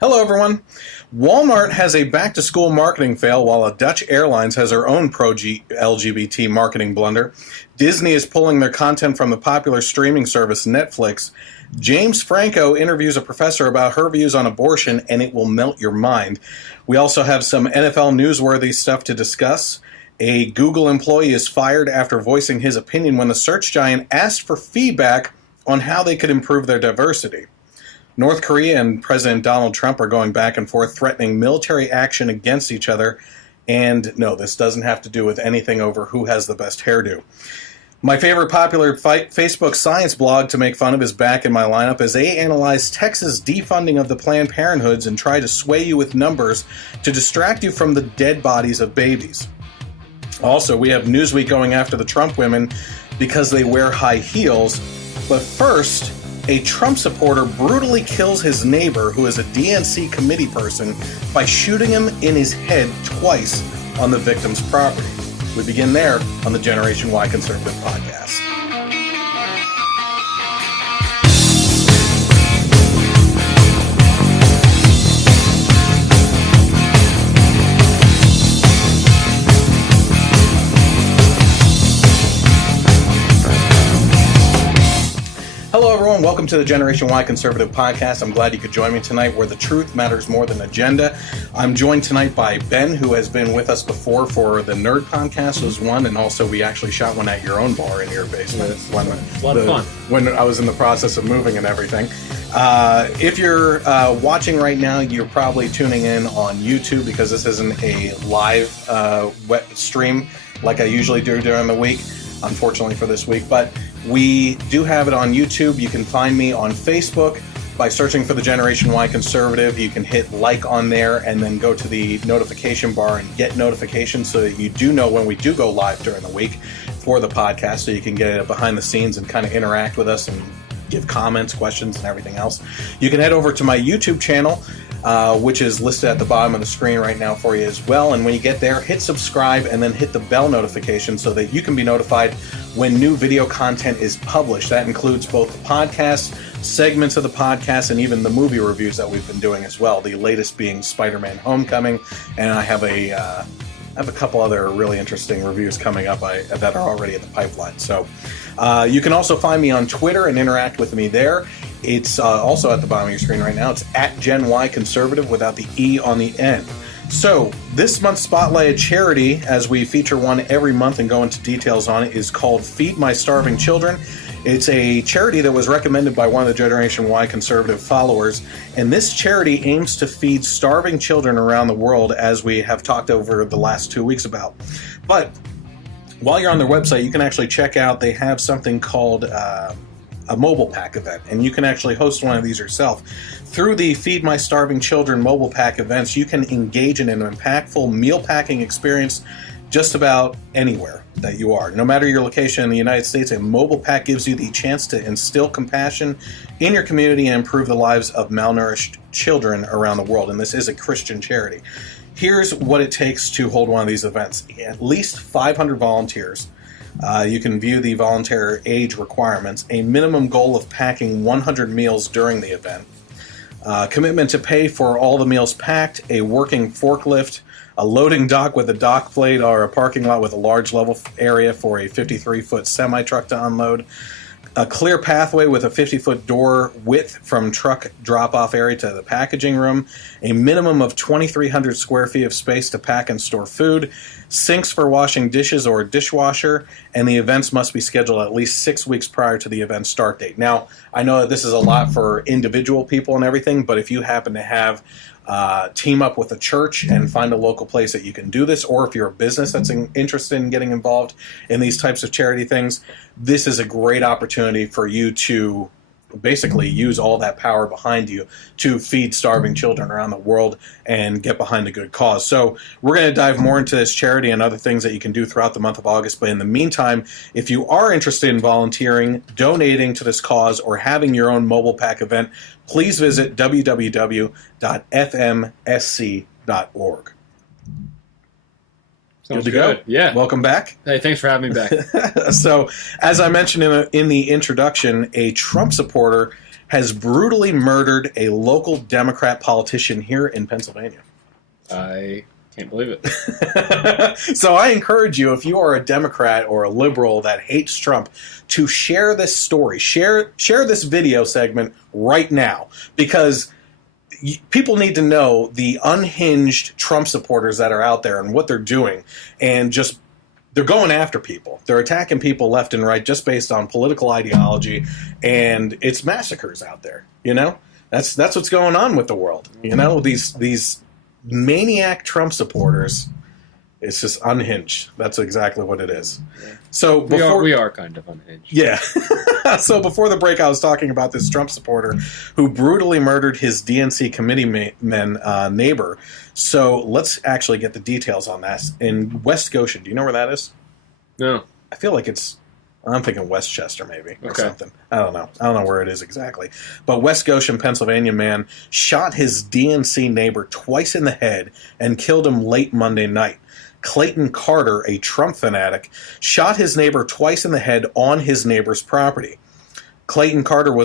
Hello, everyone. Wal-Mart has a back-to-school marketing fail, while a Dutch Airlines has her own pro-LGBT marketing blunder. Disney is pulling their content from the popular streaming service Netflix. James Franco interviews a professor about her views on abortion, and it will melt your mind. We also have some NFL newsworthy stuff to discuss. A Google employee is fired after voicing his opinion when the search giant asked for feedback on how they could improve their diversity. North Korea and President Donald Trump are going back and forth threatening military action against each other. And no, this doesn't have to do with anything over who has the best hairdo. My favorite popular Facebook science blog to make fun of is back in my lineup as they analyze Texas defunding of the Planned Parenthoods and try to sway you with numbers to distract you from the dead bodies of babies. Also, we have Newsweek going after the Trump women because they wear high heels. But first, a Trump supporter brutally kills his neighbor, who is a DNC Committee person, by shooting him in his head twice on the victim's property. We begin there on the Generation Y Conservative Podcast. Hello, everyone. Welcome to the Generation Y Conservative Podcast. I'm glad you could join me tonight, where the truth matters more than agenda. I'm joined tonight by Ben, who has been with us before for the Nerd Podcast was one, and also we actually shot one at your own bar in your basement. A lot of fun. When I was in the process of moving and everything. If you're watching right now, you're probably tuning in on YouTube because this isn't a live web stream like I usually do during the week, unfortunately for this week. But we do have it on YouTube. You can find me on Facebook by searching for the Generation Y Conservative. You can hit like on there and then go to the notification bar and get notifications so that you do know when we do go live during the week for the podcast, so you can get it behind the scenes and kind of interact with us and give comments, questions, and everything else. You can head over to my YouTube channel, which is listed at the bottom of the screen right now for you as well. And when you get there, hit subscribe and then hit the bell notification so that you can be notified when new video content is published. That includes both the podcast, segments of the podcast, and even the movie reviews that we've been doing as well. The latest being Spider-Man Homecoming, and I have a couple other really interesting reviews coming up that are already in the pipeline. So you can also find me on Twitter and interact with me there. It's also at the bottom of your screen right now. It's at Gen Y Conservative without the E on the end. So this month's spotlighted charity, as we feature one every month and go into details on it, is called Feed My Starving Children. It's a charity that was recommended by one of the Generation Y Conservative followers, and this charity aims to feed starving children around the world, as we have talked over the last 2 weeks about. But while you're on their website, you can actually check out, they have something called a mobile pack event, and you can actually host one of these yourself. Through the Feed My Starving Children mobile pack events, you can engage in an impactful meal packing experience just about anywhere that you are. No matter your location in the United States, a mobile pack gives you the chance to instill compassion in your community and improve the lives of malnourished children around the world. And this is a Christian charity. Here's what it takes to hold one of these events. At least 500 volunteers. You can view the volunteer age requirements, a minimum goal of packing 100 meals during the event, commitment to pay for all the meals packed, a working forklift, a loading dock with a dock plate, or a parking lot with a large level area for a 53-foot semi-truck to unload, a clear pathway with a 50-foot door width from truck drop-off area to the packaging room, a minimum of 2,300 square feet of space to pack and store food, sinks for washing dishes or a dishwasher, and the events must be scheduled at least 6 weeks prior to the event start date. Now, I know that this is a lot for individual people and everything, but if you happen to have team up with a church and find a local place that you can do this, or if you're a business that's interested in getting involved in these types of charity things, this is a great opportunity for you to basically use all that power behind you to feed starving children around the world and get behind a good cause. So we're going to dive more into this charity and other things that you can do throughout the month of August. But in the meantime, if you are interested in volunteering, donating to this cause, or having your own mobile pack event, please visit www.fmsc.org. Sounds good to go. Yeah. Welcome back. Hey, thanks for having me back. So, as I mentioned in the introduction, a Trump supporter has brutally murdered a local Democrat politician here in Pennsylvania. I can't believe it. So I encourage you, if you are a Democrat or a liberal that hates Trump, to share this story. Share this video segment right now, because people need to know the unhinged Trump supporters that are out there and what they're doing, and just they're going after people. They're attacking people left and right just based on political ideology, and it's massacres out there. You know, that's what's going on with the world. You know, these maniac Trump supporters. It's just unhinged. That's exactly what it is. Yeah. So we are kind of unhinged. Yeah. So before the break, I was talking about this Trump supporter who brutally murdered his DNC committee neighbor. So let's actually get the details on that. In West Goshen, do you know where that is? No. I feel like I'm thinking Westchester maybe or Okay. something. I don't know where it is exactly. But West Goshen, Pennsylvania man shot his DNC neighbor twice in the head and killed him late Monday night. Clayton Carter, a Trump fanatic, shot his neighbor twice in the head on his neighbor's property. Clayton Carter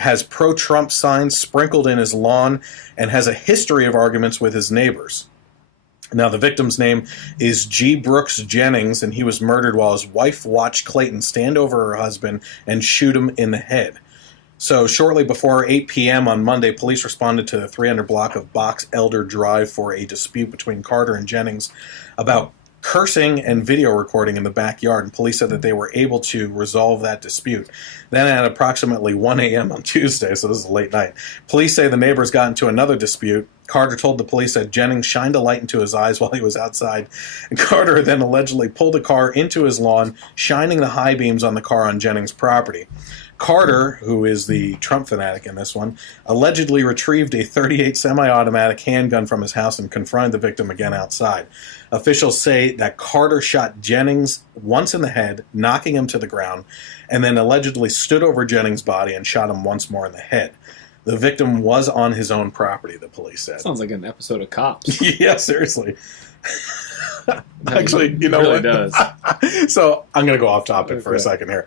has pro-Trump signs sprinkled in his lawn and has a history of arguments with his neighbors. Now, the victim's name is G. Brooks Jennings, and he was murdered while his wife watched Clayton stand over her husband and shoot him in the head. So shortly before 8 p.m. on Monday, police responded to the 300 block of Box Elder Drive for a dispute between Carter and Jennings about cursing and video recording in the backyard, and police said that they were able to resolve that dispute. Then at approximately 1 a.m. on Tuesday, so this is late night, police say the neighbors got into another dispute. Carter told the police that Jennings shined a light into his eyes while he was outside, and Carter then allegedly pulled the car into his lawn, shining the high beams on the car on Jennings' property. Carter, who is the Trump fanatic in this one, allegedly retrieved a .38 semi-automatic handgun from his house and confronted the victim again outside. Officials say that Carter shot Jennings once in the head, knocking him to the ground, and then allegedly stood over Jennings' body and shot him once more in the head. The victim was on his own property, the police said. Sounds like an episode of Cops. Yeah, seriously. Actually, you know really what? Does. So I'm going to go off topic for a second here.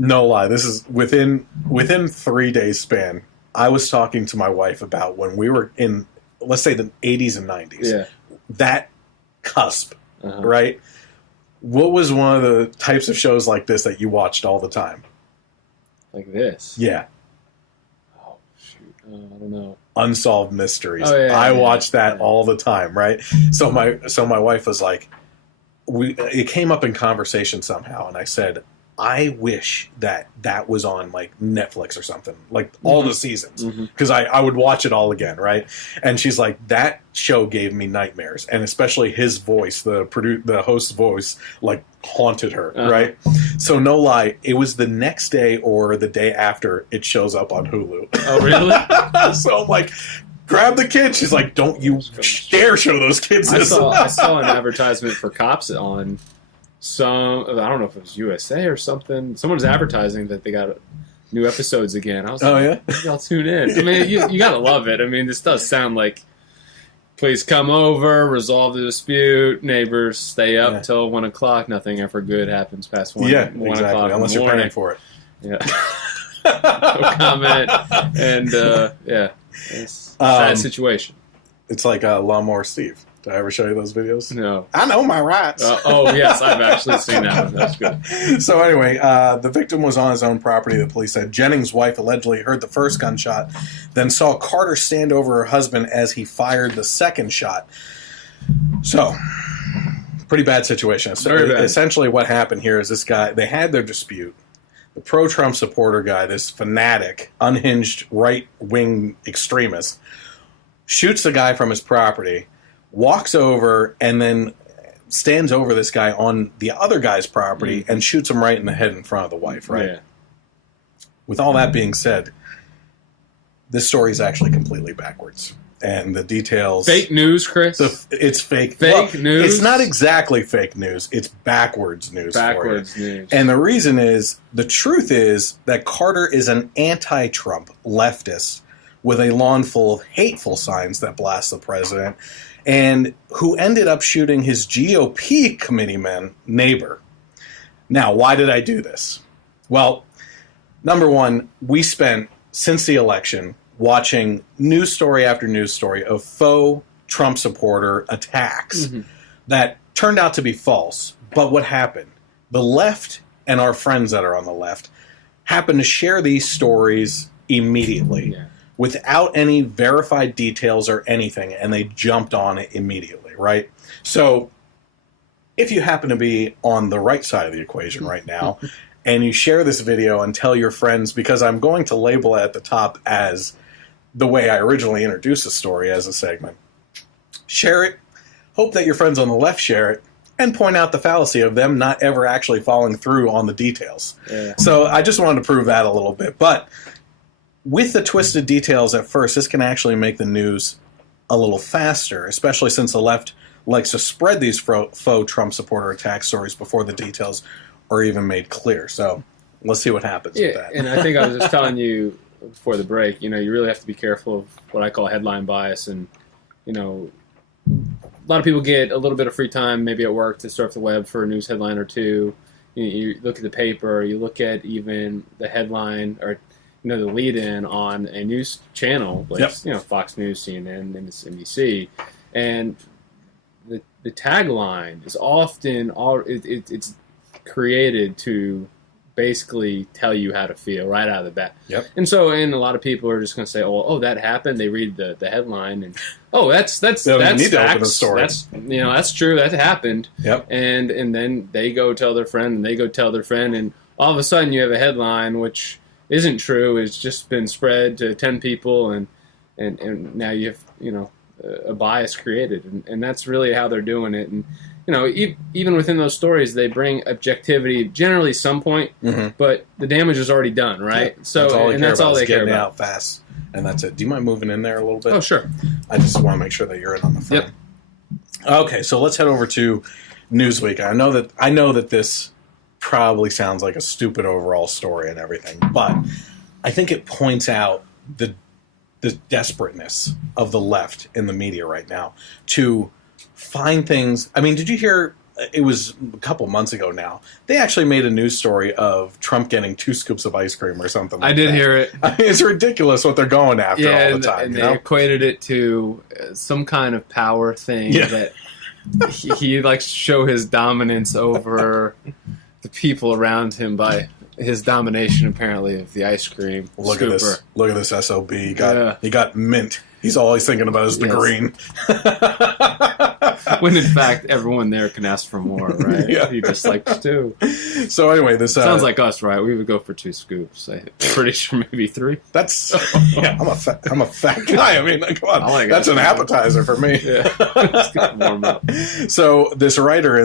No lie, this is within 3 days span. I was talking to my wife about when we were in, let's say, the 80s and 90s. Yeah. That cusp, right? What was one of the types of shows like this that you watched all the time? Like this? Yeah. Oh, shoot. I don't know. Unsolved Mysteries. Oh, yeah, I watched that all the time, right? So my wife was like, it came up in conversation somehow, and I said, I wish that was on like Netflix or something, like all the seasons, because I would watch it all again, right? And she's like, that show gave me nightmares, and especially his voice, the host's voice, like haunted her, right? So no lie, it was the next day or the day after it shows up on Hulu. Oh, really? So I'm like, grab the kids. She's like, don't you dare show those kids this. I saw an advertisement for Cops on I don't know if it was USA or something. Someone's advertising that they got new episodes again. I was like, yeah? Maybe I'll tune in. I mean, you got to love it. I mean, this does sound like, please come over, resolve the dispute, neighbors stay up till 1 o'clock. Nothing ever good happens past 1 exactly. o'clock. Unless you're paying for it. Yeah. No comment. And, it's a sad situation. It's like Lawnmower Steve. Did I ever show you those videos? No. I know my rights. Oh, yes, I've actually seen that one. That's good. So anyway, the victim was on his own property, the police said. Jennings' wife allegedly heard the first gunshot, then saw Carter stand over her husband as he fired the second shot. So, pretty bad situation. Very bad. Essentially what happened here is this guy, they had their dispute. The pro-Trump supporter guy, this fanatic, unhinged right-wing extremist, shoots the guy from his property, walks over, and then stands over this guy on the other guy's property and shoots him right in the head in front of the wife, right? Yeah. With all that being said, this story is actually completely backwards. And the details... Fake news, Chris? It's fake. Fake news? It's not exactly fake news. It's backwards news Backwards for you. news. And the reason is, the truth is that Carter is an anti-Trump leftist with a lawn full of hateful signs that blast the president, and who ended up shooting his GOP committeeman neighbor. Now, why did I do this? Well, number one, we spent since the election, watching news story after news story of faux Trump supporter attacks that turned out to be false. But what happened? The left and our friends that are on the left happened to share these stories immediately without any verified details or anything, and they jumped on it immediately, right? So if you happen to be on the right side of the equation right now and you share this video and tell your friends, because I'm going to label it at the top as the way I originally introduced the story as a segment, share it, hope that your friends on the left share it, and point out the fallacy of them not ever actually following through on the details. Yeah. So I just wanted to prove that a little bit. But with the twisted details at first, this can actually make the news a little faster, especially since the left likes to spread these faux Trump supporter attack stories before the details are even made clear. So let's see what happens with that. And I think I was just telling you before the break, you really have to be careful of what I call headline bias. And, a lot of people get a little bit of free time, maybe at work, to surf the web for a news headline or two. You look at the paper, you look at even the headline or the lead-in on a news channel, like Fox News, CNN, MSNBC, and the tagline is often it's created to basically tell you how to feel right out of the bat. And a lot of people are just going to say, "Oh, that happened." They read the headline and, "Oh, that's need facts. To open the story. That's true. That happened." And then they go tell their friend, and they go tell their friend, and all of a sudden you have a headline which isn't true. It's just been spread to 10 people, and now you have a bias created, and that's really how they're doing it. And even within those stories, they bring objectivity generally some point, but the damage is already done, right? So that's all they care about. Out fast, and that's it. Do you mind moving in there a little bit? Oh, sure. I just want to make sure that you're in on the front. Okay, so let's head over to Newsweek. I know that this probably sounds like a stupid overall story and everything, but I think it points out the desperateness of the left in the media right now to find things. I mean, did you hear, it was a couple months ago now, they actually made a news story of Trump getting 2 scoops of ice cream or something like that. I did hear it. I mean, it's ridiculous what they're going after all the time. And they equated it to some kind of power thing that he likes to show his dominance over the people around him by his domination, apparently, of the ice cream Look scooper. at this SOB. He got mint. He's always thinking about is the green. When in fact everyone there can ask for more, right? He just likes 2. So anyway, this sounds like us, right? We would go for 2 scoops. I'm pretty sure maybe 3. That's I'm a fat guy. I mean, come on, that's an appetizer for me. Just get warm up. So this writer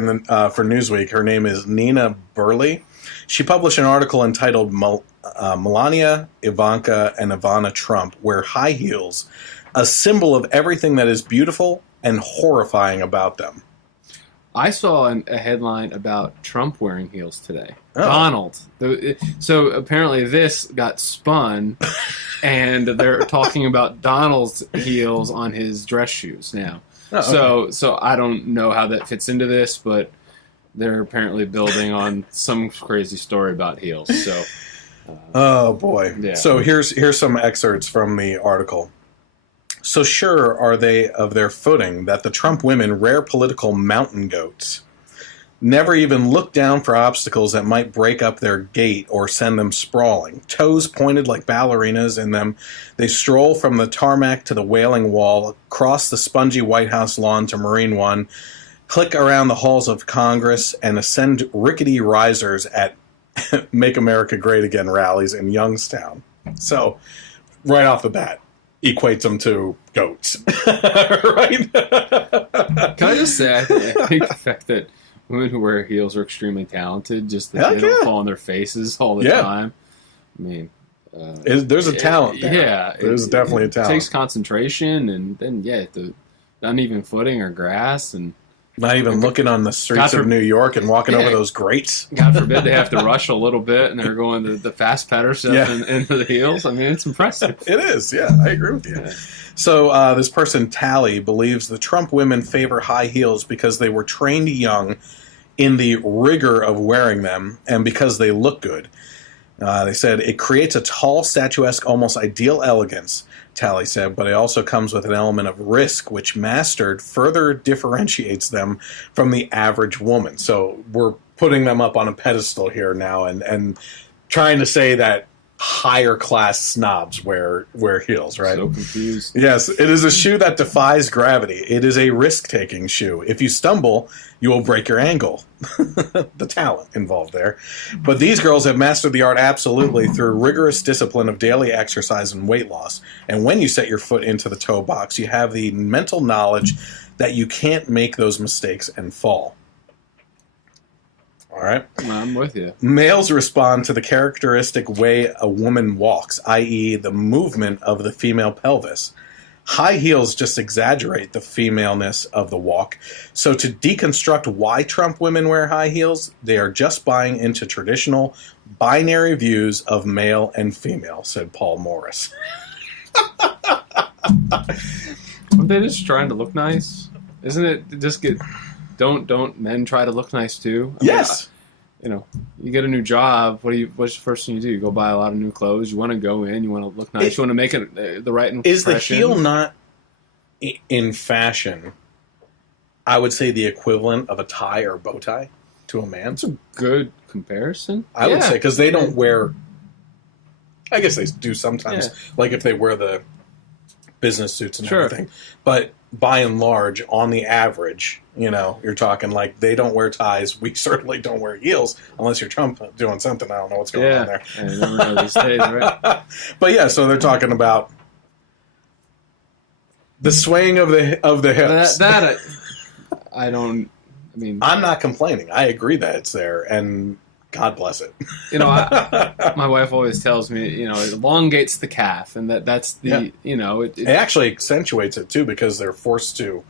for Newsweek, her name is Nina Burley. She published an article entitled Melania, Ivanka, and Ivana Trump Wear High Heels, a symbol of everything that is beautiful and horrifying about them. I saw a headline about Trump wearing heels today. Donald. So apparently this got spun, and they're talking about Donald's heels on his dress shoes now. So I don't know how that fits into this, but they're apparently building on some crazy story about heels. So, oh boy! Yeah. So here's some excerpts from the article. So sure are they of their footing that the Trump women rare political mountain goats, never even look down for obstacles that might break up their gait or send them sprawling. Toes pointed like ballerinas in them, they stroll from the tarmac to the Wailing Wall, across the spongy White House lawn to Marine One, click around the halls of Congress, and ascend rickety risers at Make America Great Again rallies in Youngstown. So, right off the bat, equates them to goats. Right? Can I just say, I think the fact that women who wear heels are extremely talented, just that they don't fall on their faces all the time. I mean, there's a talent there. Yeah. There's definitely a talent. It takes concentration, and then, the uneven footing or grass, and not even looking on the streets of New York and walking over those grates. God forbid they have to rush a little bit and they're going the fast patter stuff into the heels. I mean, it's impressive. It is, I agree with you. Yeah. So this person, Tally, believes the Trump women favor high heels because they were trained young in the rigor of wearing them and because they look good. They said, it creates a tall, statuesque, almost ideal elegance, Talley said, but it also comes with an element of risk, which mastered further differentiates them from the average woman. So we're putting them up on a pedestal here now and trying to say that higher class snobs wear heels, right? So confused. Yes, it is a shoe that defies gravity. It is a risk-taking shoe. If you stumble, you will break your ankle. The talent involved there. But these girls have mastered the art absolutely through rigorous discipline of daily exercise and weight loss. And when you set your foot into the toe box, you have the mental knowledge that you can't make those mistakes and fall. All right. I'm with you. Males respond to the characteristic way a woman walks, i.e. the movement of the female pelvis. High heels just exaggerate the femaleness of the walk. So to deconstruct why Trump women wear high heels, they are just buying into traditional binary views of male and female, said Paul Morris. Aren't they just trying to look nice? Isn't it just don't men try to look nice too? I Yes. mean, you get a new job. What's the first thing you do? You go buy a lot of new clothes. You want to go in. You want to look nice. You want to make it the right impression. Is the heel not in fashion? I would say the equivalent of a tie or a bow tie to a man. That's a good comparison. I would say because they don't wear. I guess they do sometimes, like if they wear the business suits and everything. But by and large, on the average, you're talking like they don't wear ties. We certainly don't wear heels unless you're Trump doing something. I don't know what's going on there. I never know these days, right? But yeah, so they're talking about the swaying of the hips. I don't. I mean, I'm not complaining. I agree that it's there, and God bless it. My wife always tells me, it elongates the calf, and that's the, it actually accentuates it too because they're forced to,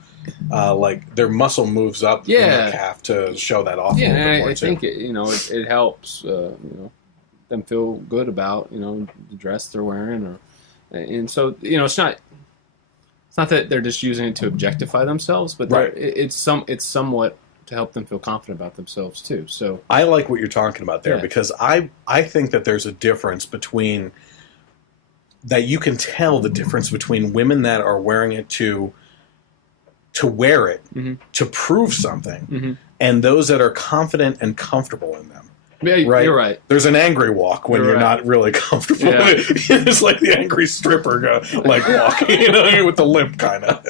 their muscle moves up in the calf to show that off. Yeah, and I think it helps, them feel good about the dress they're wearing, and so it's not that they're just using it to objectify themselves, but it's somewhat to help them feel confident about themselves too. So I like what you're talking about there because I think that there's a difference between that you can tell the difference between women that are wearing it to wear it to prove something and those that are confident and comfortable in them. Yeah, right? You're right. There's an angry walk when you're not really comfortable. Yeah. It's like the angry stripper walk, with the limp kind of.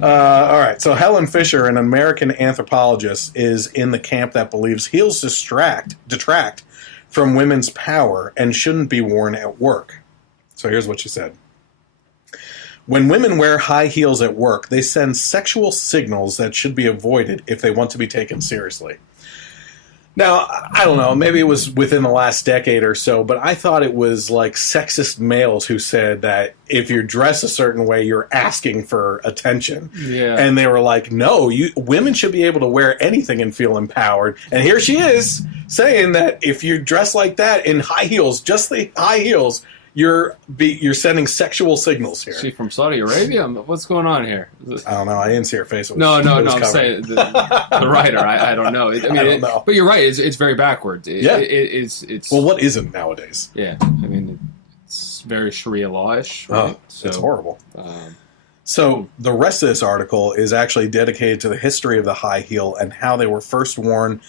All right, so Helen Fisher, an American anthropologist, is in the camp that believes heels detract from women's power and shouldn't be worn at work. So here's what she said. When women wear high heels at work, they send sexual signals that should be avoided if they want to be taken seriously. Now, I don't know, maybe it was within the last decade or so, but I thought it was like sexist males who said that if you dress a certain way, you're asking for attention. Yeah. And they were like, no, women should be able to wear anything and feel empowered. And here she is saying that if you dress like that in high heels, just the high heels, you're sending sexual signals here. Is she from Saudi Arabia? What's going on here? I don't know. I didn't see her face. No. I'm saying the writer. I don't know. I don't know. But you're right. It's very backwards. It's well, what isn't nowadays? Yeah. I mean, it's very Sharia law-ish. Right? It's horrible. So the rest of this article is actually dedicated to the history of the high heel and how they were first worn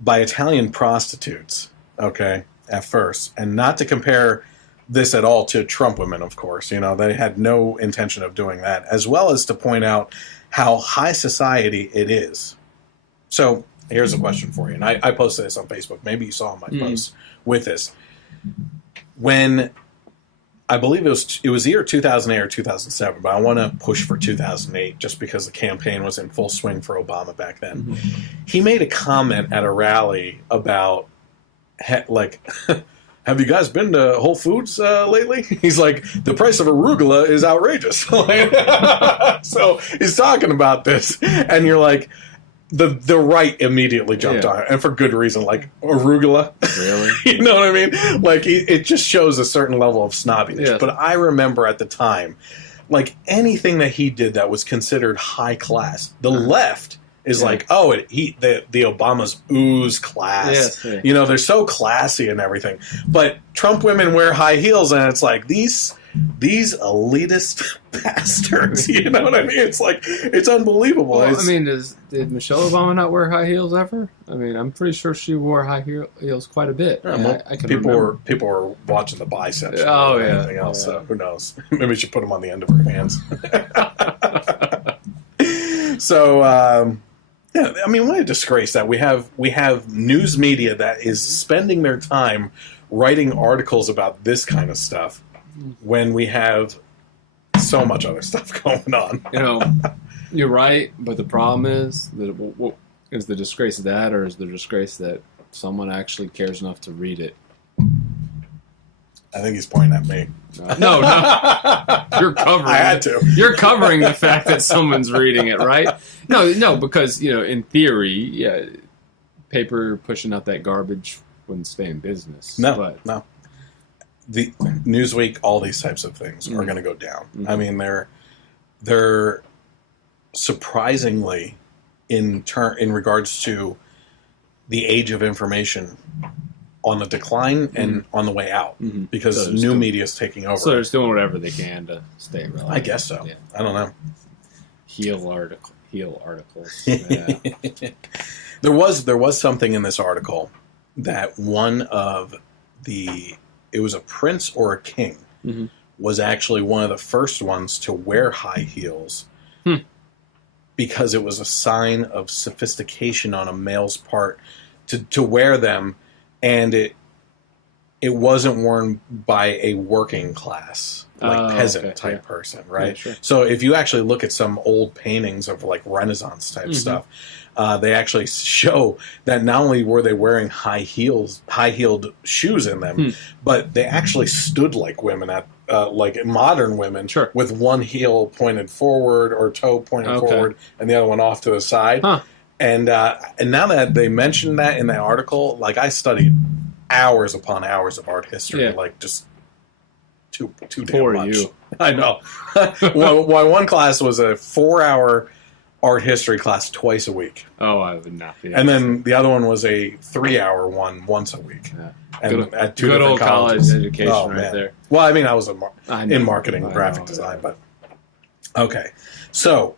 by Italian prostitutes. Okay, at first, and not to compare this at all to Trump women, of course. They had no intention of doing that, as well as to point out how high society it is. So here's a question for you, and I posted this on Facebook. Maybe you saw my post with this. When I believe it was either 2008 or 2007, but I want to push for 2008 just because the campaign was in full swing for Obama back then. He made a comment at a rally about have you guys been to Whole Foods lately? He's like, the price of arugula is outrageous. So he's talking about this, and you're like, the right immediately jumped on it, and for good reason, like arugula. Really? You know what I mean? Like, it just shows a certain level of snobbiness. Yeah. But I remember at the time, like anything that he did that was considered high class, the left is like, oh, the Obamas ooze class. Yes, yeah. They're so classy and everything. But Trump women wear high heels, and it's like these elitist bastards. You know what I mean? It's like, it's unbelievable. Well, did Michelle Obama not wear high heels ever? I'm pretty sure she wore high heels quite a bit. I can remember. People were watching the biceps. Oh, or yeah. anything else. Yeah. So who knows? Maybe we should put them on the end of her hands. So, what a disgrace that we have news media that is spending their time writing articles about this kind of stuff when we have so much other stuff going on. You're right, but the problem is that is the disgrace that, or is the disgrace that someone actually cares enough to read it? I think he's pointing at me. No. You're covering. I had to. You're covering the fact that someone's reading it, right? No, because in theory, paper pushing out that garbage wouldn't stay in business. No. The Newsweek, all these types of things are going to go down. Mm-hmm. They're surprisingly in regards to the age of information on the decline and on the way out because new media is taking over. So they're just doing whatever they can to stay relevant. I guess so. Yeah. I don't know. Heel articles. Yeah. There was something in this article that one of it was a prince or a king was actually one of the first ones to wear high heels because it was a sign of sophistication on a male's part to wear them. And it wasn't worn by a working class, peasant type person, right? Yeah, sure. So if you actually look at some old paintings of like Renaissance type stuff, they actually show that not only were they wearing high-heeled shoes in them, but they actually stood like women like modern women, with one heel pointed forward or toe pointed forward, and the other one off to the side. Huh. And now that they mentioned that in the article, like I studied hours upon hours of art history, like just too damn much. You. I know. One class was a 4-hour art history class twice a week. Oh, I would not be. And then the other one was a 3-hour one once a week. Yeah. And at two good different old colleges. college education there. Well, I was in marketing and graphic design, but okay. So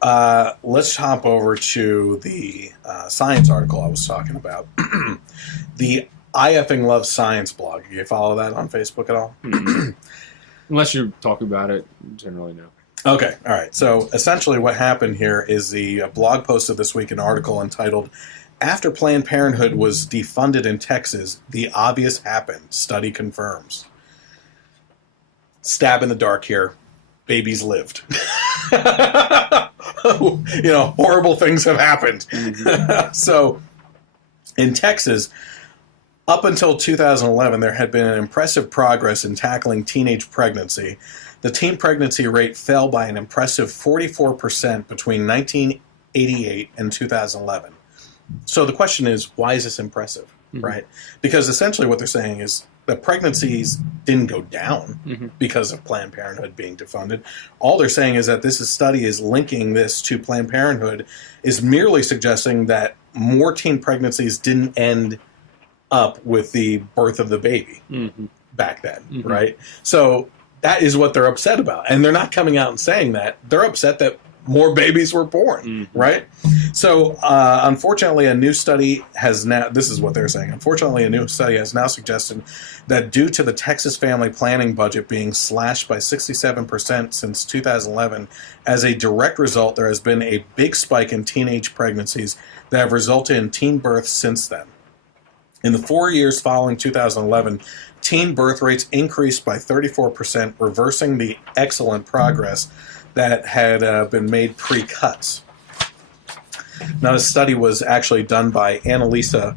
let's hop over to the science article I was talking about. The I Effing Love Science blog. You follow that on Facebook at all? Unless you talk about it, generally no. Okay, all right. So essentially what happened here is the blog posted this week an article entitled, "After Planned Parenthood was defunded in Texas, the obvious happened. Study confirms." Stab in the dark here. Babies lived. Horrible things have happened. So, in Texas, up until 2011, there had been an impressive progress in tackling teenage pregnancy. The teen pregnancy rate fell by an impressive 44% between 1988 and 2011. So the question is, why is this impressive, right? Because essentially what they're saying is that pregnancies didn't go down because of Planned Parenthood being defunded. All they're saying is that this study is linking this to Planned Parenthood, is merely suggesting that more teen pregnancies didn't end up with the birth of the baby back then, right? So that is what they're upset about. And they're not coming out and saying that. They're upset that more babies were born, right? So, unfortunately, a new study has now, this is what they're saying, unfortunately, a new study has now suggested that due to the Texas family planning budget being slashed by 67% since 2011, as a direct result, there has been a big spike in teenage pregnancies that have resulted in teen births since then. In the 4 years following 2011, teen birth rates increased by 34%, reversing the excellent progress that had been made pre-cuts. Now, this study was actually done by Annalisa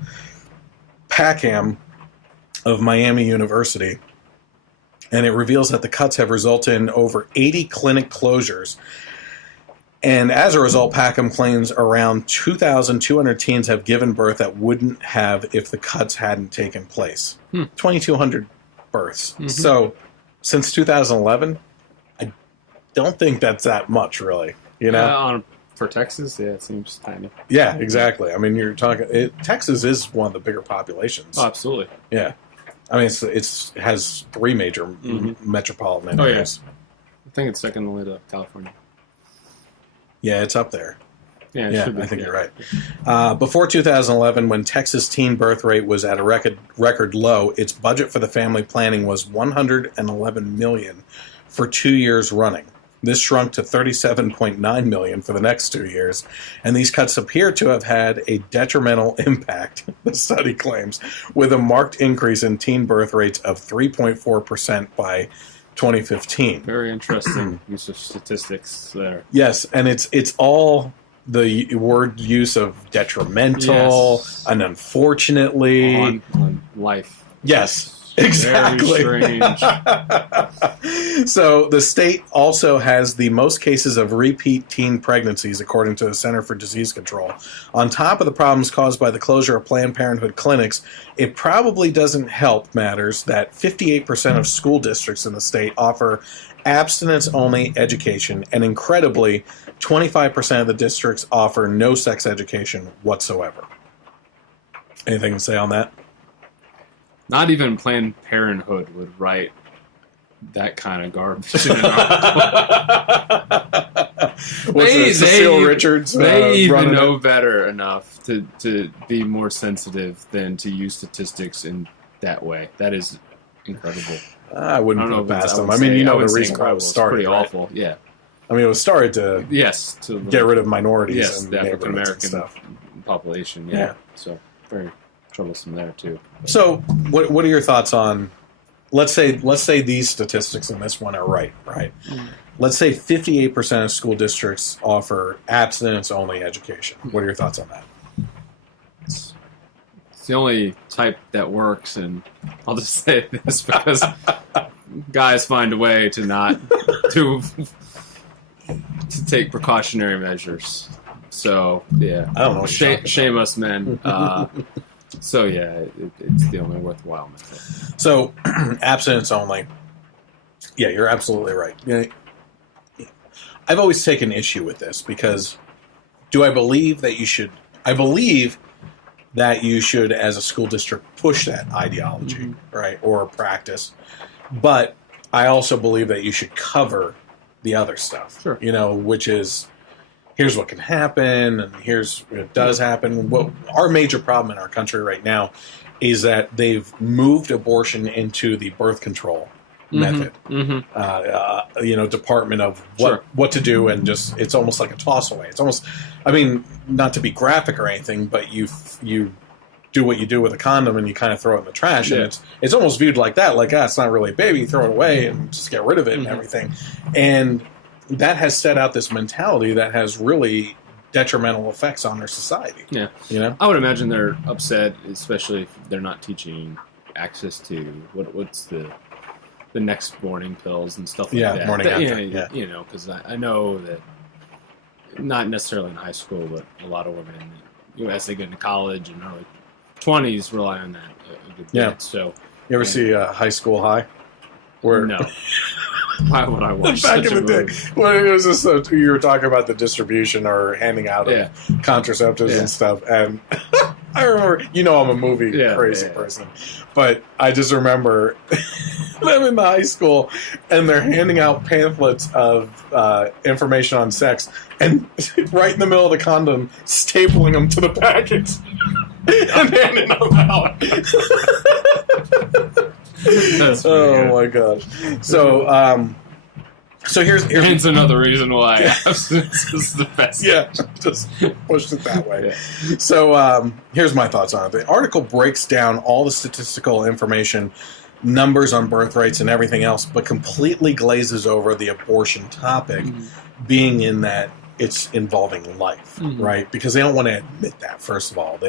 Packham of Miami University, and it reveals that the cuts have resulted in over 80 clinic closures. And as a result, Packham claims around 2,200 teens have given birth that wouldn't have if the cuts hadn't taken place. 2,200 births. So, since 2011, I don't think that's that much, really. You know, For Texas, yeah, it seems tiny. Yeah, exactly. I mean, you're talking. Texas is one of the bigger populations. Oh, absolutely. Yeah, I mean, it has 3 major metropolitan areas. Yeah. I think it's second only to California. Yeah, it's up there. Yeah, I think you're right. Before 2011, when Texas teen birth rate was at a record low, its budget for the family planning was $111 million for 2 years running. This shrunk to $37.9 million for the next 2 years, and these cuts appear to have had a detrimental impact, the study claims, with a marked increase in teen birth rates of 3.4% by 2015. Very interesting use of statistics there. Yes, and it's all the word use of detrimental and unfortunately on life. Yes. Exactly. Very strange. So the state also has the most cases of repeat teen pregnancies, according to the Center for Disease Control. On top of the problems caused by the closure of Planned Parenthood clinics, it probably doesn't help matters that 58% of school districts in the state offer abstinence-only education, and incredibly, 25% of the districts offer no sex education whatsoever. Anything to say on that? Not even Planned Parenthood would write that kind of garbage. Cecile Richards? They even know better enough to be more sensitive than to use statistics in that way. That is incredible. I wouldn't put it past them. I mean, the reason why it was started. Pretty awful, yeah. I mean, it was started to get rid of minorities and the African American stuff. Population. Yeah. So very troublesome there too. So, what are your thoughts on? Let's say these statistics in this one are right. Mm. Let's say 58% of school districts offer abstinence-only education. What are your thoughts on that? It's the only type that works, and I'll just say this because guys find a way to not to take precautionary measures. So yeah, I don't know. Shame us, men. So yeah, it's the only worthwhile method. So abstinence only. Yeah, you're absolutely right. Yeah, I've always taken issue with this because do I believe that you should? I believe that you should, as a school district, push that ideology, right, or practice. But I also believe that you should cover the other stuff. Sure. Which is. Here's what can happen, and here's what does happen. What our major problem in our country right now is that they've moved abortion into the birth control method. Department of what to do, and just it's almost like a toss away. It's almost, I mean, not to be graphic or anything, but you do what you do with a condom and you kind of throw it in the trash, and it's almost viewed like that, like it's not really a baby, you throw it away and just get rid of it and everything, and that has set out this mentality that has really detrimental effects on our society. Yeah. I would imagine they're upset, especially if they're not teaching access to what's the next morning pills and stuff like that. Morning after. Because I know that not necessarily in high school, but a lot of women, as they get into college and early 20s, rely on that a good bit. So, you ever see High School High? No. Why would I watch back such in the day? When it was just you were talking about the distribution or handing out of contraceptives and stuff, and I remember, I'm a movie crazy person, but I just remember them in the high school, and they're handing out pamphlets of information on sex, and right in the middle of the condom, stapling them to the packets and handing them out. My gosh! So here's another reason why abstinence is the best. Yeah, just pushed it that way. So here's my thoughts on it. The article breaks down all the statistical information, numbers on birth rates and everything else, but completely glazes over the abortion topic, being in that it's involving life, right? Because they don't want to admit that. First of all,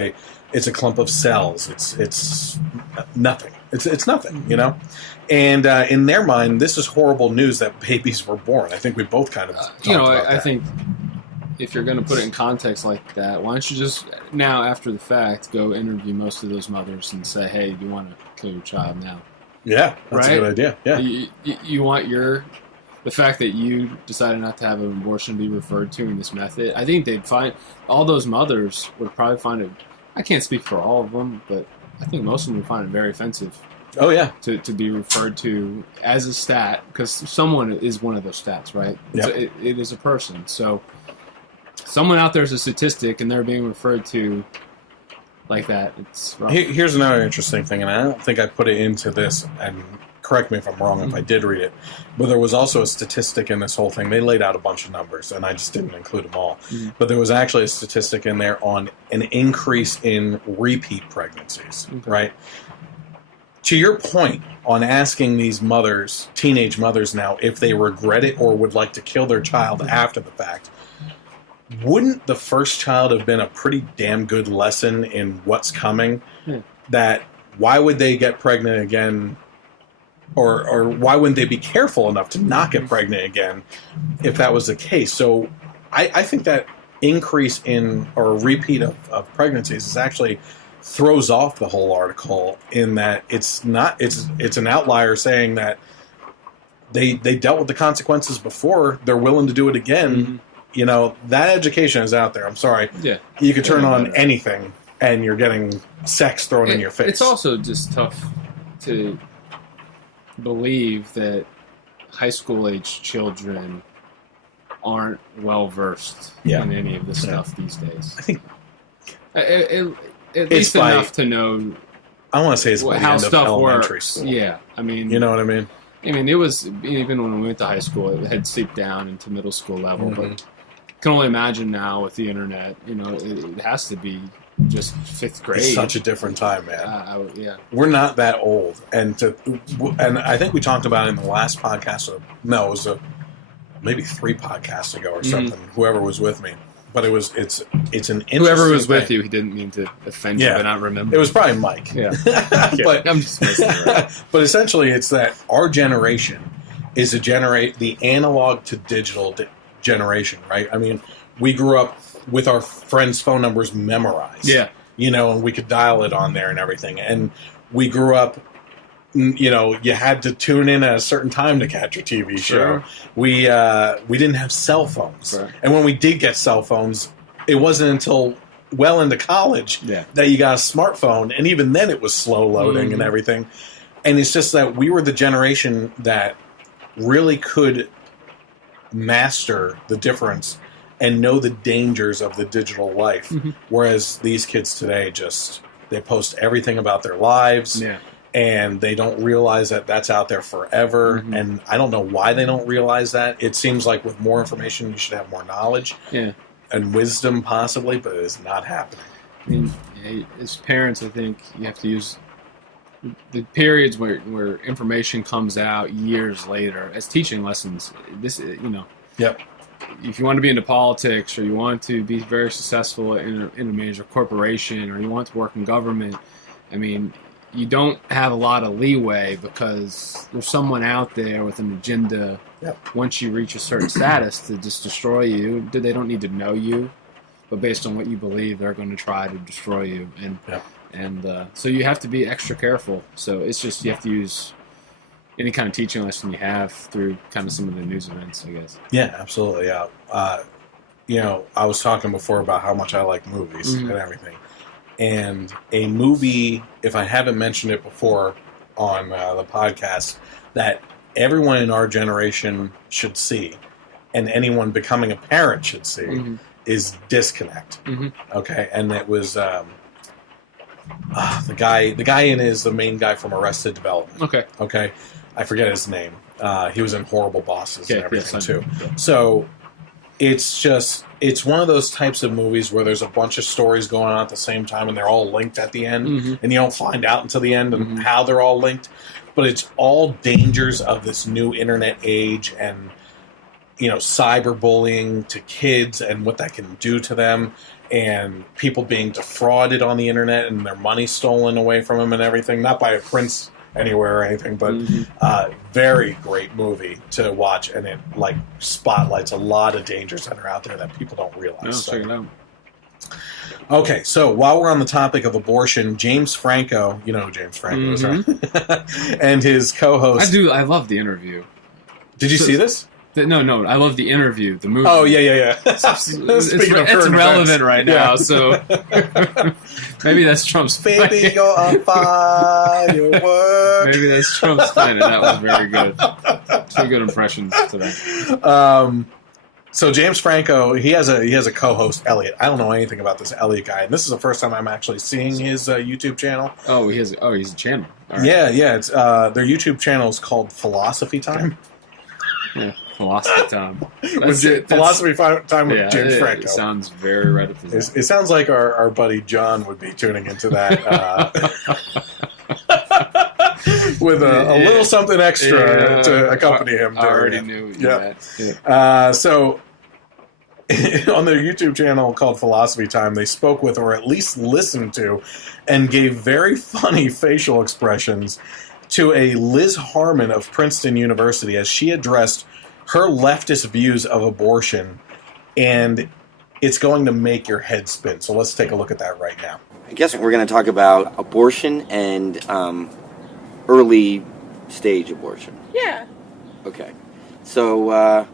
it's a clump of cells. It's nothing. It's nothing, And in their mind, this is horrible news that babies were born. I think we both kind of talked about that. I think if you're going to put it in context like that, why don't you just now, after the fact, go interview most of those mothers and say, "Hey, do you want to kill your child now?" Yeah, that's a good idea. Yeah, you want your the fact that you decided not to have an abortion be referred to in this method, I think they'd find all those mothers would probably find it. I can't speak for all of them, but I think most of them would find it very offensive. Oh yeah, to be referred to as a stat, because someone is one of those stats, right? Yep. It is a person. So someone out there is a statistic, and they're being referred to like that. It's rough. Here's another interesting thing, and I don't think I put it into this, and correct me if I'm wrong if I did read it, but there was also a statistic in this whole thing. They laid out a bunch of numbers, and I just didn't include them all. But there was actually a statistic in there on an increase in repeat pregnancies, right? To your point on asking these mothers, teenage mothers now, if they regret it or would like to kill their child after the fact, wouldn't the first child have been a pretty damn good lesson in what's coming? That why would they get pregnant again, or why wouldn't they be careful enough to not get pregnant again if that was the case? So I think that increase in or repeat of pregnancies is actually throws off the whole article in that it's an outlier saying that they dealt with the consequences before, they're willing to do it again. You know, that education is out there. I'm sorry. Yeah. You could turn on anything and you're getting sex thrown in your face. It's also just tough to believe that high school age children aren't well versed in any of this stuff these days. I think at least enough to know. I want to say it's by the how end stuff of elementary works. school. Yeah, I mean, you know what I mean. I mean, it was even when we went to high school, it had seeped down into middle school level. But I can only imagine now with the internet. You know, it has to be just fifth grade. It's such a different time, man. Yeah, we're not that old, and I think we talked about it in the last podcast. No, it was maybe 3 podcasts ago or something. Whoever was with me. But it's an interesting whoever was with thing. you, he didn't mean to offend you, but not remember. It was probably Mike. Yeah, but I'm just messing around. But essentially, it's that our generation is the analog to digital generation, right? I mean, we grew up with our friends' phone numbers memorized. Yeah, you know, and we could dial it on there and everything. And we grew up. You know, you had to tune in at a certain time to catch your TV show. We didn't have cell phones, and when we did get cell phones, it wasn't until well into college that you got a smartphone, and even then it was slow loading and everything. And it's just that we were the generation that really could master the difference and know the dangers of the digital life, whereas these kids today they post everything about their lives. Yeah. And they don't realize that that's out there forever. And I don't know why they don't realize that. It seems like with more information, you should have more knowledge and wisdom possibly, but it is not happening. I mean, as parents, I think you have to use the periods where information comes out years later as teaching lessons. This, you know, if you want to be into politics or you want to be very successful in a major corporation or you want to work in government, I mean, you don't have a lot of leeway because there's someone out there with an agenda once you reach a certain status to just destroy you. They don't need to know you, but based on what you believe, they're going to try to destroy you. And so you have to be extra careful. So it's just you have to use any kind of teaching lesson you have through kind of some of the news events, I guess. Yeah, absolutely. Yeah. You know, I was talking before about how much I like movies and everything. And a movie, if I haven't mentioned it before on the podcast, that everyone in our generation should see, and anyone becoming a parent should see, is Disconnect. Okay, and it was the guy in it is the main guy from Arrested Development. Okay, I forget his name. He was in Horrible Bosses and everything too. So it's one of those types of movies where there's a bunch of stories going on at the same time and they're all linked at the end, and you don't find out until the end and how they're all linked. But it's all dangers of this new internet age and, you know, cyberbullying to kids and what that can do to them, and people being defrauded on the internet and their money stolen away from them and everything. Not by a prince anywhere or anything, but very great movie to watch, and it like spotlights a lot of dangers that are out there that people don't realize. Check it out. Okay, so while we're on the topic of abortion, James Franco, you know who James Franco is, right? And his co-host. I love the interview. Did you see this? No, I love the interview, the movie. Oh, yeah. It's relevant right now, so maybe that's Trump's Baby, you're on firework. Maybe that's Trump's plan, and that was very good. 2 good impressions today. So James Franco, he has a co-host, Elliot. I don't know anything about this Elliot guy, and this is the first time I'm actually seeing his YouTube channel. Oh, he's a channel. All right. Yeah. It's their YouTube channel is called Philosophy Time. Yeah, Philosophy Time. Philosophy Time with James Franco. It sounds very right up his It sounds like our buddy John would be tuning into that with a little something extra to accompany him. I already knew that. So on their YouTube channel called Philosophy Time, they spoke with, or at least listened to, and gave very funny facial expressions to a Liz Harmon of Princeton University as she addressed her leftist views of abortion, and it's going to make your head spin. So let's take a look at that right now. I guess we're going to talk about abortion and early stage abortion. Yeah. Okay. So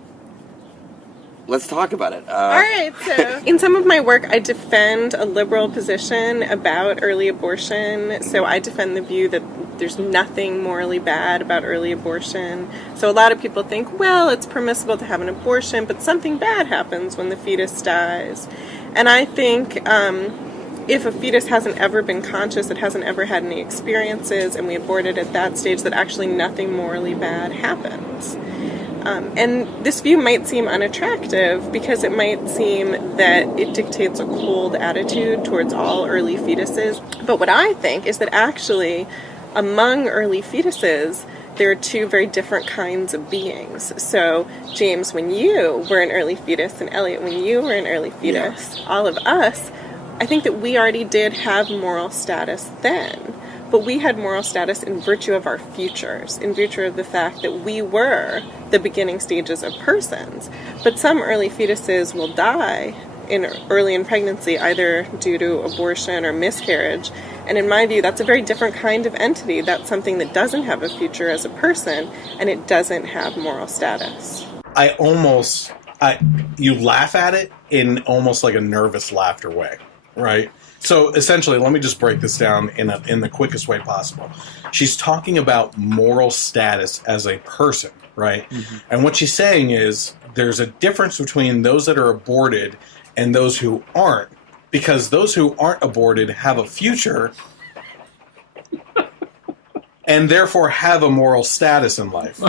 let's talk about it. All right. So in some of my work, I defend a liberal position about early abortion. So I defend the view that there's nothing morally bad about early abortion. So a lot of people think, well, it's permissible to have an abortion, but something bad happens when the fetus dies. And I think if a fetus hasn't ever been conscious, it hasn't ever had any experiences, and we abort it at that stage, that actually nothing morally bad happens. And this view might seem unattractive because it might seem that it dictates a cold attitude towards all early fetuses. But what I think is that actually, among early fetuses, there are 2 very different kinds of beings. So, James, when you were an early fetus, and Elliot, when you were an early fetus, all of us, I think that we already did have moral status then. But we had moral status in virtue of our futures, in virtue of the fact that we were the beginning stages of persons. But some early fetuses will die early in pregnancy, either due to abortion or miscarriage. And in my view, that's a very different kind of entity. That's something that doesn't have a future as a person, and it doesn't have moral status. You laugh at it in almost like a nervous laughter way, right? So essentially, let me just break this down in the quickest way possible. She's talking about moral status as a person, right? Mm-hmm. And what she's saying is there's a difference between those that are aborted and those who aren't, because those who aren't aborted have a future and therefore have a moral status in life.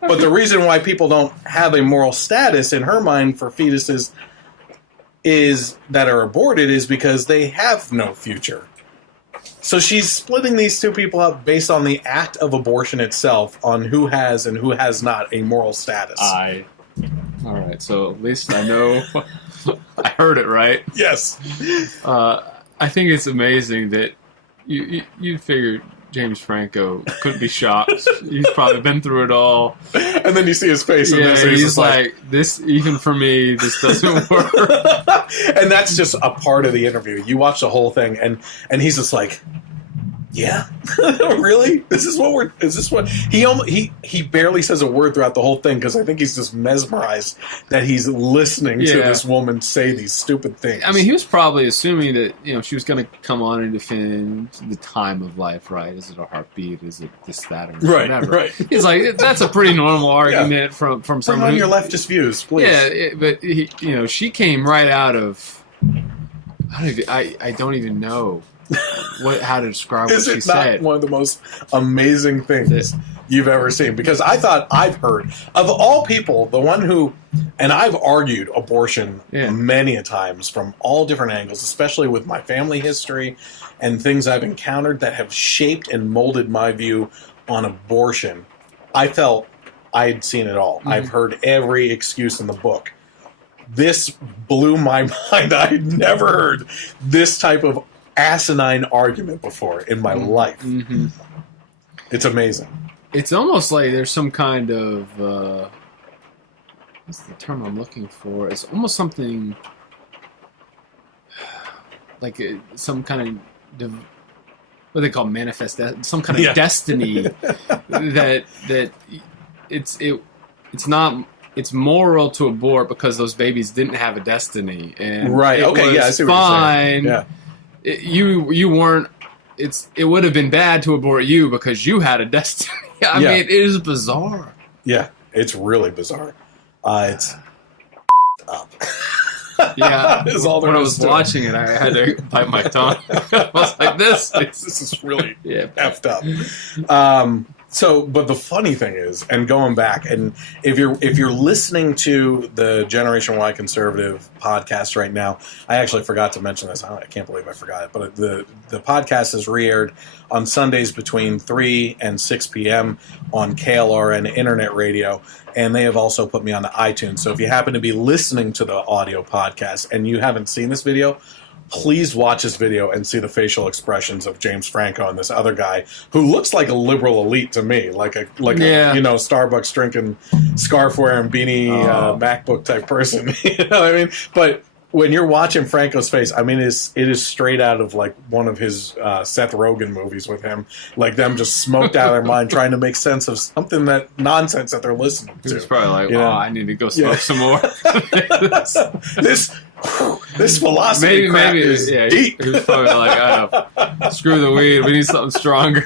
But the reason why people don't have a moral status in her mind for fetuses is that are aborted is because they have no future. So she's splitting these 2 people up based on the act of abortion itself, on who has and who has not a moral status. All right, so at least I know I heard it right. Yes. I think it's amazing that you figured James Franco couldn't be shocked. He's probably been through it all. And then you see his face. Yeah, and he's like, this, even for me, this doesn't work. And that's just a part of the interview. You watch the whole thing, and he's just like, yeah, really? Is this what he barely says a word throughout the whole thing, because I think he's just mesmerized that he's listening to this woman say these stupid things. I mean, he was probably assuming that, she was going to come on and defend the time of life, right? Is it a heartbeat? Is it this, that, or whatever? Right. He's like, that's a pretty normal argument from someone. Bring on your leftist views, please. Yeah, but she came right out of. I don't even know how to describe what she said. Is it not one of the most amazing things you've ever seen? Because I've heard, of all people, the one who, and I've argued abortion many a times from all different angles, especially with my family history and things I've encountered that have shaped and molded my view on abortion. I felt I had seen it all. Mm-hmm. I've heard every excuse in the book. This blew my mind. I had never heard this type of asinine argument before in my life. Mm-hmm. It's amazing. It's almost like there's some kind of what's the term I'm looking for? It's almost something like some kind of what they call manifesto, some kind of destiny that it's not it's moral to abort because those babies didn't have a destiny, and Right. it Okay. was Yeah. I see what fine. you're saying. Yeah. You weren't. It would have been bad to abort you because you had a destiny. I Yeah. mean, it is bizarre. Yeah. It's really bizarre. It's up. Yeah, Is all there when I is was to it. watching it, I had to bite my tongue. I was like, "This This is really yeah." effed up. But the funny thing is, and going back, and if you're listening to the Generation Y Conservative podcast right now, I actually forgot to mention this. I can't believe I forgot it. But the podcast is re-aired on Sundays between 3 and 6 p.m. on KLRN Internet Radio, and they have also put me on the iTunes. So if you happen to be listening to the audio podcast and you haven't seen this video, please watch this video and see the facial expressions of James Franco and this other guy who looks like a liberal elite to me, like a Starbucks drinking, scarf wearing, beanie, MacBook type person. You know what I mean? But when you're watching Franco's face, I mean, it is straight out of like one of his Seth Rogen movies with him, like them just smoked out of their mind trying to make sense of something nonsense that they're listening to. It's probably like, You know? I need to go smoke some more. This philosophy crap is deep. He was probably like, screw the weed. We need something stronger.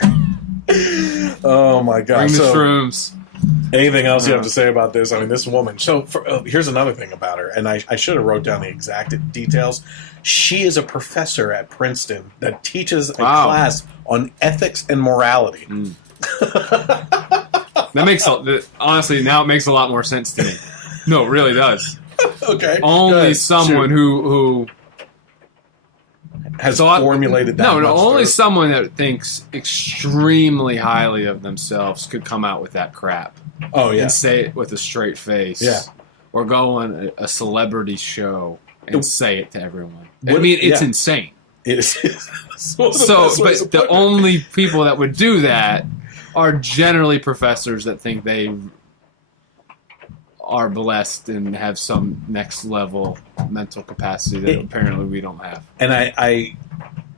Oh my gosh! Bring the shrooms. Anything else you have to say about this? I mean, this woman. So here's another thing about her, and I should have wrote down the exact details. She is a professor at Princeton that teaches a class on ethics and morality. That makes honestly now it makes a lot more sense to me. No, it really does. Okay. Only someone who has formulated that. No, only through. someone that thinks extremely highly of themselves could come out with that crap. Oh yeah, and say it with a straight face. Yeah, or go on a celebrity show and say it to everyone. What, I mean, it's insane. It is. But the only people that would do that are generally professors that think they are blessed and have some next level mental capacity that apparently we don't have. And I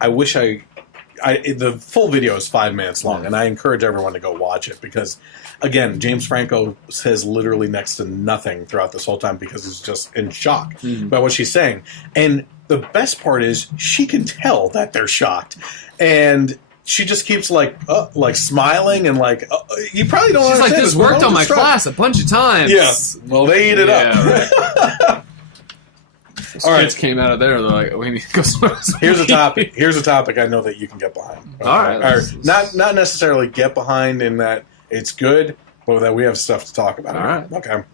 wish the full video is 5 minutes long, and I encourage everyone to go watch it because, again, James Franco says literally next to nothing throughout this whole time because he's just in shock by what she's saying. And the best part is she can tell that they're shocked, and she just keeps like smiling and you probably don't. She's understand like, this worked on my class a bunch of times. Yeah, well, they eat it up. Right. All right, kids came out of there. They're like, we need to go smoke some Here's a weed. topic. Here's a topic I know that you can get behind. Okay? All right, or not necessarily get behind in that it's good, but that we have stuff to talk about. All right. Okay.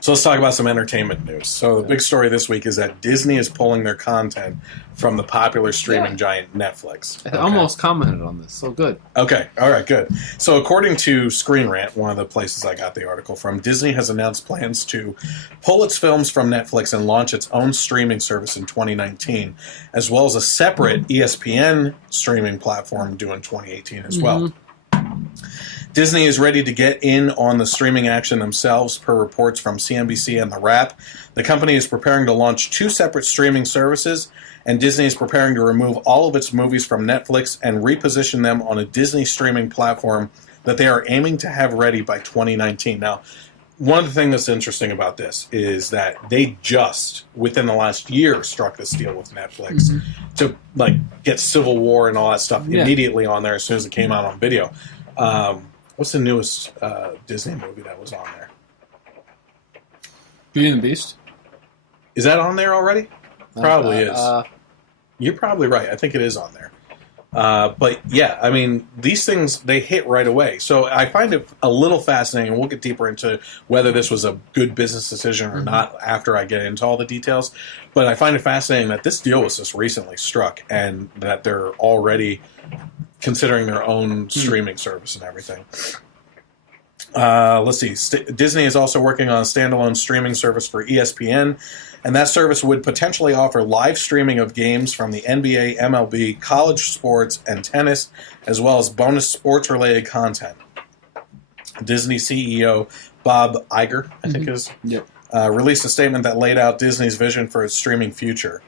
So let's talk about some entertainment news. So the big story this week is that Disney is pulling their content from the popular streaming giant Netflix. I almost commented on this. So good. Okay. All right, good. So according to Screen Rant, one of the places I got the article from, Disney has announced plans to pull its films from Netflix and launch its own streaming service in 2019, as well as a separate ESPN streaming platform due in 2018 as well. Disney is ready to get in on the streaming action themselves, per reports from CNBC and The Wrap. The company is preparing to launch 2 separate streaming services, and Disney is preparing to remove all of its movies from Netflix and reposition them on a Disney streaming platform that they are aiming to have ready by 2019. Now, one of the things that's interesting about this is that they just, within the last year, struck this deal with Netflix to get Civil War and all that stuff immediately on there as soon as it came out on video. What's the newest Disney movie that was on there? Beauty and the Beast? Is that on there already? Probably is. You're probably right. I think it is on there. But yeah, I mean, these things, they hit right away. So I find it a little fascinating, and we'll get deeper into whether this was a good business decision or not after I get into all the details. But I find it fascinating that this deal was just recently struck and that they're already considering their own streaming service and everything. Let's see. Disney is also working on a standalone streaming service for ESPN, and that service would potentially offer live streaming of games from the NBA, MLB, college sports, and tennis, as well as bonus sports-related content. Disney CEO Bob Iger, I think it is, released a statement that laid out Disney's vision for its streaming future.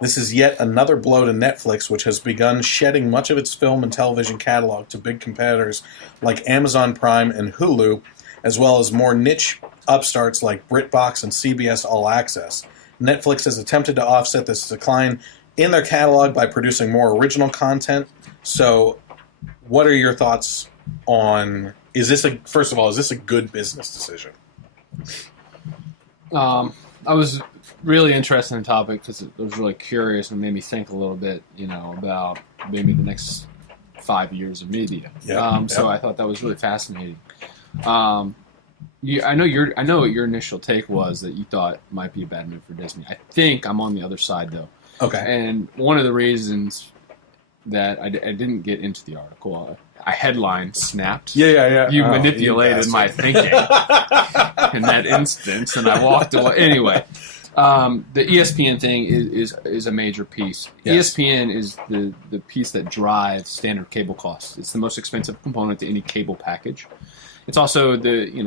This is yet another blow to Netflix, which has begun shedding much of its film and television catalog to big competitors like Amazon Prime and Hulu, as well as more niche upstarts like BritBox and CBS All Access. Netflix has attempted to offset this decline in their catalog by producing more original content. So, what are your thoughts on, first of all, is this a good business decision? I was really interested in the topic because it was really curious and made me think a little bit, about maybe the next 5 years of media. So I thought that was really fascinating. I know what your initial take was, that you thought it might be a bad move for Disney. I think I'm on the other side, though. Okay. And one of the reasons that I didn't get into the article, I headline snapped. Yeah. You manipulated my thinking in that instance, and I walked away. Anyway, the ESPN thing is a major piece. Yes. ESPN is the piece that drives standard cable costs. It's the most expensive component to any cable package. It's also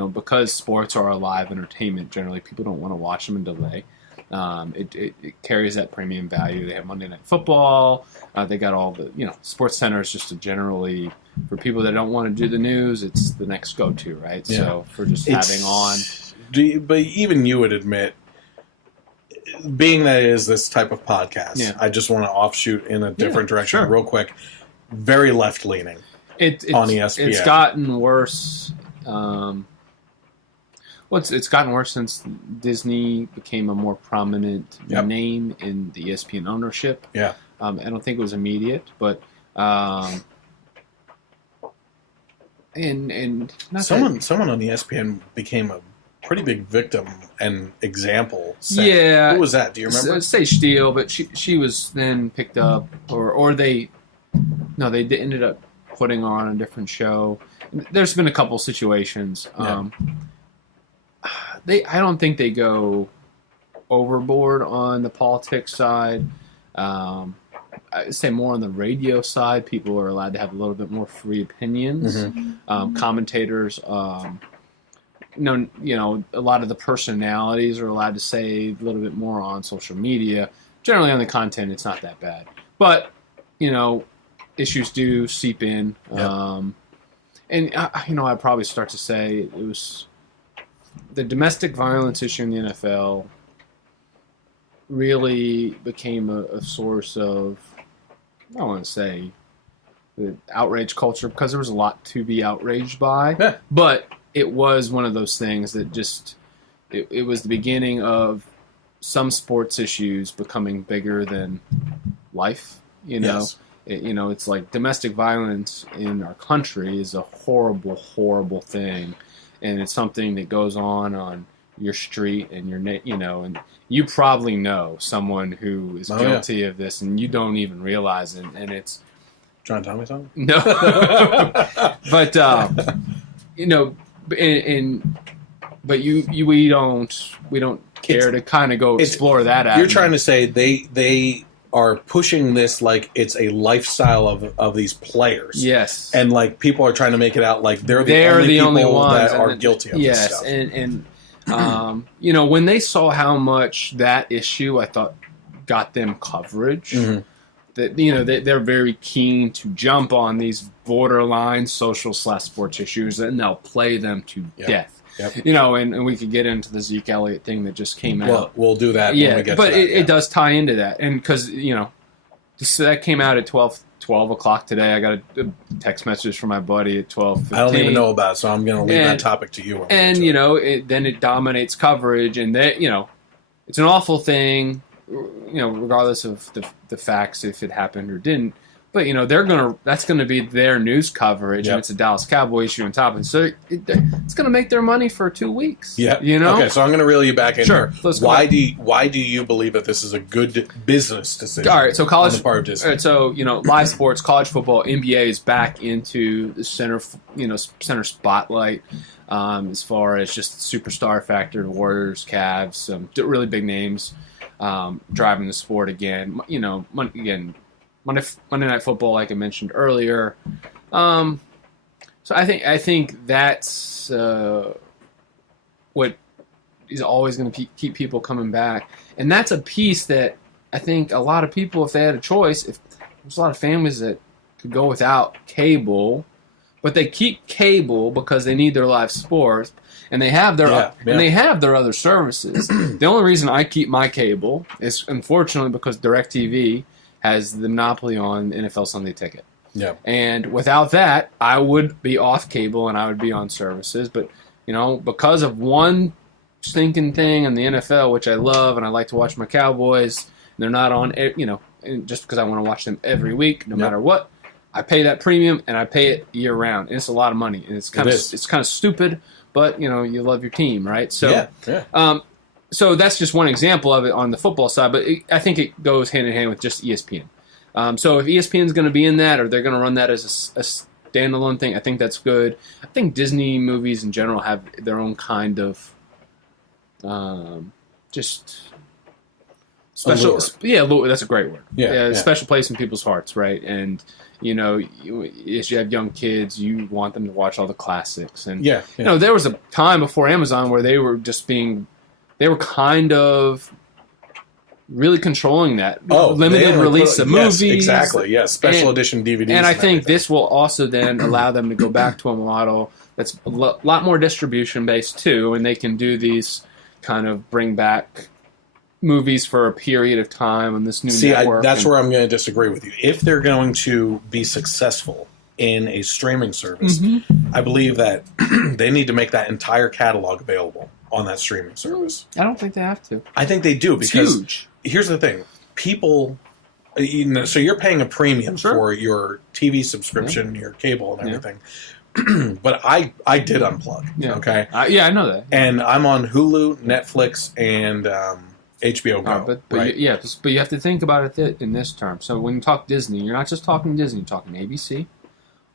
because sports are a live entertainment, generally people don't want to watch them in delay. It carries that premium value. They have Monday Night Football. They got all the, Sports Center is just generally, for people that don't want to do the news, it's the next go-to, right? Yeah. So for just having on. But even you would admit, being that it is this type of podcast, I just want to offshoot in a different direction real quick. Very left-leaning on ESPN. It's gotten worse. It's gotten worse since Disney became a more prominent name in the ESPN ownership. Yeah. I don't think it was immediate, but and someone on ESPN became a pretty big victim and example. Yeah. Who was that? Do you remember? Say Steele, but she was then picked up, or they ended up putting her on a different show. There's been a couple situations. I don't think they go overboard on the politics side. I'd say more on the radio side, people are allowed to have a little bit more free opinions. Mm-hmm. Commentators, a lot of the personalities are allowed to say a little bit more on social media. Generally on the content, it's not that bad. But, issues do seep in. Yep. I'd probably start to say it was the domestic violence issue in the NFL really became a source of, I don't want to say the outrage culture, because there was a lot to be outraged by. Yeah. But it was one of those things that just, it was the beginning of some sports issues becoming bigger than life, Yes. It's like domestic violence in our country is a horrible, horrible thing. And it's something that goes on your street and and you probably know someone who is guilty of this and you don't even realize it. And it's... Trying to tell me something? No. But, but we don't care to kind of go explore that avenue. You're trying to say they are pushing this like it's a lifestyle of these players. Yes. And like people are trying to make it out like they're the only people that are guilty of this stuff. And when they saw how much that issue, I thought, got them coverage, that they're very keen to jump on these borderline social/sports issues, and they'll play them to death. Yep. And we could get into the Zeke Elliott thing that just came out. Well, we'll do that when we get to that. But it does tie into that. And because, that came out at 12 o'clock today. I got a text message from my buddy at 12:15. I don't even know about it, so I'm going to leave that topic to you. And, then it dominates coverage. And, it's an awful thing, regardless of the facts, if it happened or didn't. But, that's going to be their news coverage, and it's a Dallas Cowboy issue on top. And so it's going to make their money for 2 weeks. Yeah. Okay, so I'm going to reel you back in here. Why do you believe that this is a good business decision? All right, so on the part of Disney? All right, so, live sports, college football, NBA is back into the center spotlight as far as just the superstar factor, the Warriors, Cavs, some really big names driving the sport again. Monday Night Football, like I mentioned earlier. So I think that's what is always going to keep people coming back. And that's a piece that I think a lot of people, if they had a choice, if there's a lot of families that could go without cable, but they keep cable because they need their live sports. and they have their Yeah. other services. The only reason I keep my cable is unfortunately because DirecTV has the monopoly on NFL Sunday Ticket. Yeah. And without that, I would be off cable and I would be on services. But, because of one stinking thing in the NFL, which I love and I like to watch my Cowboys, and they're not on, just because I want to watch them every week, no matter what, I pay that premium and I pay it year round. And it's a lot of money. And it's kind of stupid, but, you love your team, right? So, so that's just one example of it on the football side, but I think it goes hand in hand with just ESPN. So if ESPN is going to be in that, or they're going to run that as a standalone thing, I think that's good. I think Disney movies in general have their own kind of just special. Allure. Yeah, that's a great word. Yeah. Special place in people's hearts, right? And as you have young kids, you want them to watch all the classics. And there was a time before Amazon where they were kind of really controlling that limited release of movies. Yes, exactly. Yes, special edition DVDs. And I think this will also then allow them to go back to a model that's a lot more distribution based too, and they can do these kind of bring back movies for a period of time on this new network. That's where I'm going to disagree with you. If they're going to be successful in a streaming service, I believe that they need to make that entire catalog available on that streaming service. I don't think they have to. I think they do, because it's huge. Here's the thing. People, so you're paying a premium for your TV subscription, your cable and everything. But I did unplug, okay? I know that. And I'm on Hulu, Netflix, and HBO Go. But you have to think about it in this term. So when you talk Disney, you're not just talking Disney, you're talking ABC,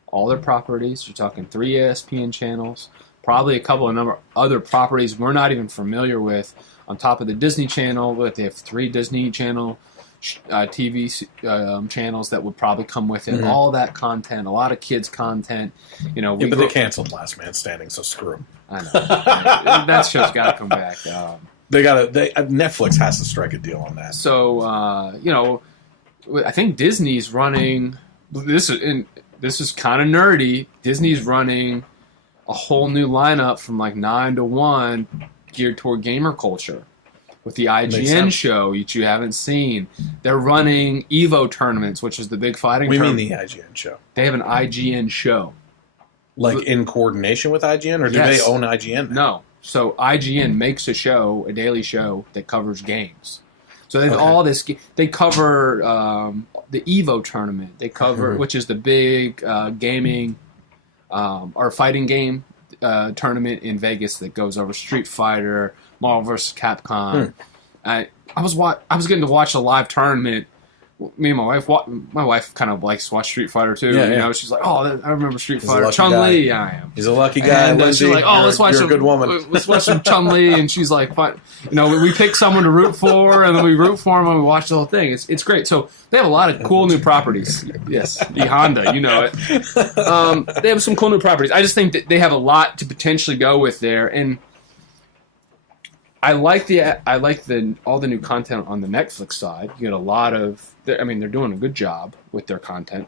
all their properties, you're talking 3 ESPN channels, probably a couple of other properties we're not even familiar with on top of the Disney Channel, but they have 3 Disney Channel TV channels that would probably come with it. All that content, a lot of kids' content. But they canceled Last Man Standing, so screw them. I know. That show's got to come back. Netflix has to strike a deal on that. So, I think Disney's running. This is kind of nerdy. Disney's running a whole new lineup from like 9 to 1 geared toward gamer culture with the IGN show, which you haven't seen. They're running Evo tournaments, which is the big fighting tournament. What do you mean the IGN show? They have an IGN show. Like in coordination with IGN, or do they own IGN now? No. So IGN makes a daily show that covers games. So they have all this. They cover the Evo tournament. They cover, which is the big gaming or fighting game tournament in Vegas that goes over Street Fighter, Marvel vs. Capcom. I was getting to watch a live tournament. Me and my wife kind of likes to watch Street Fighter too. She's like, "Oh, I remember Street Fighter." Chun-Li, I am. He's a lucky guy. And she's like, "Oh, let's watch a good woman. Let's watch some Chun-Li." And she's like, "Fine." We pick someone to root for, and then we root for them, and we watch the whole thing. It's great. So they have a lot of cool new properties. Yes, the Honda, you know it. They have some cool new properties. I just think that they have a lot to potentially go with there, and I like all the new content on the Netflix side. You get a lot of. They're doing a good job with their content.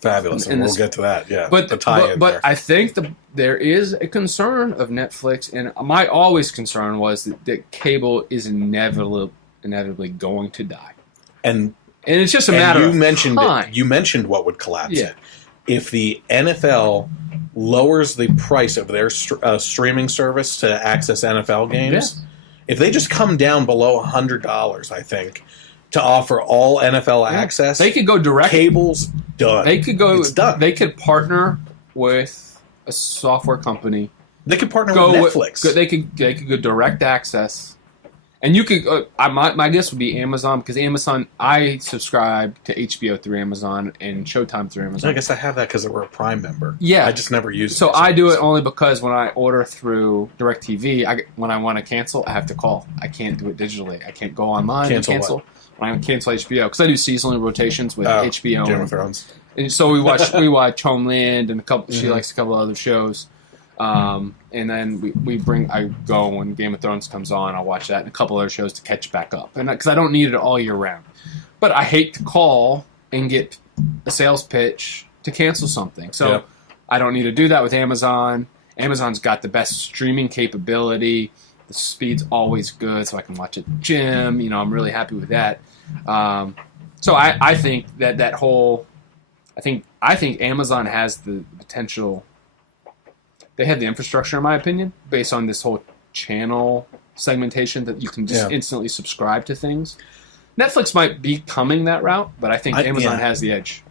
Fabulous, and we'll get to that. Yeah, but I think there is a concern of Netflix, and my always concern was that cable is inevitably going to die, and it's just a matter of time. You mentioned what would collapse it if the NFL lowers the price of their streaming service to access NFL games. If they just come down below $100, I think, to offer all NFL access, they could go direct. Cable's done. It's done. They could partner with a software company. They could partner with Netflix. They could go direct access. And you could, my guess would be Amazon, because Amazon, I subscribe to HBO through Amazon and Showtime through Amazon. I guess I have that because we're a Prime member. Yeah. I just never use it. So I do it only because when I order through DirecTV, when I want to cancel, I have to call. I can't do it digitally. I can't go online and cancel. When I cancel HBO, because I do seasonal rotations with HBO. Game of Thrones. And so we watch Homeland and she likes a couple of other shows. And then I go when Game of Thrones comes on, I'll watch that and a couple other shows to catch back up, and because I don't need it all year round. But I hate to call and get a sales pitch to cancel something, so I don't need to do that with Amazon. Amazon's got the best streaming capability. The speed's always good, so I can watch at the gym. You know, I'm really happy with that. So I think that whole, I think Amazon has the potential. They have the infrastructure, in my opinion, based on this whole channel segmentation that you can just instantly subscribe to things. Netflix might be coming that route, but I think Amazon has the edge.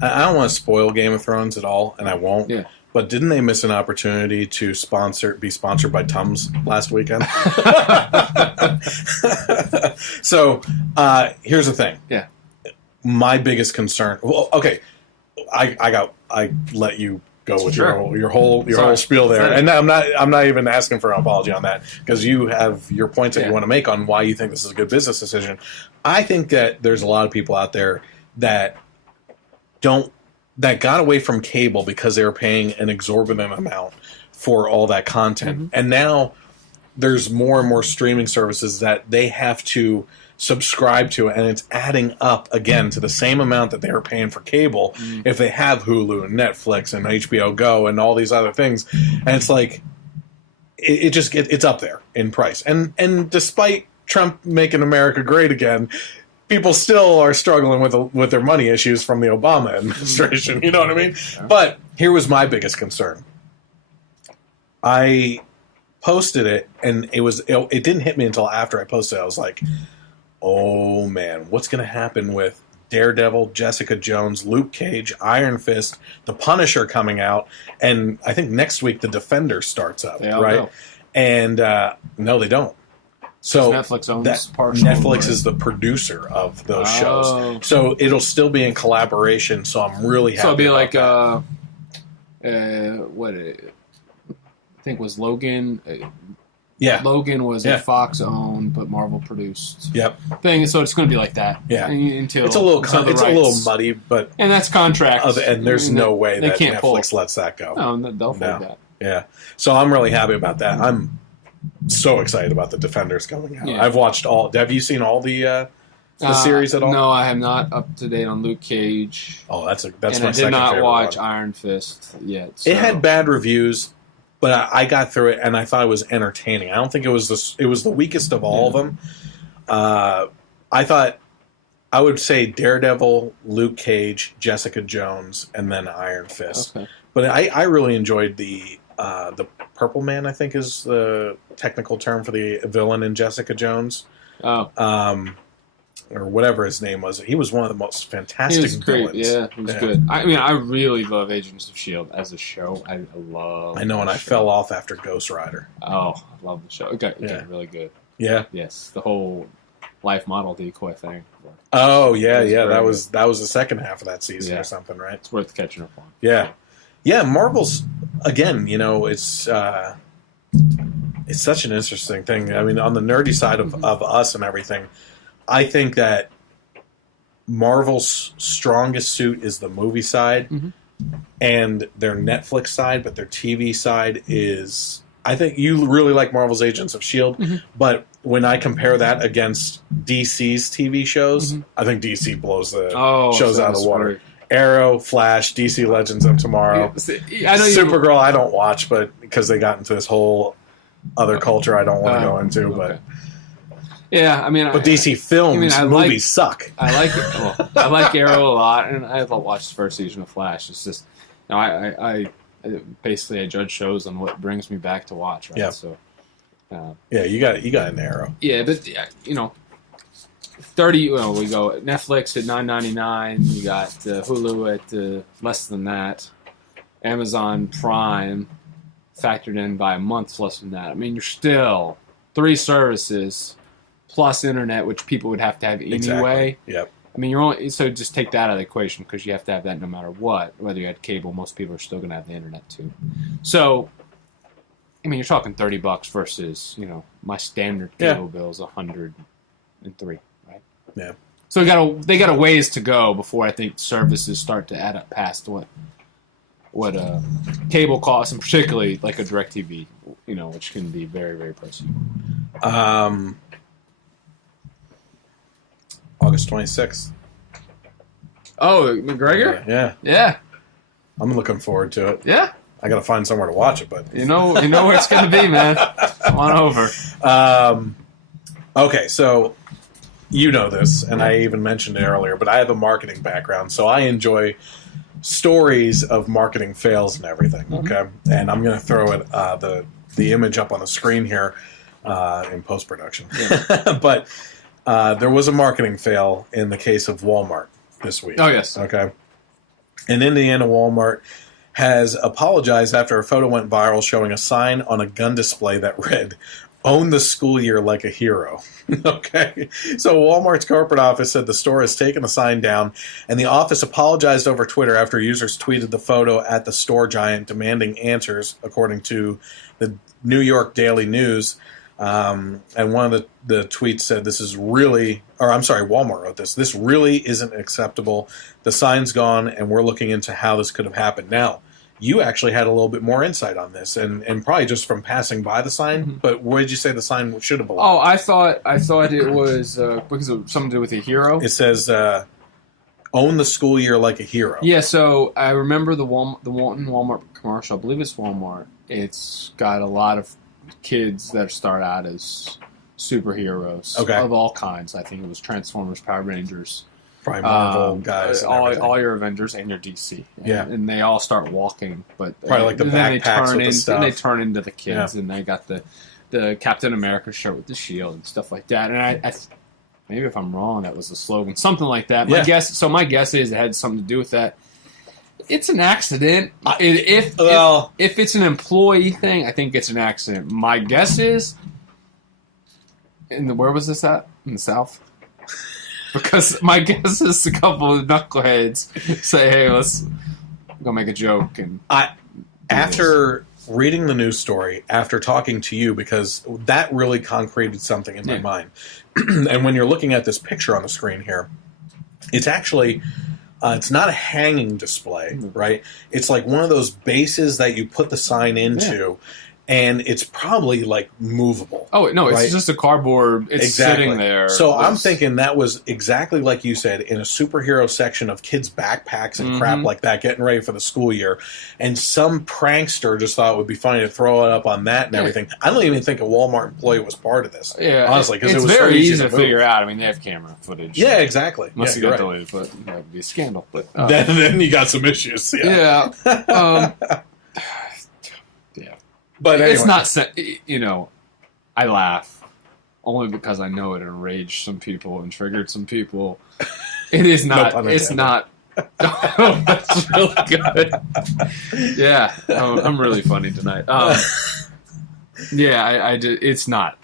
I don't want to spoil Game of Thrones at all, and I won't. Yeah. But didn't they miss an opportunity to be sponsored by Tums last weekend? So here's the thing. Yeah. My biggest concern. Well, okay, I let you go with your whole spiel there, and I'm not even asking for an apology on that, because you have your points that you want to make on why you think this is a good business decision. I think that there's a lot of people out there that got away from cable because they were paying an exorbitant amount for all that content, and now there's more and more streaming services that they have to subscribe to, and it's adding up again to the same amount that they were paying for cable if they have Hulu and Netflix and HBO Go and all these other things. And it's like it's up there in price. And despite Trump making America great again, people still are struggling with their money issues from the Obama administration. You know what I mean? But here was my biggest concern. I posted it, and it didn't hit me until after I posted it. I was like, oh man, what's going to happen with Daredevil, Jessica Jones, Luke Cage, Iron Fist, The Punisher coming out, and I think next week The Defender starts up, right? Know. And no, they don't. So Netflix owns partial. Netflix is the producer of those shows, so it'll still be in collaboration. So I'm really happy. So it'll be like what I think was Logan. Yeah, Logan was a Fox owned but Marvel produced thing, so it's going to be like that. Yeah, until it's a little muddy, but that's contract. And there's no way that Netflix lets that go. No, they'll hold that. Yeah, so I'm really happy about that. I'm so excited about the Defenders coming out. Yeah. I've watched all. Have you seen all the series at all? No, I have not up to date on Luke Cage. Oh, that's my second favorite. I did not watch one. Iron Fist yet. So. It had bad reviews, but I got through it and I thought it was entertaining. I don't think it was the weakest of all of them. I thought I would say Daredevil, Luke Cage, Jessica Jones, and then Iron Fist. Okay. But I really enjoyed the Purple Man, I think is the technical term for the villain in Jessica Jones. Oh. Or whatever his name was. He was one of the most fantastic villains. Yeah, he was good. I mean, I really love Agents of S.H.I.E.L.D. as a show. I know, and I fell off after Ghost Rider. Oh, I love the show. It got really good. Yeah. Yes, the whole life model decoy thing. Oh, yeah. That was the second half of that season or something, right? It's worth catching up on. Yeah. Yeah, Marvel's, again, it's such an interesting thing. I mean, on the nerdy side of us and everything, I think that Marvel's strongest suit is the movie side and their Netflix side, but their TV side is... I think you really like Marvel's Agents of S.H.I.E.L.D., but when I compare that against DC's TV shows, I think DC blows the shows out of the water. Great. Arrow, Flash, DC Legends of Tomorrow. Yeah, Supergirl I don't watch, but because they got into this whole other culture I don't want to go into, but... Yeah, I mean... But DC films, movies suck. I like it. Well, I like Arrow a lot, and I watched the first season of Flash. It's just... I basically I judge shows on what brings me back to watch, right? Yeah. So... yeah, you got an Arrow. Yeah, but, 30... Well, we go Netflix at $9.99. You got Hulu at less than that. Amazon Prime factored in by a month less than that. I mean, you're still 3 services... plus internet, which people would have to have anyway. Exactly. Yep. I mean, so just take that out of the equation because you have to have that no matter what. Whether you had cable, most people are still going to have the internet too. So, I mean, you're talking $30 versus my standard cable bill is $103, right? Yeah. So they got a ways to go before I think services start to add up past what cable costs, and particularly like a DirecTV, which can be very, very pricey. August 26th. Oh, McGregor? Yeah. Yeah. I'm looking forward to it. Yeah. I got to find somewhere to watch it, but you know where it's going to be, man. Come on over. Okay, so you know this, and I even mentioned it earlier, but I have a marketing background, so I enjoy stories of marketing fails and everything. Okay, and I'm going to throw it the image up on the screen here in post production. Yeah. But there was a marketing fail in the case of Walmart this week. Oh yes. Okay, in Indiana, Walmart has apologized after a photo went viral showing a sign on a gun display that read, "Own the school year like a hero." Okay. So Walmart's corporate office said the store has taken the sign down, and the office apologized over Twitter after users tweeted the photo at the store giant demanding answers, according to the New York Daily News. And one of the tweets said, Walmart wrote this. "This really isn't acceptable. The sign's gone, and we're looking into how this could have happened." Now, you actually had a little bit more insight on this, and probably just from passing by the sign. But what did you say the sign should have belonged? Oh, I thought it was because of something to do with a hero. It says, "Own the school year like a hero." Yeah, so I remember the Walmart commercial. I believe it's Walmart. It's got a lot of kids that start out as superheroes of all kinds. I think it was Transformers, Power Rangers. Probably Marvel guys. All your Avengers and your DC. And they all start walking, but probably like the backpacks with the stuff. And they turn into the kids, and they got the Captain America shirt with the shield and stuff like that. And I maybe if I'm wrong, that was the slogan, something like that. My guess is it had something to do with that. It's an accident. If it's an employee thing, I think it's an accident. My guess is, where was this at? In the South? Because my guess is a couple of knuckleheads say, "Hey, let's go make a joke." And after reading the news story, after talking to you, because that really concreted something in my mind. And when you're looking at this picture on the screen here, it's actually it's not a hanging display, right? It's like one of those bases that you put the sign into. And it's probably like movable. Oh no, it's just a cardboard. It's sitting there. So I'm thinking that was exactly like you said, in a superhero section of kids' backpacks and crap like that, getting ready for the school year. And some prankster just thought it would be funny to throw it up on that and everything. I don't even think a Walmart employee was part of this. Yeah, honestly, because it was very so easy to figure out. I mean, they have camera footage. Yeah, exactly. Unless you got deleted, but that would be a scandal. But then you got some issues. Yeah. But anyway. It's not, I laugh only because I know it enraged some people and triggered some people. It is not, it's not, oh, that's really good. Yeah, I'm really funny tonight. It's not,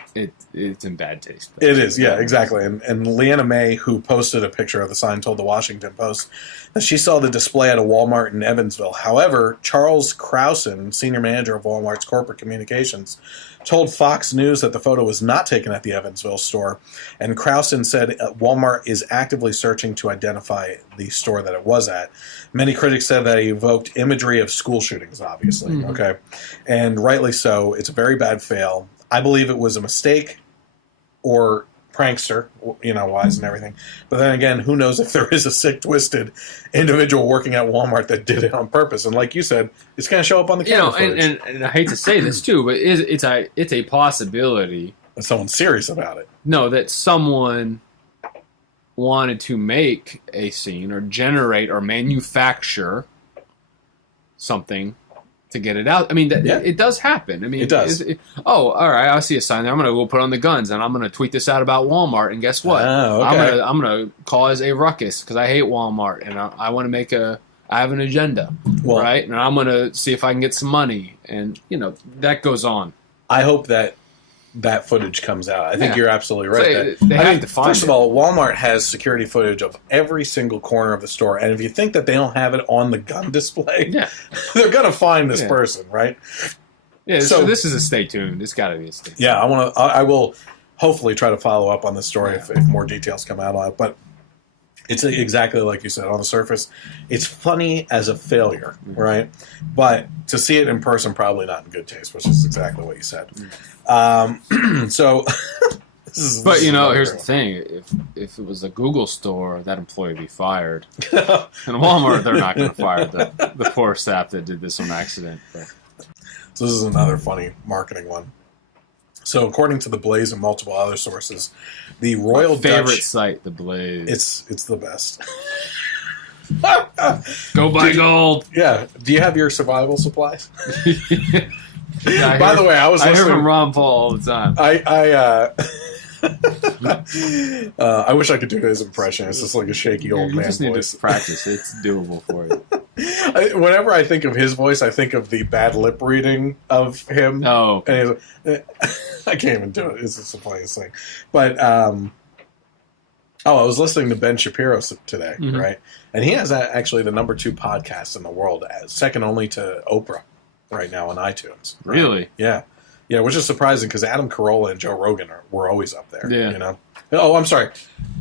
it's in bad taste. It is, yeah, exactly. And Leanna May, who posted a picture of the sign, told the Washington Post that she saw the display at a Walmart in Evansville. However, Charles Krausen, senior manager of Walmart's corporate communications, told Fox News that the photo was not taken at the Evansville store. And Krausen said Walmart is actively searching to identify the store that it was at. Many critics said that he evoked imagery of school shootings, obviously. Okay, and rightly so. It's a very bad fail. I believe it was a mistake or prankster, wise and everything. But then again, who knows if there is a sick, twisted individual working at Walmart that did it on purpose. And like you said, it's going to show up on the camera footage. And I hate to say this too, but it's a possibility that someone's serious about it. No, that someone wanted to make a scene or generate or manufacture something to get it out. I mean, it does happen. I mean, it does. All right, I see a sign there. I'm going to go put on the guns, and I'm going to tweet this out about Walmart. And guess what? Okay. I'm going to cause a ruckus because I hate Walmart, and I want to make I have an agenda, right? And I'm going to see if I can get some money, and that goes on. I hope that footage comes out. I think you're absolutely right. They have to find first of all, Walmart has security footage of every single corner of the store, and if you think that they don't have it on the gun display, they're going to find this person, right? Yeah. So this is a stay tuned. It's got to be a stay tuned. Yeah, I will hopefully try to follow up on this story if more details come out on it. But it's exactly like you said. On the surface, it's funny as a failure, right? But to see it in person, probably not in good taste, which is exactly what you said. So But here's the thing: if it was a Google store, that employee would be fired. And Walmart, they're not going to fire the poor staff that did this on accident. But. So this is another funny marketing one. So according to The Blaze and multiple other sources, the Royal favorite Dutch site, The Blaze. It's the best. Go buy gold. Yeah. Do you have your survival supplies? Yeah, By the way, I hear from Ron Paul all the time. I wish I could do his impression. It's just like a shaky old man voice. voice. Need to practice. It's doable for you. Whenever I think of his voice, I think of the bad lip reading of him. Oh, okay. And I can't even do it. It's just the funniest thing. But I was listening to Ben Shapiro today, right? And he has actually the #2 podcast in the world, second only to Oprah right now on iTunes. Right? Really? Yeah. Yeah, which is surprising because Adam Carolla and Joe Rogan were always up there. Yeah. Oh, I'm sorry.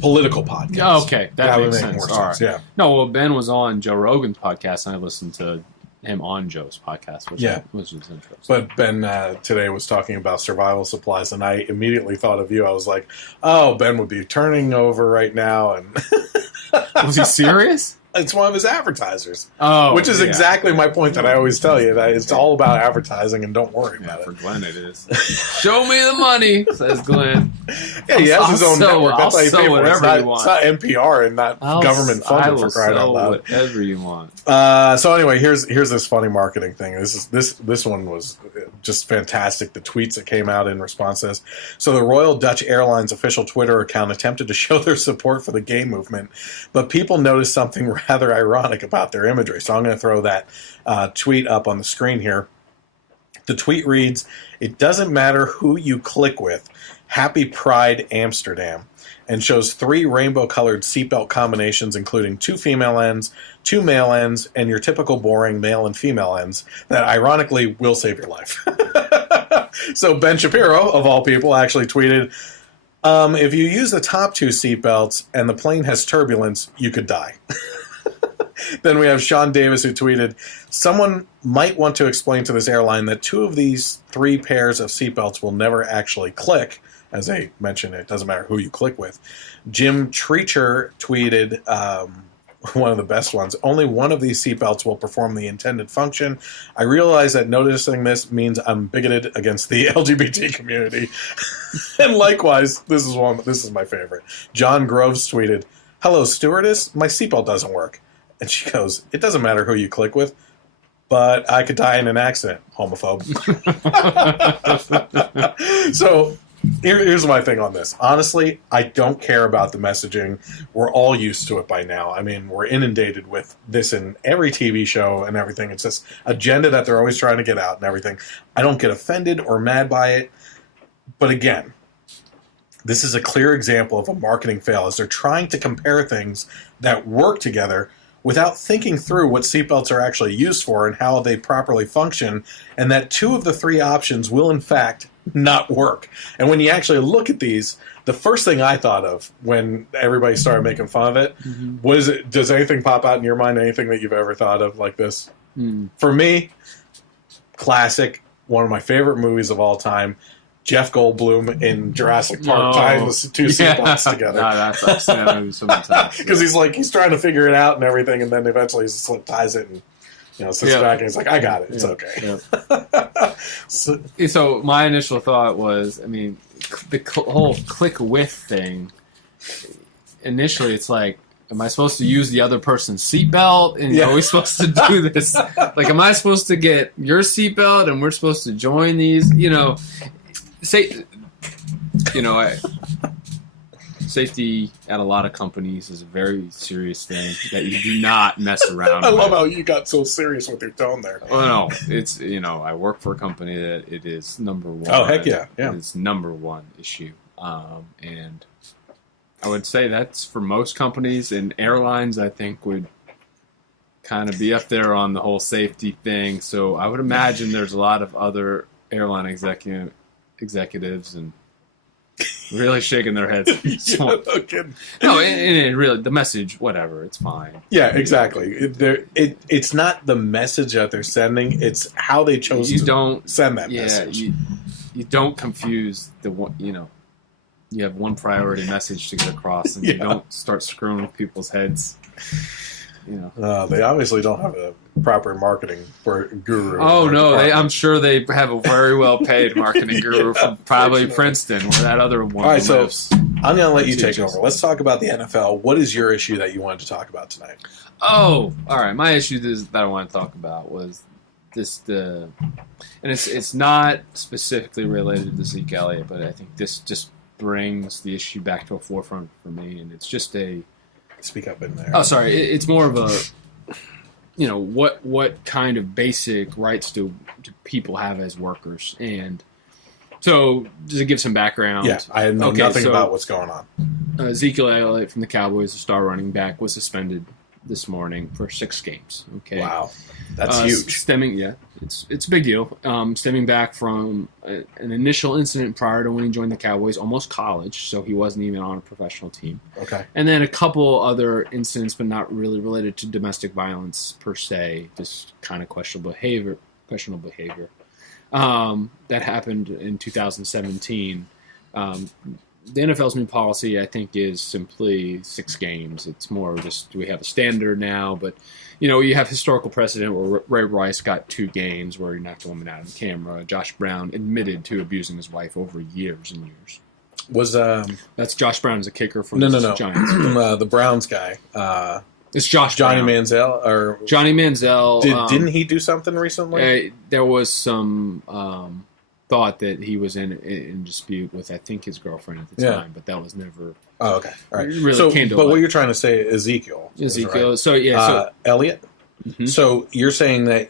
Political podcast. Oh, okay. That makes sense. More All sense. right. Yeah. No, well, Ben was on Joe Rogan's podcast, and I listened to him on Joe's podcast, which was interesting. But Ben today was talking about survival supplies, and I immediately thought of you. I was like, oh, Ben would be turning over right now. And was he serious? It's one of his advertisers. Oh, which is exactly my point that I always tell you, that it's all about advertising, and don't worry about it. For Glenn it is. Show me the money, says Glenn. Yeah, he has his own network. That's how you pay for it. It's not NPR and not government funded, for crying out loud. Whatever you want. So anyway, here's this funny marketing thing. This one was just fantastic. The tweets that came out in response to this. So the Royal Dutch Airlines official Twitter account attempted to show their support for the gay movement, but people noticed something rather ironic about their imagery. So I'm going to throw that tweet up on the screen here. The tweet reads, "It doesn't matter who you click with. Happy Pride Amsterdam," and shows 3 rainbow-colored seatbelt combinations, including 2 female ends, 2 male ends, and your typical boring male and female ends that ironically will save your life. So Ben Shapiro, of all people, actually tweeted, if you use the top 2 seatbelts and the plane has turbulence, you could die. Then we have Sean Davis, who tweeted, "Someone might want to explain to this airline that 2 of these 3 pairs of seatbelts will never actually click." As they mentioned, it doesn't matter who you click with. Jim Treacher tweeted, one of the best ones, "Only one of these seatbelts will perform the intended function. I realize that noticing this means I'm bigoted against the LGBT community." And likewise, this is my favorite. John Groves tweeted, "Hello, stewardess, my seatbelt doesn't work." And she goes, "It doesn't matter who you click with, but I could die in an accident, homophobe." So here's my thing on this. Honestly, I don't care about the messaging. We're all used to it by now. I mean, we're inundated with this in every TV show and everything. It's this agenda that they're always trying to get out and everything. I don't get offended or mad by it. But again, this is a clear example of a marketing fail, as they're trying to compare things that work together without thinking through what seatbelts are actually used for and how they properly function, and that 2 of the 3 options will, in fact, not work. And when you actually look at these, the first thing I thought of when everybody started making fun of it was, does anything pop out in your mind, anything that you've ever thought of like this? For me, classic, one of my favorite movies of all time, Jeff Goldblum in Jurassic Park tying the 2 seatbelts together. No, I've seen that movie so many times. Because he's trying to figure it out and everything, and then eventually he slip ties it and sits back and he's like, "I got it. It's okay." Yeah. So my initial thought was, I mean, the whole click with thing. Initially, it's like, am I supposed to use the other person's seatbelt? And are we supposed to do this? Like, am I supposed to get your seatbelt and we're supposed to join these? Safety at a lot of companies is a very serious thing that you do not mess around I with. love how you got so serious with your tone there. Well, no, it's, I work for a company that it is number 1. Oh, heck yeah. It's number 1 issue. And I would say that's for most companies, and airlines, I think, would kind of be up there on the whole safety thing. So I would imagine there's a lot of other airline executives and really shaking their heads. No kidding. No, and really, the message, whatever, it's fine. Yeah, exactly. It's not the message that they're sending; it's how they chose to send that message. You don't confuse the one. you have one priority message to get across, and you don't start screwing with people's heads. You know. They obviously don't have a proper marketing guru. Oh no, I'm sure they have a very well paid marketing guru from probably Princeton, where that other one All right, lives. so I'm going to let you take over. Let's talk about the NFL. What is your issue that you wanted to talk about tonight? Oh, all right. My issue that I want to talk about was and it's not specifically related to Ezekiel Elliot, but I think this just brings the issue back to a forefront for me, and it's just Speak up in there. Oh, sorry. It's more of a, what kind of basic rights do people have as workers? And so, just to give some background. Yeah, I know nothing about what's going on. Ezekiel Elliot from the Cowboys, the star running back, was suspended this morning for 6 games. Okay. Wow. That's huge. It's a big deal. Stemming back from an initial incident prior to when he joined the Cowboys, almost college, so he wasn't even on a professional team. Okay. And then a couple other incidents, but not really related to domestic violence per se, just kind of questionable behavior. That happened in 2017. The NFL's new policy, I think, is simply 6 games. It's more just we have a standard now, but you have historical precedent where Ray Rice got 2 games where he knocked a woman out on camera. Josh Brown admitted to abusing his wife over years and years. That's Josh Brown as a kicker from the Giants. The Browns guy. It's Johnny Manziel or Johnny Manziel. Didn't he do something recently? There was some thought that he was in dispute with, I think, his girlfriend at the time, but that was never. Oh, okay, all right. Really came to but light. What you're trying to say, Ezekiel. Right? So Elliot. Mm-hmm. So you're saying that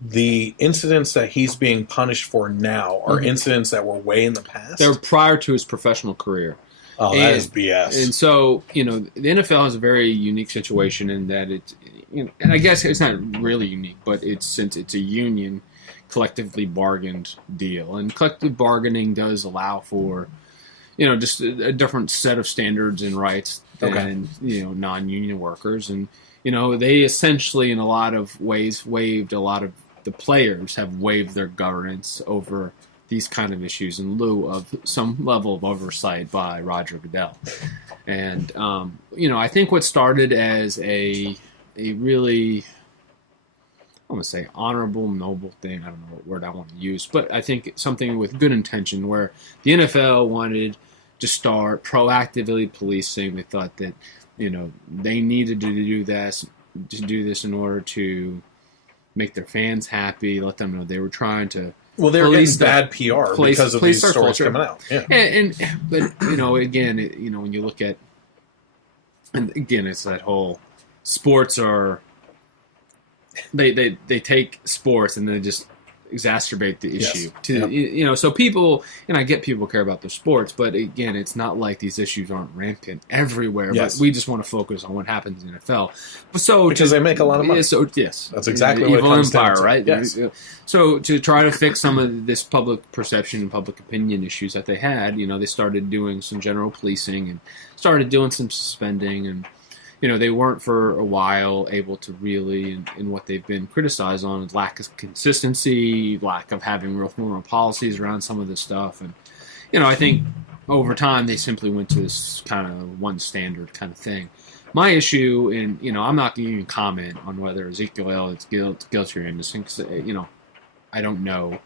the incidents that he's being punished for now are incidents that were way in the past. They're prior to his professional career. Oh, that is BS. And so, the NFL has a very unique situation in that it's, and I guess it's not really unique, but since it's a union, collectively bargained deal. And collective bargaining does allow for, just a different set of standards and rights than, non-union workers. And, they essentially, in a lot of ways, the players have waived their governance over these kind of issues in lieu of some level of oversight by Roger Goodell. And, I think what started as a really, I want to say honorable, noble thing, I don't know what word I want to use, but I think something with good intention where the NFL wanted to start proactively policing. They thought that, they needed to do this in order to make their fans happy, let them know they were trying to. Well, they were getting bad PR because of these stories culture. coming out. Yeah. But again, when you look at, and again, it's that whole sports are. They take sports and they just exacerbate the issue. So people, and I get people care about their sports, but again, it's not like these issues aren't rampant everywhere. Yes. But we just want to focus on what happens in the NFL. Because they make a lot of money. So yes, that's exactly what it comes down to. Right? Yes. So to try to fix some of this public perception and public opinion issues that they had, they started doing some general policing and started doing some suspending and. They weren't for a while able to really, in what they've been criticized on, lack of consistency, lack of having real formal policies around some of this stuff. And, I think over time they simply went to this kind of one standard kind of thing. My issue, and, I'm not going to even comment on whether Ezekiel Elliott's guilty or innocent, because, I don't know.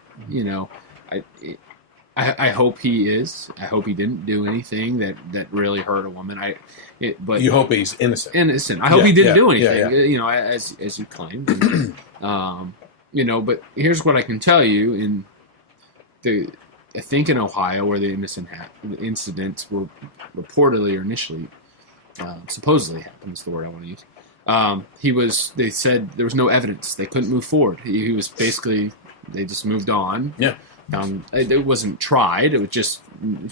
I hope he is. I hope he didn't do anything that really hurt a woman. But you hope he's innocent. Innocent. I hope he didn't do anything. Yeah. As you claimed. And, but here's what I can tell you. I think in Ohio, where the incidents were reportedly or initially, supposedly happened is the word I want to use. They said there was no evidence. They couldn't move forward. He was basically. They just moved on. Yeah. It wasn't tried. It was just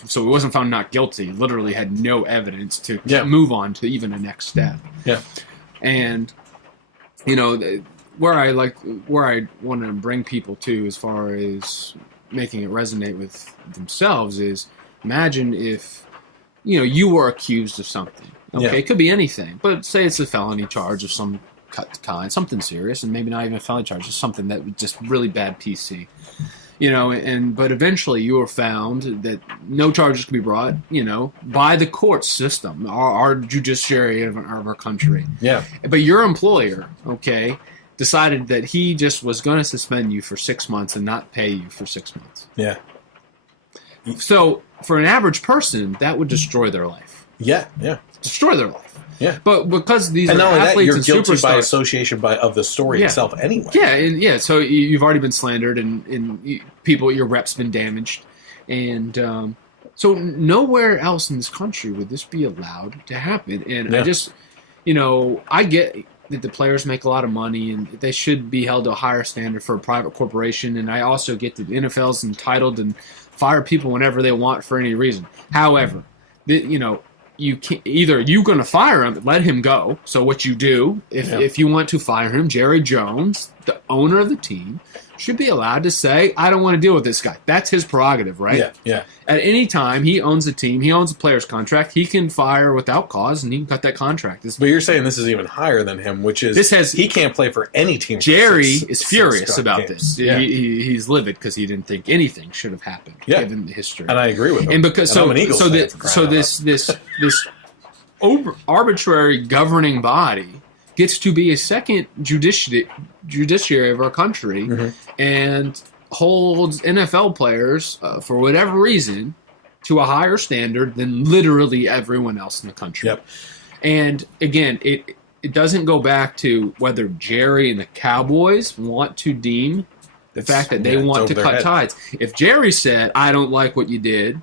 so it wasn't found not guilty. Literally had no evidence to move on to even a next step. Yeah, and where I want to bring people to as far as making it resonate with themselves is imagine if you were accused of something. Okay, it could be anything, but say it's a felony charge of some kind, something serious, and maybe not even a felony charge, just something that was just really bad PC. But eventually you were found that no charges could be brought, by the court system, our judiciary of our country. Yeah. But your employer, decided that he just was going to suspend you for 6 months and not pay you for 6 months. Yeah. So for an average person, that would destroy their life. Yeah. Destroy their life. Yeah. But because these and are not only athletes that, you're and guilty superstars, by association of the story itself anyway. Yeah. So you've already been slandered, and your rep's been damaged, and so nowhere else in this country would this be allowed to happen. And I just, I get that the players make a lot of money and they should be held to a higher standard for a private corporation, and I also get that the NFL's entitled and fire people whenever they want for any reason. However, you can either you're going to fire him, let him go. So what you do, if you want to fire him, Jerry Jones, the owner of the team, should be allowed to say, I don't want to deal with this guy. That's his prerogative, right? Yeah. At any time, he owns the team, he owns the player's contract, he can fire without cause, and he can cut that contract. But you're saying this is even higher than him, which is he can't play for any team. Jerry is furious about games. this. Yeah. He's livid because he didn't think anything should have happened, given the history. And I agree with him. And because I'm an Eagles fan this arbitrary governing body gets to be a second judiciary of our country and holds NFL players, for whatever reason, to a higher standard than literally everyone else in the country. Yep. And again, it doesn't go back to whether Jerry and the Cowboys want to deem the fact that they want to cut ties. If Jerry said, I don't like what you did,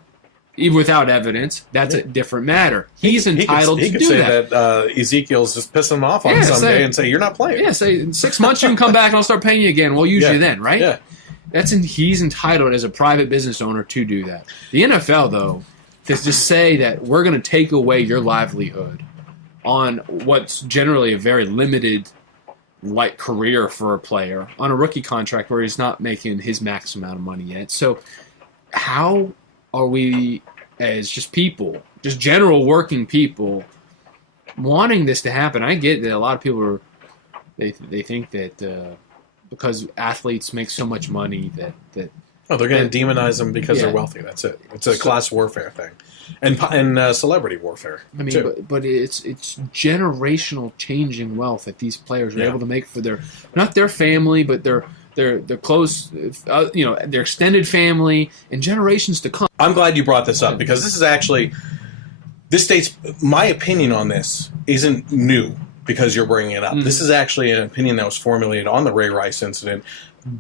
even without evidence, that's a different matter. He's entitled to do that. He could say that Ezekiel's just pissing him off on Sunday and say, you're not playing. Yeah, say, in 6 months you can come back and I'll start paying you again. We'll use you then, right? Yeah. He's entitled as a private business owner to do that. The NFL, though, to just say that we're going to take away your livelihood on what's generally a very limited career for a player, on a rookie contract where he's not making his max amount of money yet. So how are we, as just people, just general working people, wanting this to happen? I get that a lot of people are, they think that because athletes make so much money that they're going to demonize them because they're wealthy. That's it. It's a class warfare thing, and celebrity warfare. I mean, but it's generational changing wealth that these players are able to make for not their family, but their close, their extended family and generations to come. I'm glad you brought this up because this states my opinion on this isn't new because you're bringing it up. This is actually an opinion that was formulated on the Ray Rice incident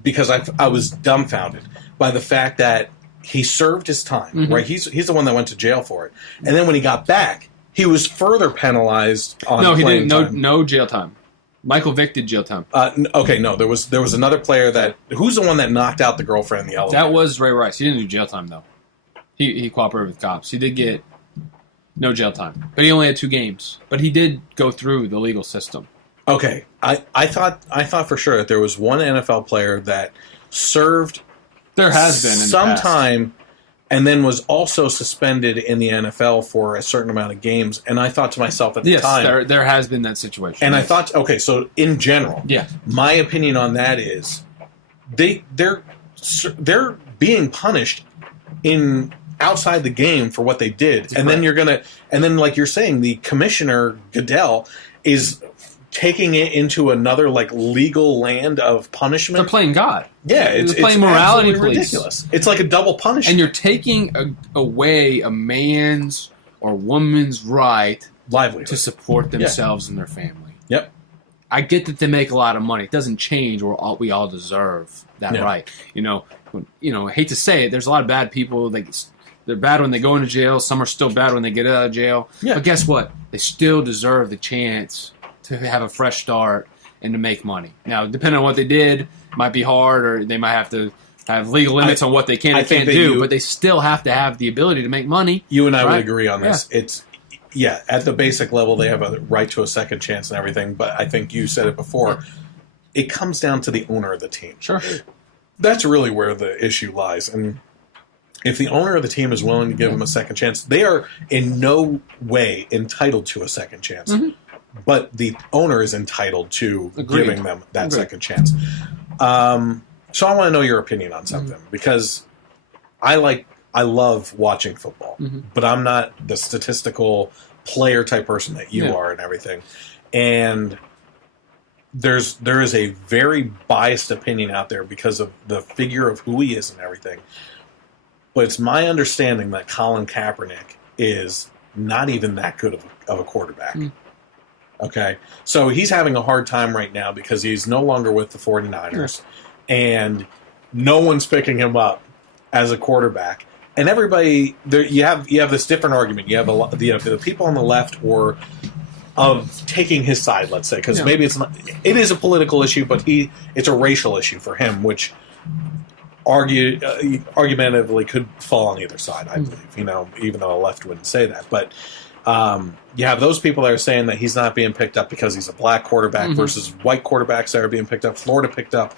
because I was dumbfounded by the fact that he served his time, right? He's the one that went to jail for it. And then when he got back, he was further penalized on No, he didn't. time. No jail time. Michael Vick did jail time. There was another player who's the one that knocked out the girlfriend in the elevator? That was Ray Rice. He didn't do jail time though. He cooperated with cops. He did get no jail time, but he only had 2 games. But he did go through the legal system. Okay, I thought for sure that there was one NFL player that served. There has been some time, and then was also suspended in the NFL for a certain amount of games. And I thought to myself at the time, yes, there has been that situation. And I thought, okay, so in general, my opinion on that is they're being punished outside the game for what they did, and then like you're saying, the commissioner Goodell is taking it into another legal land of punishment. They're playing God. Yeah, it's playing morality police. Ridiculous. It's like a double punishment, and you're taking away a man's or woman's right livelihood to support themselves and their family. Yep. I get that they make a lot of money. It doesn't change. We all deserve that right. I hate to say it. There's a lot of bad people. They're bad when they go into jail. Some are still bad when they get out of jail. Yeah. But guess what? They still deserve the chance to have a fresh start and to make money. Now, depending on what they did, it might be hard, or they might have to have legal limits on what they can and can't do, but they still have to have the ability to make money. You and I would agree on this. Yeah. At the basic level, they have a right to a second chance and everything, but I think you said it before. It comes down to the owner of the team. Sure. That's really where the issue lies. And if the owner of the team is willing to give them a second chance, they are in no way entitled to a second chance. But the owner is entitled to giving them that second chance. So I want to know your opinion on something because I love watching football, but I'm not the statistical player type person that you are and everything. And there is a very biased opinion out there because of the figure of who he is and everything. But it's my understanding that Colin Kaepernick is not even that good of a quarterback. Okay? So he's having a hard time right now because he's no longer with the 49ers. And no one's picking him up as a quarterback. And everybody, you have this different argument. You have the people on the left or of taking his side, let's say, because maybe it's not. It is a political issue, but it's a racial issue for him, which argumentatively could fall on either side. I believe, even though the left wouldn't say that, but. You have those people that are saying that he's not being picked up because he's a black quarterback versus white quarterbacks that are being picked up. Florida picked up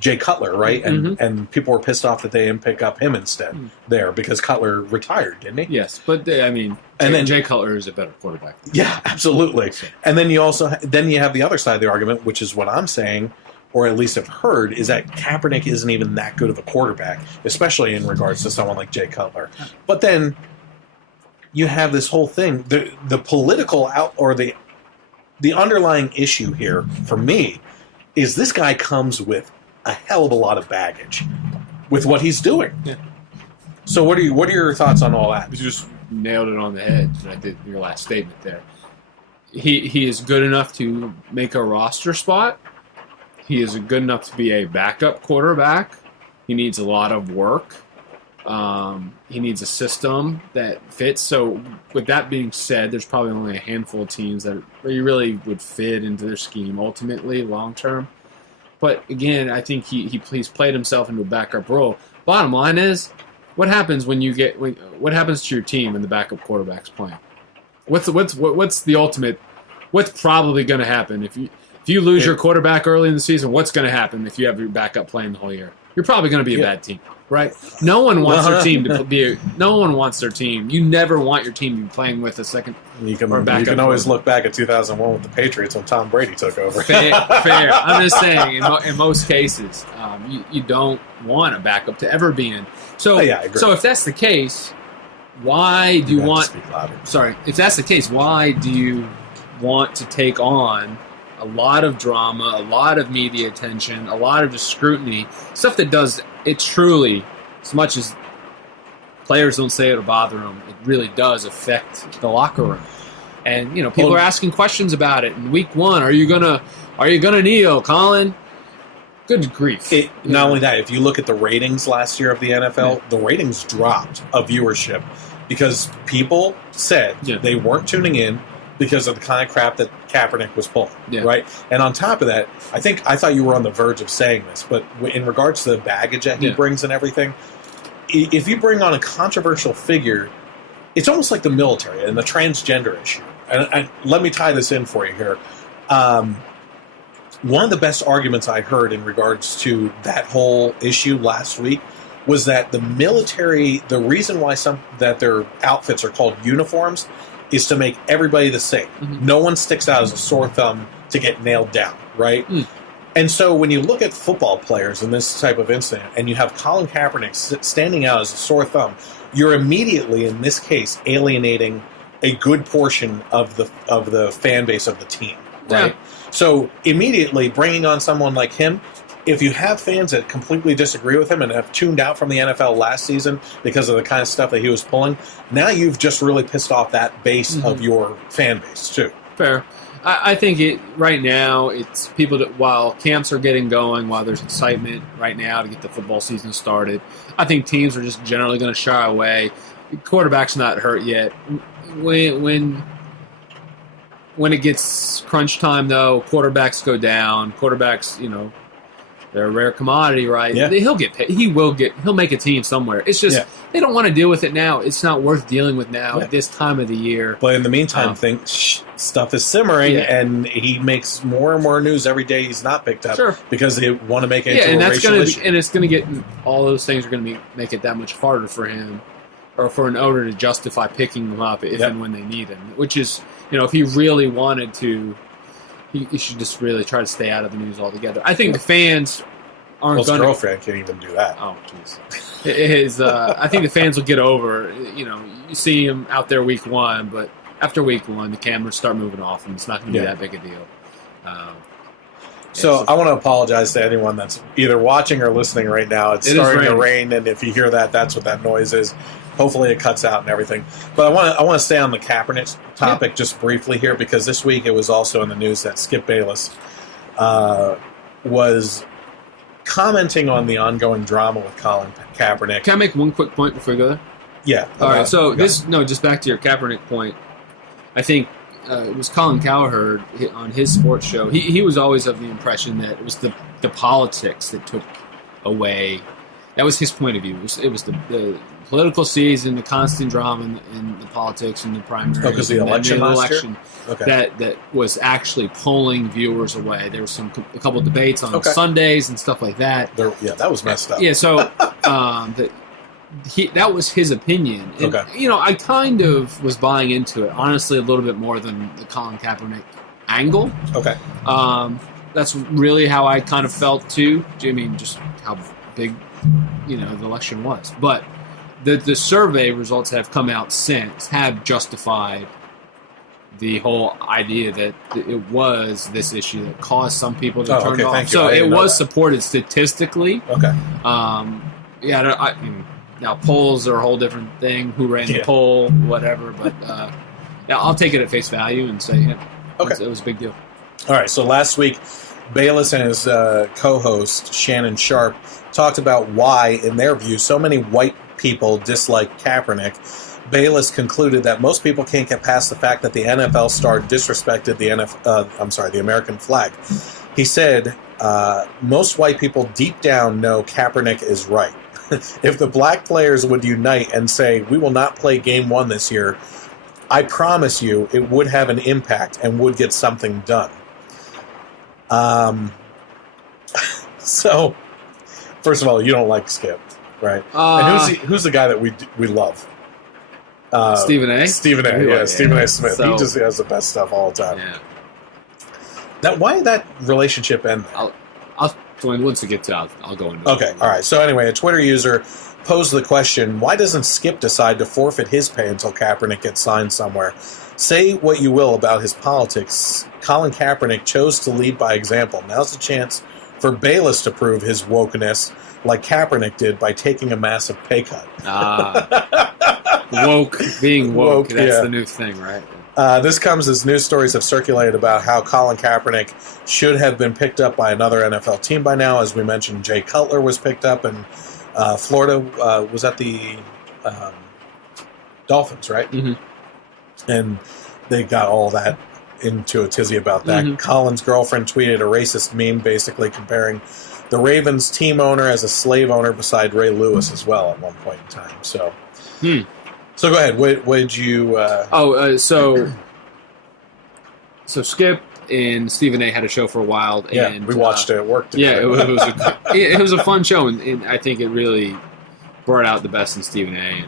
Jay Cutler, right? And people were pissed off that they didn't pick up him instead there because Cutler retired, didn't he? Yes, but then Jay Cutler is a better quarterback. Yeah, absolutely. And then you have the other side of the argument, which is what I'm saying, or at least have heard, is that Kaepernick isn't even that good of a quarterback, especially in regards to someone like Jay Cutler. But then you have this whole thing, the political or the underlying issue here for me is this guy comes with a hell of a lot of baggage with what he's doing. Yeah. So what are your thoughts on all that? You just nailed it on the head. I did your last statement there. He is good enough to make a roster spot. He is good enough to be a backup quarterback. He needs a lot of work. He needs a system that fits. So with that being said, there's probably only a handful of teams where you really would fit into their scheme ultimately long term. But again, I think he's played himself into a backup role. Bottom line is, what happens what happens to your team when the backup quarterback's playing? What's the ultimate? What's probably going to happen if you lose your quarterback early in the season? What's going to happen if you have your backup playing the whole year? You're probably going to be a bad team. Right? No one wants their team to be. No one wants their team. You never want your team to be playing with a second. You can always look back at 2001 with the Patriots when Tom Brady took over. Fair. I'm just saying, in most cases, you don't want a backup to ever be in. So, I agree. So if that's the case, why do you want? Sorry, if that's the case, why do you want to take on a lot of drama, a lot of media attention, a lot of just scrutiny, stuff that does it truly, as much as players don't say it'll bother them, it really does affect the locker room. And people are asking questions about it. In week 1, are you gonna kneel, Colin? Good grief! Not only that, if you look at the ratings last year of the NFL, the ratings dropped of viewership because people said they weren't tuning in because of the kind of crap that Kaepernick was pulling, right? And on top of that, I thought you were on the verge of saying this, but in regards to the baggage that he brings and everything, if you bring on a controversial figure, it's almost like the military and the transgender issue. And let me tie this in for you here. One of the best arguments I heard in regards to that whole issue last week was that the military, the reason why that their outfits are called uniforms is to make everybody the same. No one sticks out as a sore thumb to get nailed down, right? And so when you look at football players in this type of incident and you have Colin Kaepernick standing out as a sore thumb, you're immediately, in this case, alienating a good portion of the fan base of the team, right? So immediately bringing on someone like him, if you have fans that completely disagree with him and have tuned out from the NFL last season because of the kind of stuff that he was pulling, now you've just really pissed off that base of your fan base too. Fair. I think right now it's people that while camps are getting going, while there's excitement right now to get the football season started, I think teams are just generally going to shy away. Quarterback's not hurt yet. When it gets crunch time, though, quarterbacks go down. Quarterbacks, they're a rare commodity, right? Yeah. He'll get paid. He'll make a team somewhere. It's just they don't want to deal with it now. It's not worth dealing with now at this time of the year. But in the meantime, stuff is simmering, and he makes more and more news every day he's not picked up because they want to make it into a racial issue. And it's going to get all those things are going to make it that much harder for him or for an owner to justify picking them up if and when they need him. Which is, if he really wanted to. You should just really try to stay out of the news altogether. I think the fans aren't His going girlfriend can't even do that. Oh, jeez. I think the fans will get over. You know, you see him out there week one, but after week one, the cameras start moving off, and it's not going to be that big a deal. So I want to apologize to anyone that's either watching or listening right now. It's starting to rain, and if you hear that, that's what that noise is. Hopefully it cuts out and everything. But I want to stay on the Kaepernick topic just briefly here, because this week it was also in the news that Skip Bayless was commenting on the ongoing drama with Colin Kaepernick. Can I make one quick point before we go there? Yeah. All right. So just back to your Kaepernick point. I think it was Colin Kapaernick on his sports show. He was always of the impression that it was the politics that took away. That was his point of view. It was the political season, the constant drama in the politics and the primaries. Oh, because the election last year? Okay. That was actually pulling viewers away. There was a couple of debates on Sundays and stuff like that. That was messed up. Yeah, so that was his opinion. And, you know, I kind of was buying into it, honestly, a little bit more than the Colin Kaepernick angle. Okay. That's really how I kind of felt, too. I mean, just how big, you know, the election was. But the survey results that have come out since have justified the whole idea that it was this issue that caused some people to turn off. So it was supported statistically. Okay. Now polls are a whole different thing. Who ran the poll, whatever. But I'll take it at face value and say, it was a big deal. All right. So last week, Bayless and his co-host Shannon Sharp talked about why, in their view, so many white people dislike Kaepernick. Bayless concluded that most people can't get past the fact that the NFL star disrespected the American flag. He said, most white people deep down know Kaepernick is right. If the black players would unite and say, we will not play game one this year, I promise you it would have an impact and would get something done. So, first of all, you don't like Skip, right? And who's the guy that we love? Stephen A. Stephen A. Stephen A. Smith. He just has the best stuff all the time. Yeah. Why did that relationship end? Once we get to, I'll go into. Okay, all right. So anyway, a Twitter user posed the question: why doesn't Skip decide to forfeit his pay until Kaepernick gets signed somewhere? Say what you will about his politics, Colin Kaepernick chose to lead by example. Now's the chance for Bayless to prove his wokeness, like Kaepernick did by taking a massive pay cut. Being woke, that's the new thing, right? This comes as news stories have circulated about how Colin Kaepernick should have been picked up by another NFL team by now. As we mentioned, Jay Cutler was picked up, and Florida was at the Dolphins, right? Mm-hmm. And they got all that into a tizzy about that. Mm-hmm. Colin's girlfriend tweeted a racist meme basically comparing the Ravens team owner as a slave owner beside Ray Lewis as well at one point in time. So... So go ahead. What did you? So Skip and Stephen A. had a show for a while. And, we watched it at work together. It was a fun show, and I think it really brought out the best in Stephen A.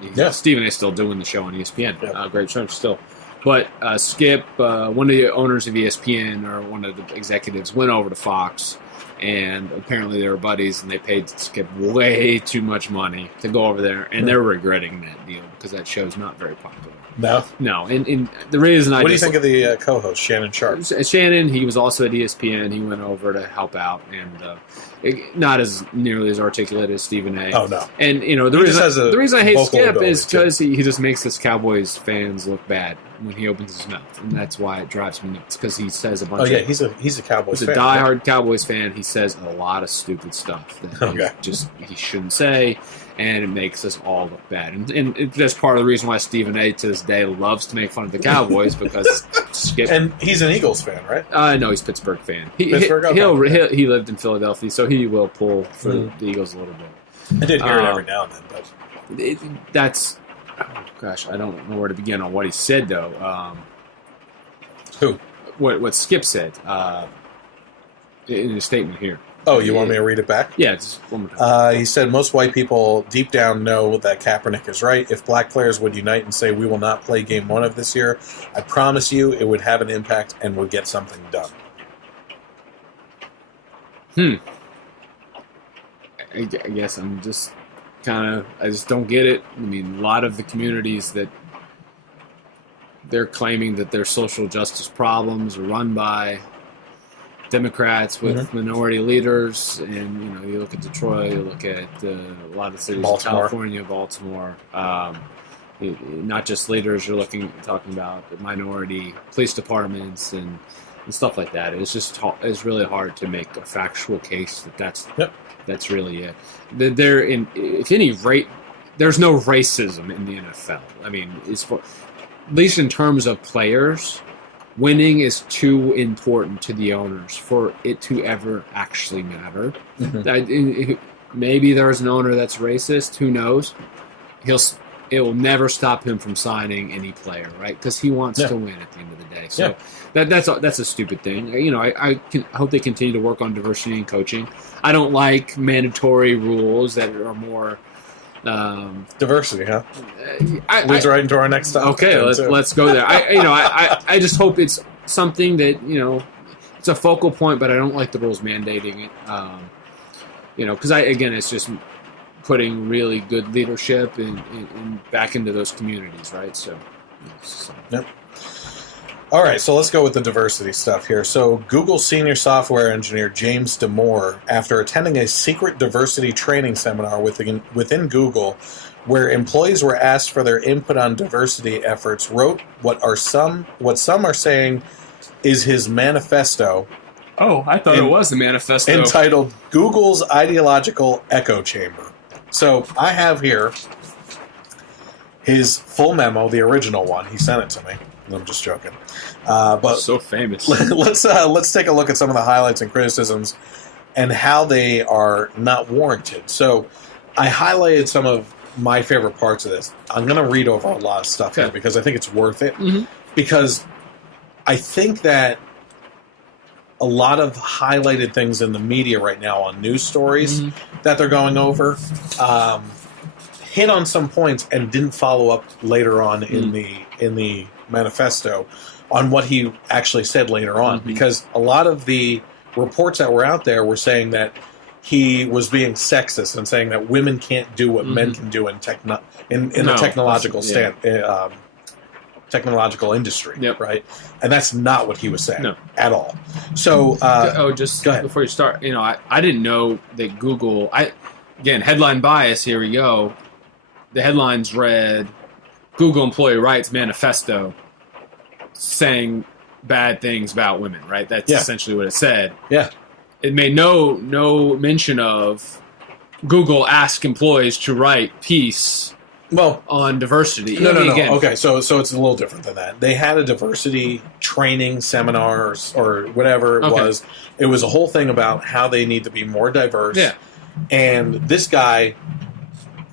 And Stephen A. still doing the show on ESPN. Yeah. Great show still. But Skip, one of the owners of ESPN or one of the executives, went over to Fox. And apparently they were buddies, and they paid Skip way too much money to go over there, and they're regretting that deal because that show's not very popular. No. And the reason what do you think of the co-host Shannon Sharp? Shannon, he was also at ESPN. He went over to help out, and not as nearly as articulate as Stephen A. Oh no. And the reason I hate Skip is because he just makes us Cowboys fans look bad when he opens his mouth, and that's why it drives me nuts. Because he says a bunch. He's a Cowboys fan. He's a diehard Cowboys fan. He says a lot of stupid stuff that he shouldn't say, and it makes us all look bad. And that's part of the reason why Stephen A. to this day loves to make fun of the Cowboys because Skip. And he's an Eagles fan, right? No, he's a Pittsburgh fan. He lived in Philadelphia, so he will pull for the Eagles a little bit. I did hear it every now and then, but that's. Oh, gosh, I don't know where to begin on what he said, though. Who? What Skip said in his statement here. Oh, you want me to read it back? Yeah, just one more time. He said, most white people deep down know that Kaepernick is right. If black players would unite and say, we will not play game one of this year, I promise you it would have an impact and would get something done. I guess I'm just I just don't get it. I mean, a lot of the communities that they're claiming that their social justice problems are run by Democrats with minority leaders, and you look at Detroit, you look at a lot of cities in California, Baltimore. Not just leaders. You're talking about minority police departments and stuff like that. It's really hard to make a factual case that's really it. There's no racism in the NFL. I mean, at least in terms of players, winning is too important to the owners for it to ever actually matter. Maybe there's an owner that's racist. Who knows? It will never stop him from signing any player, right? Because he wants to win at the end of the day. So that's a stupid thing. I hope they continue to work on diversity in coaching. I don't like mandatory rules that are more diversity, huh? Leads right into our next topic. Okay, let's go there. I just hope it's something that it's a focal point, but I don't like the rules mandating it. Because it's just putting really good leadership in back into those communities, right? So. Yep. All right, so let's go with the diversity stuff here. So Google senior software engineer James Damore, after attending a secret diversity training seminar within Google, where employees were asked for their input on diversity efforts, wrote what some are saying is his manifesto. Oh, I thought it was the manifesto. Entitled Google's Ideological Echo Chamber. So I have here his full memo, the original one. He sent it to me. I'm just joking. But so famous. Let's take a look at some of the highlights and criticisms and how they are not warranted. So I highlighted some of my favorite parts of this. I'm going to read over a lot of stuff here because I think it's worth it. Because I think that a lot of highlighted things in the media right now on news stories that they're going over hit on some points and didn't follow up later on in the manifesto on what he actually said later on, because a lot of the reports that were out there were saying that he was being sexist and saying that women can't do what men can do in the technological technological industry, right? And that's not what he was saying at all. So, just go ahead. Before you start, I didn't know that Google. Again, headline bias. Here we go. The headlines read, "Google employee rights manifesto," saying bad things about women. Right? That's essentially what it said. Yeah. It made no mention of Google ask employees to write piece. Well, on diversity. No. Okay, so it's a little different than that. They had a diversity training seminar or whatever it was. It was a whole thing about how they need to be more diverse. Yeah. And this guy,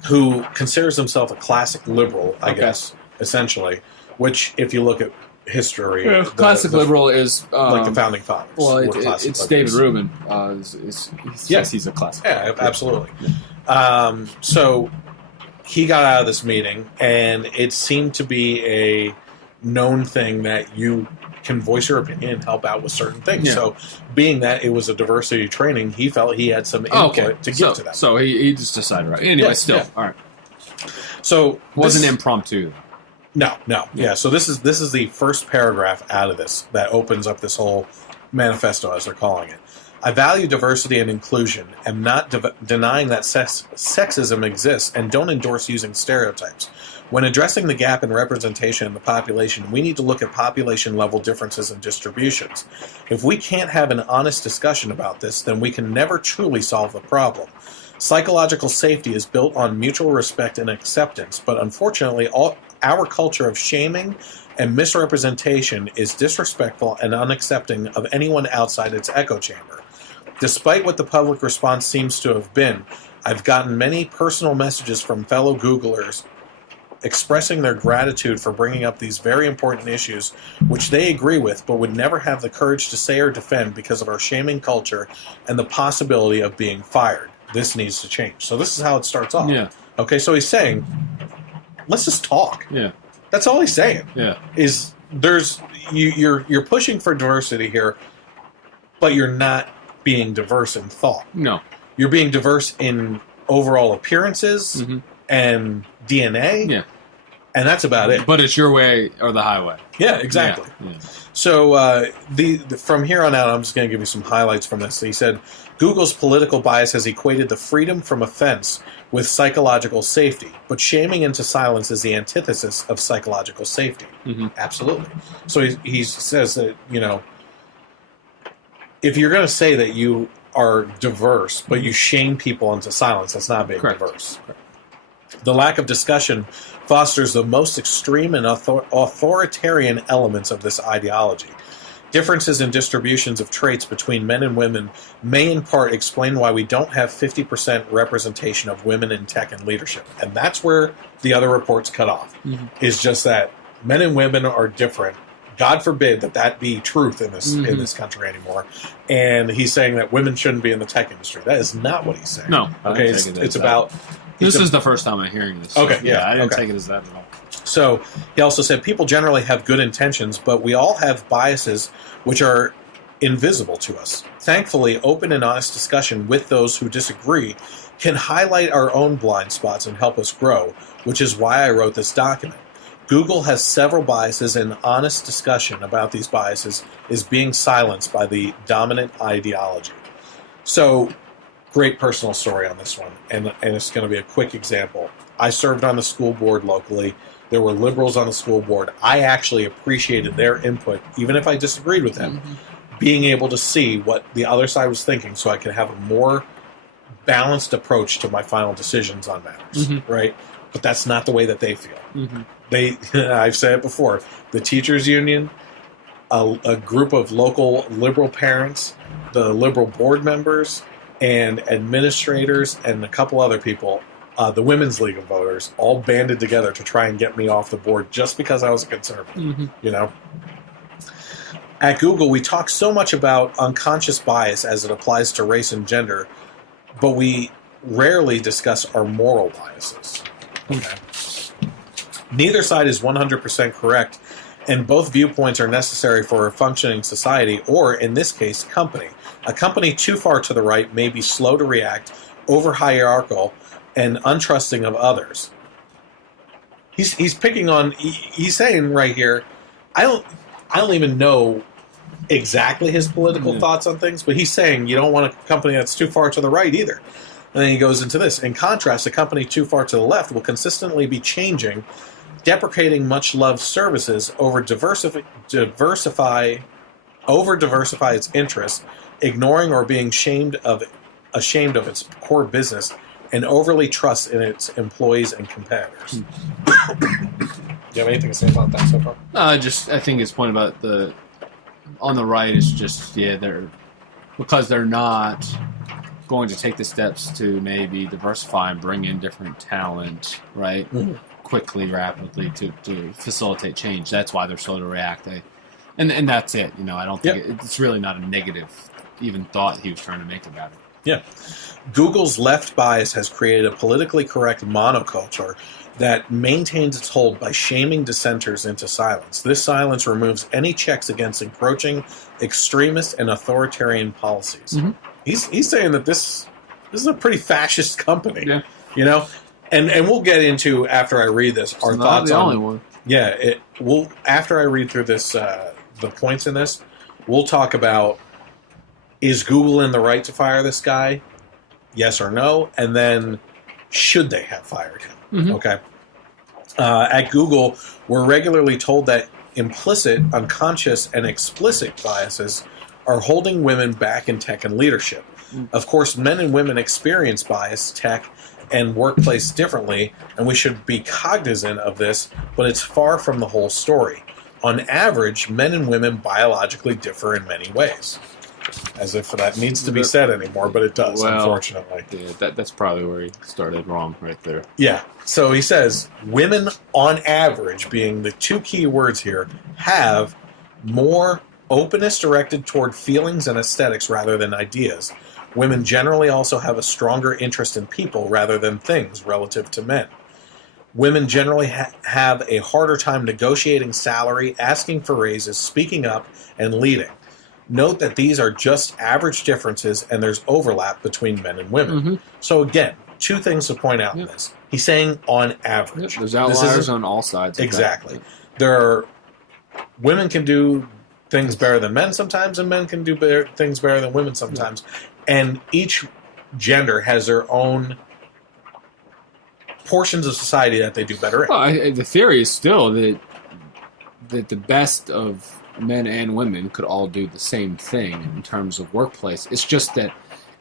who considers himself a classic liberal, I guess, essentially, which if you look at history... classic liberal is... like the Founding Fathers. Well, it's David Rubin. Yes, he's a classic. Yeah, absolutely. So... he got out of this meeting, and it seemed to be a known thing that you can voice your opinion and help out with certain things. Yeah. So, being that it was a diversity training, he felt he had some input to give to them. So, he just decided, right? Anyway, all right. So, it wasn't impromptu. No. Yeah, so this is the first paragraph out of this that opens up this whole manifesto, as they're calling it. I value diversity and inclusion, am not denying that sexism exists, and don't endorse using stereotypes. When addressing the gap in representation in the population, we need to look at population-level differences and distributions. If we can't have an honest discussion about this, then we can never truly solve the problem. Psychological safety is built on mutual respect and acceptance, but unfortunately, our culture of shaming and misrepresentation is disrespectful and unaccepting of anyone outside its echo chamber. Despite what the public response seems to have been, I've gotten many personal messages from fellow Googlers expressing their gratitude for bringing up these very important issues, which they agree with, but would never have the courage to say or defend because of our shaming culture and the possibility of being fired. This needs to change. So this is how it starts off. Yeah. Okay, so he's saying, let's just talk. Yeah. That's all he's saying. Yeah. Is you're pushing for diversity here, but you're not being diverse in thought. No. you're being diverse in overall appearances and DNA. Yeah. And that's about it. But it's your way or the highway. Yeah, exactly. Yeah. So from here on out, I'm just going to give you some highlights from this. He said, Google's political bias has equated the freedom from offense with psychological safety, but shaming into silence is the antithesis of psychological safety. Absolutely. So he says that, if you're going to say that you are diverse, but you shame people into silence, that's not being diverse. Correct. The lack of discussion fosters the most extreme and authoritarian elements of this ideology. Differences in distributions of traits between men and women may in part explain why we don't have 50% representation of women in tech and leadership. And that's where the other reports cut off, is just that men and women are different. God forbid that be truth in this country anymore. And he's saying that women shouldn't be in the tech industry. That is not what he's saying. No. Okay, it's about... This is the first time I'm hearing this. Okay, yeah. I didn't take it as that at all. So he also said people generally have good intentions, but we all have biases which are invisible to us. Thankfully, open and honest discussion with those who disagree can highlight our own blind spots and help us grow, which is why I wrote this document. Google has several biases, and honest discussion about these biases is being silenced by the dominant ideology. So, great personal story on this one, and it's going to be a quick example. I served on the school board locally. There were liberals on the school board. I actually appreciated their input, even if I disagreed with them, being able to see what the other side was thinking so I could have a more balanced approach to my final decisions on matters, right? But that's not the way that they feel. I've said it before, the teachers union, a group of local liberal parents, the liberal board members, and administrators, and a couple other people, the Women's League of Voters, all banded together to try and get me off the board just because I was a conservative, At Google, we talk so much about unconscious bias as it applies to race and gender, but we rarely discuss our moral biases. Okay. Neither side is 100% correct, and both viewpoints are necessary for a functioning society, or, in this case, company. A company too far to the right may be slow to react, over-hierarchical, and untrusting of others. He's picking on... He's saying right here, I don't even know exactly his political thoughts on things, but he's saying you don't want a company that's too far to the right either. And then he goes into this. In contrast, a company too far to the left will consistently be changing, deprecating much-loved services, over-diversify its interests, ignoring or being ashamed of its core business, and overly trust in its employees and competitors. Do you have anything to say about that so far? I think his point about on the right is just, because they're not going to take the steps to maybe diversify and bring in different talent, right? Quickly, rapidly to facilitate change. That's why they're slow to react. And that's it. I don't think it's really not a negative even thought he was trying to make about it. Yeah. Google's left bias has created a politically correct monoculture that maintains its hold by shaming dissenters into silence. This silence removes any checks against encroaching extremist and authoritarian policies. He's saying that this is a pretty fascist company. Yeah. And we'll get into, after I read this, our thoughts on... only one. Yeah, after I read through this, the points in this, we'll talk about, is Google in the right to fire this guy? Yes or no? And then, should they have fired him? Okay. At Google, we're regularly told that implicit, unconscious, and explicit biases are holding women back in tech and leadership. Of course, men and women experience bias, tech, and workplace differently, and we should be cognizant of this, but it's far from the whole story. On average, men and women biologically differ in many ways. As if that needs to be said anymore, but it does, unfortunately. Yeah, that's probably where he started wrong right there. Yeah. So he says, women on average, being the two key words here, have more openness directed toward feelings and aesthetics rather than ideas. Women generally also have a stronger interest in people rather than things relative to men. Women generally have a harder time negotiating salary, asking for raises, speaking up, and leading. Note that these are just average differences and there's overlap between men and women. Mm-hmm. So again, two things to point out in this. He's saying on average. Yep, there's outliers on all sides. Exactly. There are women can do things better than men sometimes, and men can do things better than women sometimes. And each gender has their own portions of society that they do better in. Well, the theory is still that the best of men and women could all do the same thing in terms of workplace. It's just that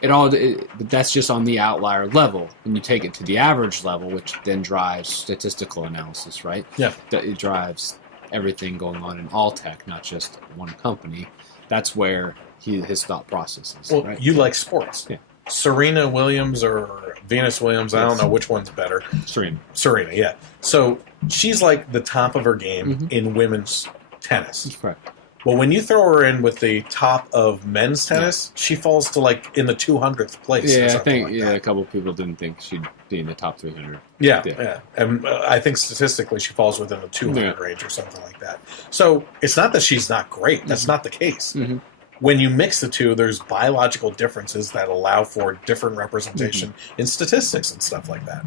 but that's just on the outlier level. When you take it to the average level, which then drives statistical analysis, right? Yeah. It drives everything going on in all tech, not just one company. That's where his thought process is. Well, right? you like sports. Yeah. Serena Williams or Venus Williams, I don't know which one's better. Serena, yeah. So she's like the top of her game in women's tennis. That's correct. Well, when you throw her in with the top of men's tennis, she falls to like in the 200th place. Yeah, or I something think like that. a couple of people didn't think she'd be in the top 300. Yeah. And I think statistically she falls within the 200 range or something like that. So it's not that she's not great. That's not the case. Mm-hmm. When you mix the two, there's biological differences that allow for different representation in statistics and stuff like that.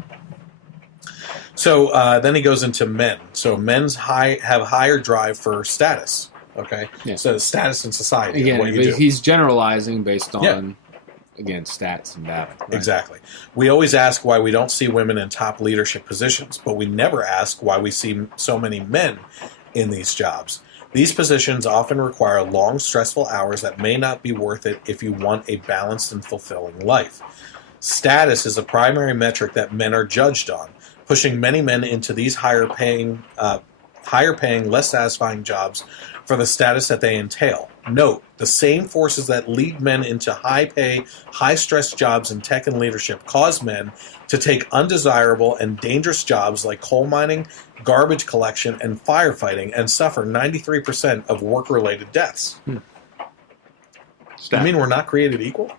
So then he goes into men. So men's have higher drive for status. Okay, so status in society. Again, what you do. He's generalizing based on, again, stats and data. Right? Exactly. We always ask why we don't see women in top leadership positions, but we never ask why we see so many men in these jobs. These positions often require long, stressful hours that may not be worth it if you want a balanced and fulfilling life. Status is a primary metric that men are judged on, pushing many men into these higher paying, less satisfying jobs for the status that they entail. Note, the same forces that lead men into high-pay, high-stress jobs in tech and leadership cause men to take undesirable and dangerous jobs like coal mining, garbage collection, and firefighting and suffer 93% of work-related deaths. You mean we're not created equal?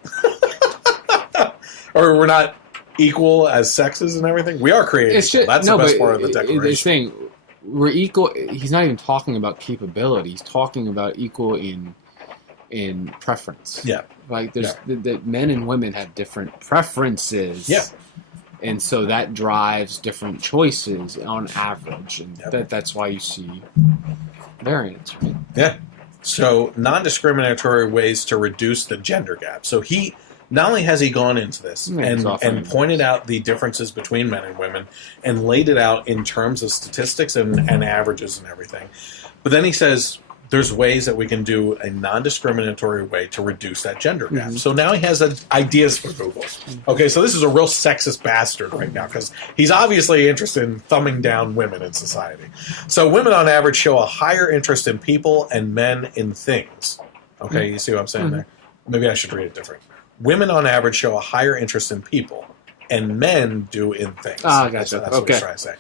Or we're not equal as sexes and everything? We are created equal. That's the best part of the Declaration. They're saying we're equal. He's not even talking about capability. He's talking about equal in preference. Yeah. Like there's the men and women have different preferences. Yeah. And so that drives different choices on average, and that's why you see variance, right? Yeah. So non-discriminatory ways to reduce the gender gap. So he not only has he gone into this and pointed out the differences between men and women and laid it out in terms of statistics and averages and everything, but then he says there's ways that we can do a non-discriminatory way to reduce that gender gap. So now he has ideas for Google. Okay, so this is a real sexist bastard right now because he's obviously interested in thumbing down women in society. So women on average show a higher interest in people and men in things. Okay, you see what I'm saying there? Maybe I should read it different. Women on average show a higher interest in people, and men do in things. Gotcha. That's what he's trying to say.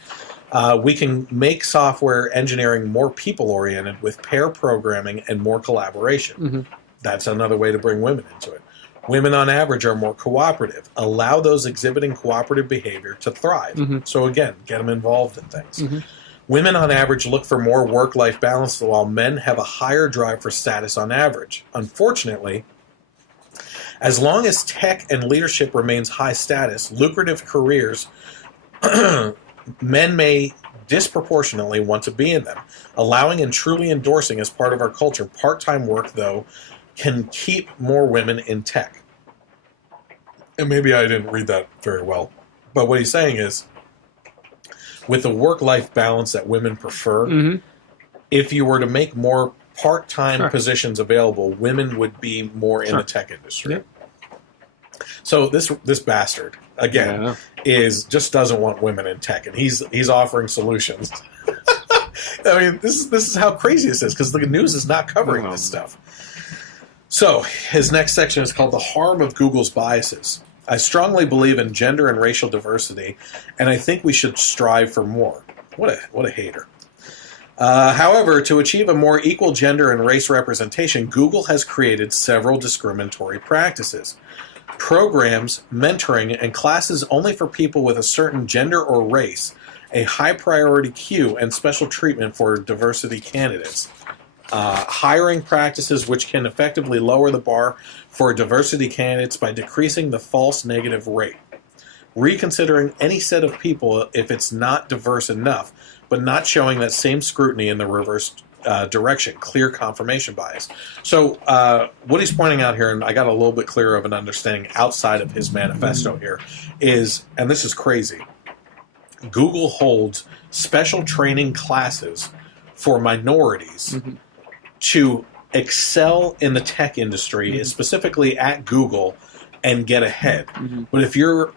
We can make software engineering more people-oriented with pair programming and more collaboration. That's another way to bring women into it. Women on average are more cooperative. Allow those exhibiting cooperative behavior to thrive. So again, get them involved in things. Women on average look for more work-life balance, while men have a higher drive for status on average. Unfortunately, as long as tech and leadership remains high status, lucrative careers, men may disproportionately want to be in them. Allowing and truly endorsing as part of our culture, part-time work, though, can keep more women in tech. And maybe I didn't read that very well, but what he's saying is, with the work-life balance that women prefer, if you were to make more part-time positions available, women would be more in the tech industry. So this bastard again just doesn't want women in tech, and he's offering solutions. I mean, this is how crazy this is because the news is not covering this stuff. So his next section is called "The Harm of Google's Biases." I strongly believe in gender and racial diversity, and I think we should strive for more. What a hater. However, to achieve a more equal gender and race representation, Google has created several discriminatory practices. Programs, mentoring, and classes only for people with a certain gender or race, a high priority queue, and special treatment for diversity candidates. hiring practices which can effectively lower the bar for diversity candidates by decreasing the false negative rate. Reconsidering any set of people if it's not diverse enough, but not showing that same scrutiny in the reverse direction, clear confirmation bias. So what he's pointing out here, and I got a little bit clearer of an understanding outside of his manifesto here, is, and this is crazy, Google holds special training classes for minorities to excel in the tech industry, specifically at Google, and get ahead. But if you're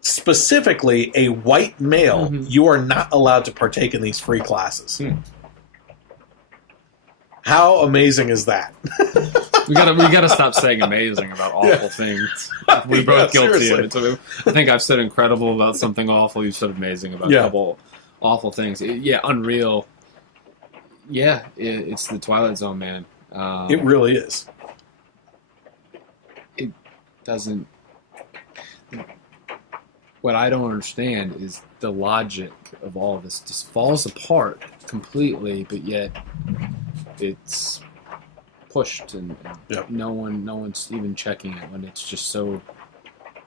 specifically a white male, you are not allowed to partake in these free classes. How amazing is that? we gotta stop saying amazing about awful things. We're both guilty of it. So I think I've said incredible about something awful. You've said amazing about a couple awful things. Unreal. Yeah, it's the Twilight Zone, man. It really is. It doesn't. What I don't understand is the logic of all of this just falls apart completely, but yet it's pushed and no one's even checking it when it's just so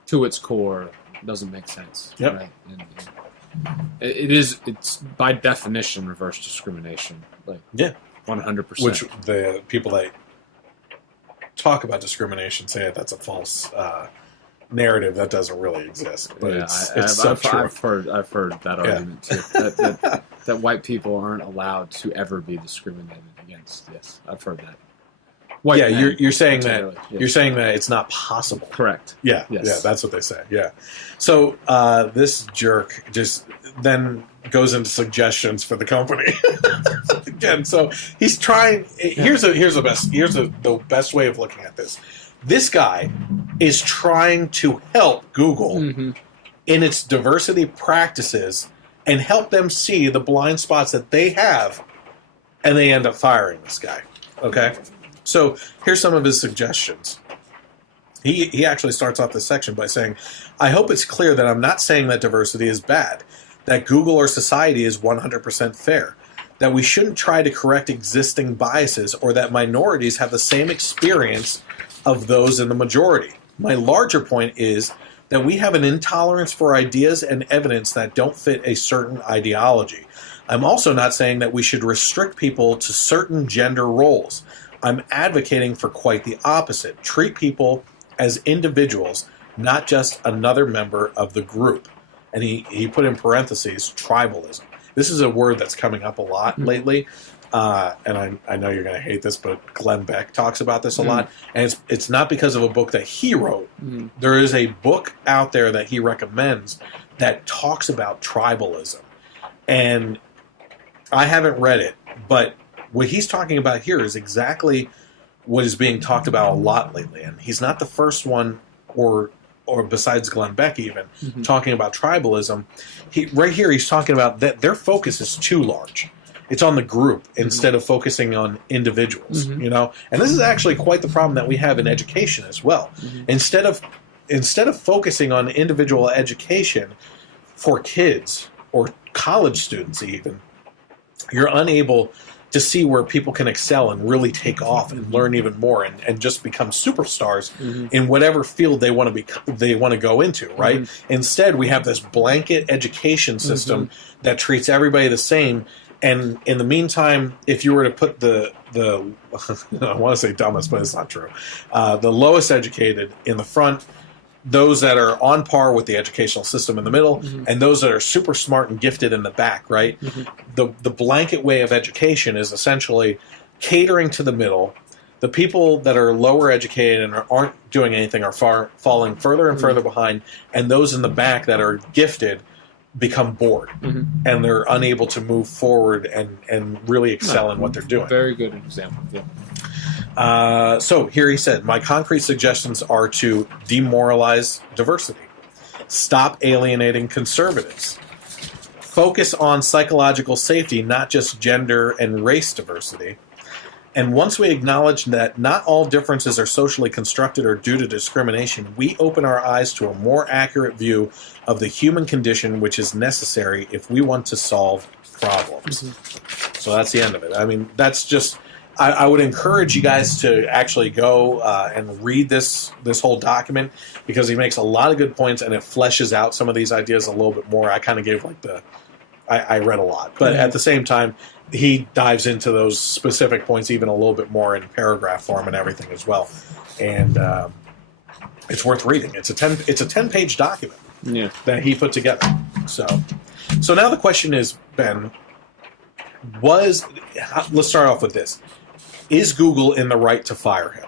to its core doesn't make sense. Right? And it's by definition reverse discrimination. 100%. Which the people that talk about discrimination say that's a false narrative that doesn't really exist. But it's so true. I've heard that argument too. That white people aren't allowed to ever be discriminated against. Yes, I've heard that. You're saying that you're saying that it's not possible. Correct. Yeah, that's what they say. Yeah. So this jerk just then goes into suggestions for the company again. So he's trying. Here's the best way of looking at this. This guy is trying to help Google in its diversity practices and help them see the blind spots that they have, and they end up firing this guy. Okay? So here's some of his suggestions. He actually starts off this section by saying, I hope it's clear that I'm not saying that diversity is bad, that Google or society is 100% fair, that we shouldn't try to correct existing biases, or that minorities have the same experience of those in the majority. My larger point is that we have an intolerance for ideas and evidence that don't fit a certain ideology. I'm also not saying that we should restrict people to certain gender roles. I'm advocating for quite the opposite. Treat people as individuals, not just another member of the group. And he put in parentheses, tribalism. This is a word that's coming up a lot lately. And I know you're going to hate this, but Glenn Beck talks about this a lot. And it's not because of a book that he wrote. There is a book out there that he recommends that talks about tribalism. And I haven't read it, but what he's talking about here is exactly what is being talked about a lot lately. And he's not the first one, or besides Glenn Beck even, talking about tribalism. Right here he's talking about that their focus is too large. It's on the group instead of focusing on individuals, you know? And this is actually quite the problem that we have in education as well. Instead of focusing on individual education for kids or college students even, you're unable to see where people can excel and really take off and learn even more and just become superstars in whatever field they want to go into, right? Instead, we have this blanket education system that treats everybody the same. And in the meantime, if you were to put the I want to say dumbest, but it's not true, the lowest educated in the front, those that are on par with the educational system in the middle, and those that are super smart and gifted in the back, right? The blanket way of education is essentially catering to the middle. The people that are lower educated and aren't doing anything are falling further and further behind, and those in the back that are gifted become bored, and they're unable to move forward and really excel in what they're doing. Very good example, So here he said, my concrete suggestions are to demoralize diversity, stop alienating conservatives, focus on psychological safety, not just gender and race diversity. And once we acknowledge that not all differences are socially constructed or due to discrimination, we open our eyes to a more accurate view of the human condition, which is necessary if we want to solve problems. So that's the end of it. I mean, that's just... I would encourage you guys to actually go and read this whole document, because he makes a lot of good points and it fleshes out some of these ideas a little bit more. I kind of gave I read a lot, but at the same time, he dives into those specific points even a little bit more in paragraph form and everything as well. And it's worth reading. It's a 10-page document that he put together. So now the question is, Ben, let's start off with this. Is Google in the right to fire him?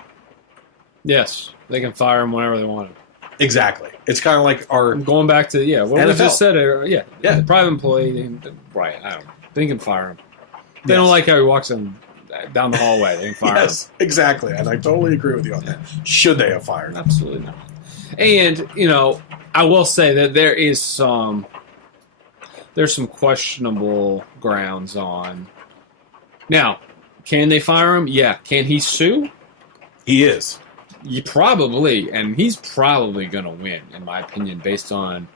Yes, they can fire him whenever they want to. Exactly. It's kind of like our... Going back to, what NFL. we just said. The private employee, right, I don't know. They can fire him. They don't like how he walks down the hallway. They can fire him. Yes, exactly. And I totally agree with you on that. Should they have fired him? Absolutely not. And, I will say that there's some questionable grounds on... Now, can they fire him? Yeah. Can he sue? He is. Probably, and he's probably going to win, in my opinion, based on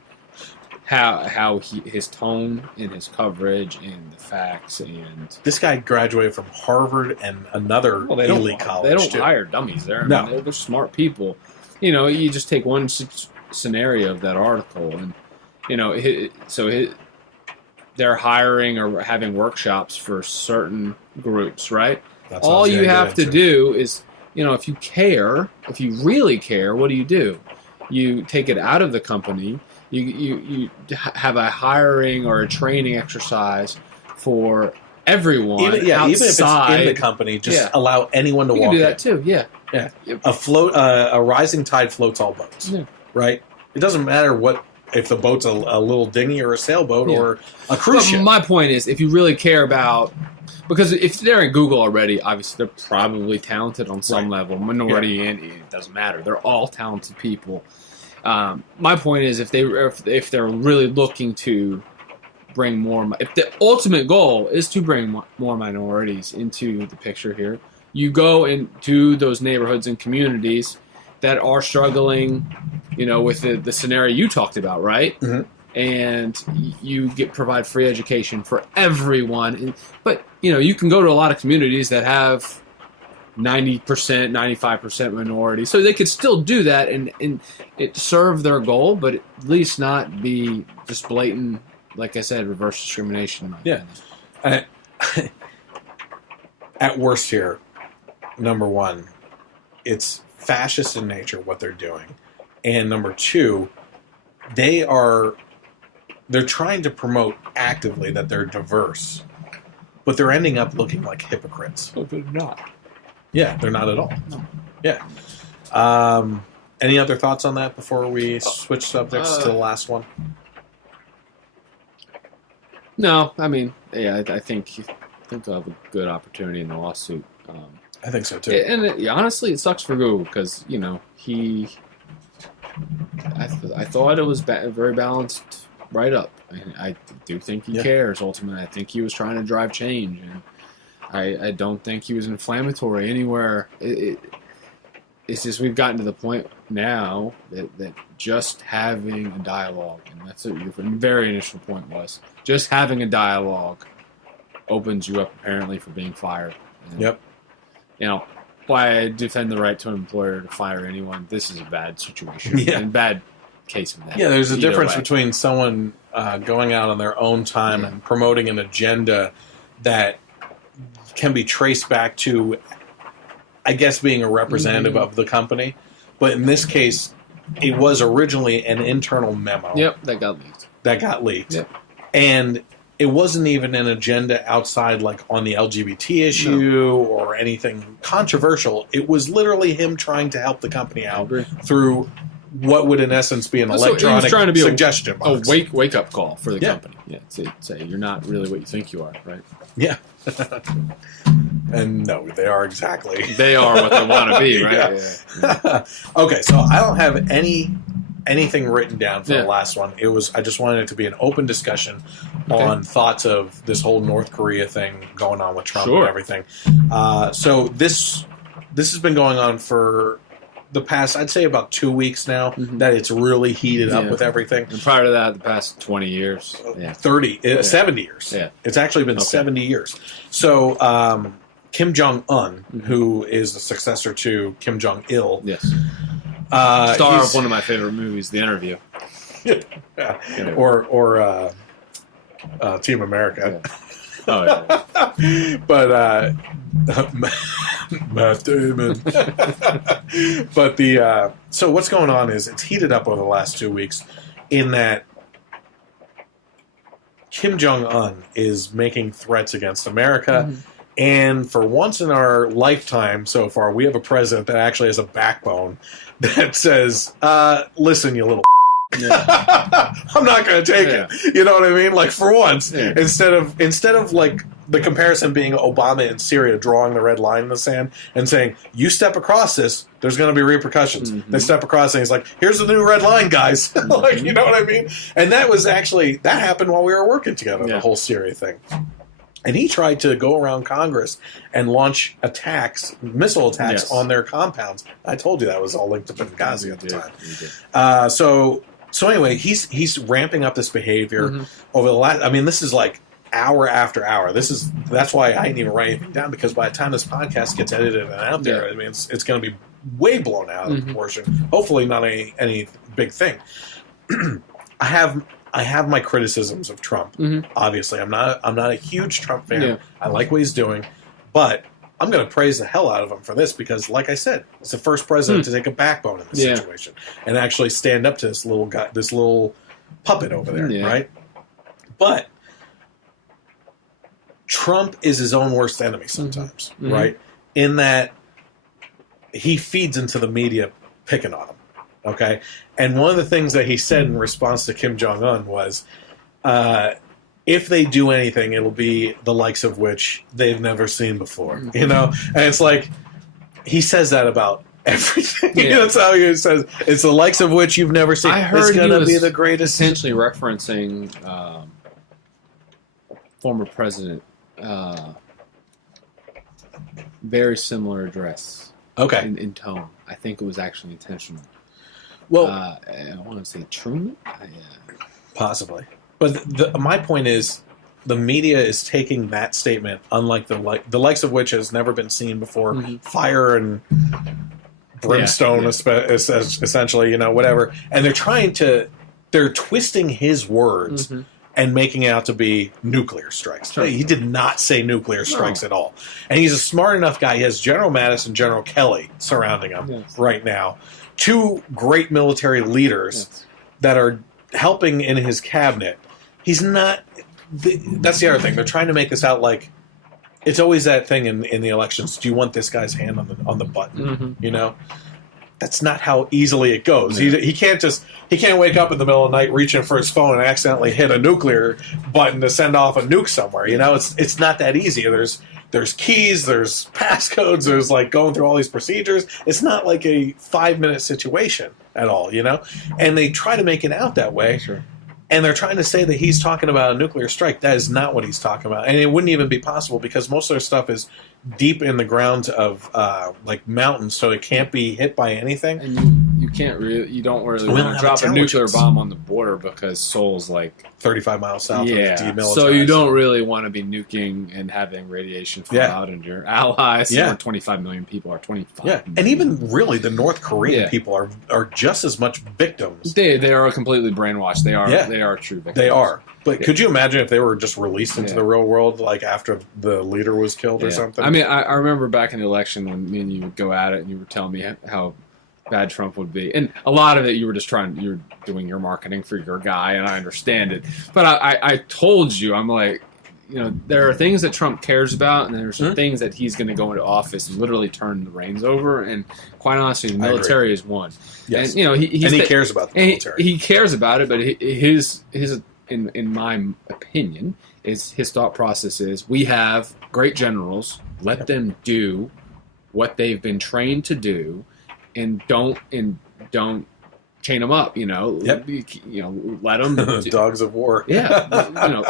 how his tone and his coverage and the facts. And this guy graduated from Harvard and another elite college. They don't hire dummies there. They're smart people. You just take one scenario of that article, and they're hiring or having workshops for certain groups, right? All you have to do is, if you really care, what do? You take it out of the company. You have a hiring or a training exercise for everyone. Even if it's in the company, just allow anyone to walk in. You can do that too. Yeah. A rising tide floats all boats. Yeah. Right. It doesn't matter if the boat's a little dinghy or a sailboat or a cruise ship. My point is, if you really care about, because if they're in Google already, obviously they're probably talented on some level. Minority, and it doesn't matter. They're all talented people. My point is, if they're really looking to bring more, if the ultimate goal is to bring more minorities into the picture here, you go into those neighborhoods and communities that are struggling, with the scenario you talked about, right? Mm-hmm. And you provide free education for everyone. But, you can go to a lot of communities that have 90%, 95% minority. So they could still do that and it serve their goal, but at least not be just blatant, like I said, reverse discrimination. Yeah. At worst here, number one, it's fascist in nature what they're doing. And number two, they're trying to promote actively that they're diverse, but they're ending up looking like hypocrites. But they're not. Yeah, they're not at all. No. Yeah. Any other thoughts on that before we switch subjects to the last one? No, I mean, I think they'll have a good opportunity in the lawsuit. I think so too. And honestly, it sucks for Google because I thought it was very balanced right up. I do think he cares ultimately. I think he was trying to drive change, and I don't think he was inflammatory anywhere. It's just we've gotten to the point now that just having a dialogue, and that's what your very initial point was, just having a dialogue opens you up apparently for being fired. And, yep. Why I defend the right to an employer to fire anyone. This is a bad situation. Yeah. And bad case of that. Yeah, there's a difference between someone going out on their own time and promoting an agenda that can be traced back to, I guess, being a representative of the company. But in this case, it was originally an internal memo. Yep, that got leaked. Yep. And it wasn't even an agenda outside, like, on the LGBT issue or anything controversial. It was literally him trying to help the company out through what would, in essence, be an electronic suggestion box. A wake-up call for the company. Yeah, say you're not really what you think you are, right? Yeah. And no, they are exactly. They are what they want to be, right? Yeah. Okay, so I don't have anything written down for the last one. I just wanted it to be an open discussion on thoughts of this whole North Korea thing going on with Trump and everything. So this has been going on for the past, I'd say, about 2 weeks now, that it's really heated up with everything. And prior to that, the past 20 years. 70 years. Yeah. It's actually been 70 years. So Kim Jong-un, who is the successor to Kim Jong-il. Yes. Star of one of my favorite movies, The Interview. Yeah. Or Team America. Yeah. Oh, yeah. But Matt Damon. But so what's going on is it's heated up over the last 2 weeks in that Kim Jong-un is making threats against America. Mm-hmm. And for once in our lifetime so far, we have a president that actually has a backbone that says, listen, you little I'm not going to take it. You know what I mean? Like, for once, instead of like the comparison being Obama in Syria drawing the red line in the sand and saying, you step across this, there's going to be repercussions. Mm-hmm. They step across and he's like, here's the new red line, guys. Like, you know what I mean? And that happened while we were working together, the whole Syria thing. And he tried to go around Congress and launch missile attacks on their compounds. I told you that was all linked to Benghazi at the time. So anyway, he's ramping up this behavior over the last. I mean, this is like hour after hour. That's why I didn't even write anything down, because by the time this podcast gets edited and out there, I mean, it's going to be way blown out of proportion. Hopefully, not any big thing. I have my criticisms of Trump. Obviously, I'm not a huge Trump fan. Yeah. I like what he's doing, but I'm going to praise the hell out of him for this, because, like I said, it's the first president to take a backbone in this situation and actually stand up to this little guy, this little puppet over there, right? But Trump is his own worst enemy sometimes, right? In that he feeds into the media picking on him, okay? And one of the things that he said in response to Kim Jong-un was, if they do anything, it'll be the likes of which they've never seen before, you know? And it's like, he says that about everything. Yeah. That's how he says, it's the likes of which you've never seen. I heard it's going to be the greatest. Essentially referencing former president, very similar address. Okay. In tone. I think it was actually intentional. Well, I want to say Truman? Possibly. But my point is, the media is taking that statement, unlike the likes of which has never been seen before, fire and brimstone, essentially, you know, whatever. And they're twisting his words and making it out to be nuclear strikes. Sure. He did not say nuclear strikes at all. And he's a smart enough guy. He has General Mattis and General Kelly surrounding him right now. Two great military leaders that are helping in his cabinet. He's not. That's the other thing. They're trying to make this out like it's always that thing in the elections. Do you want this guy's hand on the button? You know, that's not how easily it goes. He can't wake up in the middle of the night reaching for his phone and accidentally hit a nuclear button to send off a nuke somewhere. You know, it's not that easy. There's keys, there's passcodes, there's like going through all these procedures. It's not like a 5-minute situation at all, you know? And they try to make it out that way. Sure. And they're trying to say that he's talking about a nuclear strike. That is not what he's talking about. And it wouldn't even be possible, because most of their stuff is deep in the ground of like mountains, so it can't be hit by anything. And you don't really want to drop a nuclear bomb on the border, because Seoul's like 35 miles south of demilitarized. So you don't really want to be nuking and having radiation fall out into your allies. Where 25 million people are 25 million. And even really the North Korean people are just as much victims. They are completely brainwashed. They are true victims. They are. But could you imagine if they were just released into the real world, like after the leader was killed or something? I mean, I remember back in the election when me and you would go at it and you were telling me how bad Trump would be. And a lot of it you were doing your marketing for your guy, and I understand it. But I told you, I'm like, you know, there are things that Trump cares about, and there's things that he's going to go into office and literally turn the reins over. And quite honestly, the military is one. Yes. And, you know, he cares about the military. He cares about it, but his in my opinion, his thought process is, we have great generals, let them do what they've been trained to do, and don't chain them up, you know. You know, let them dogs of war. You know,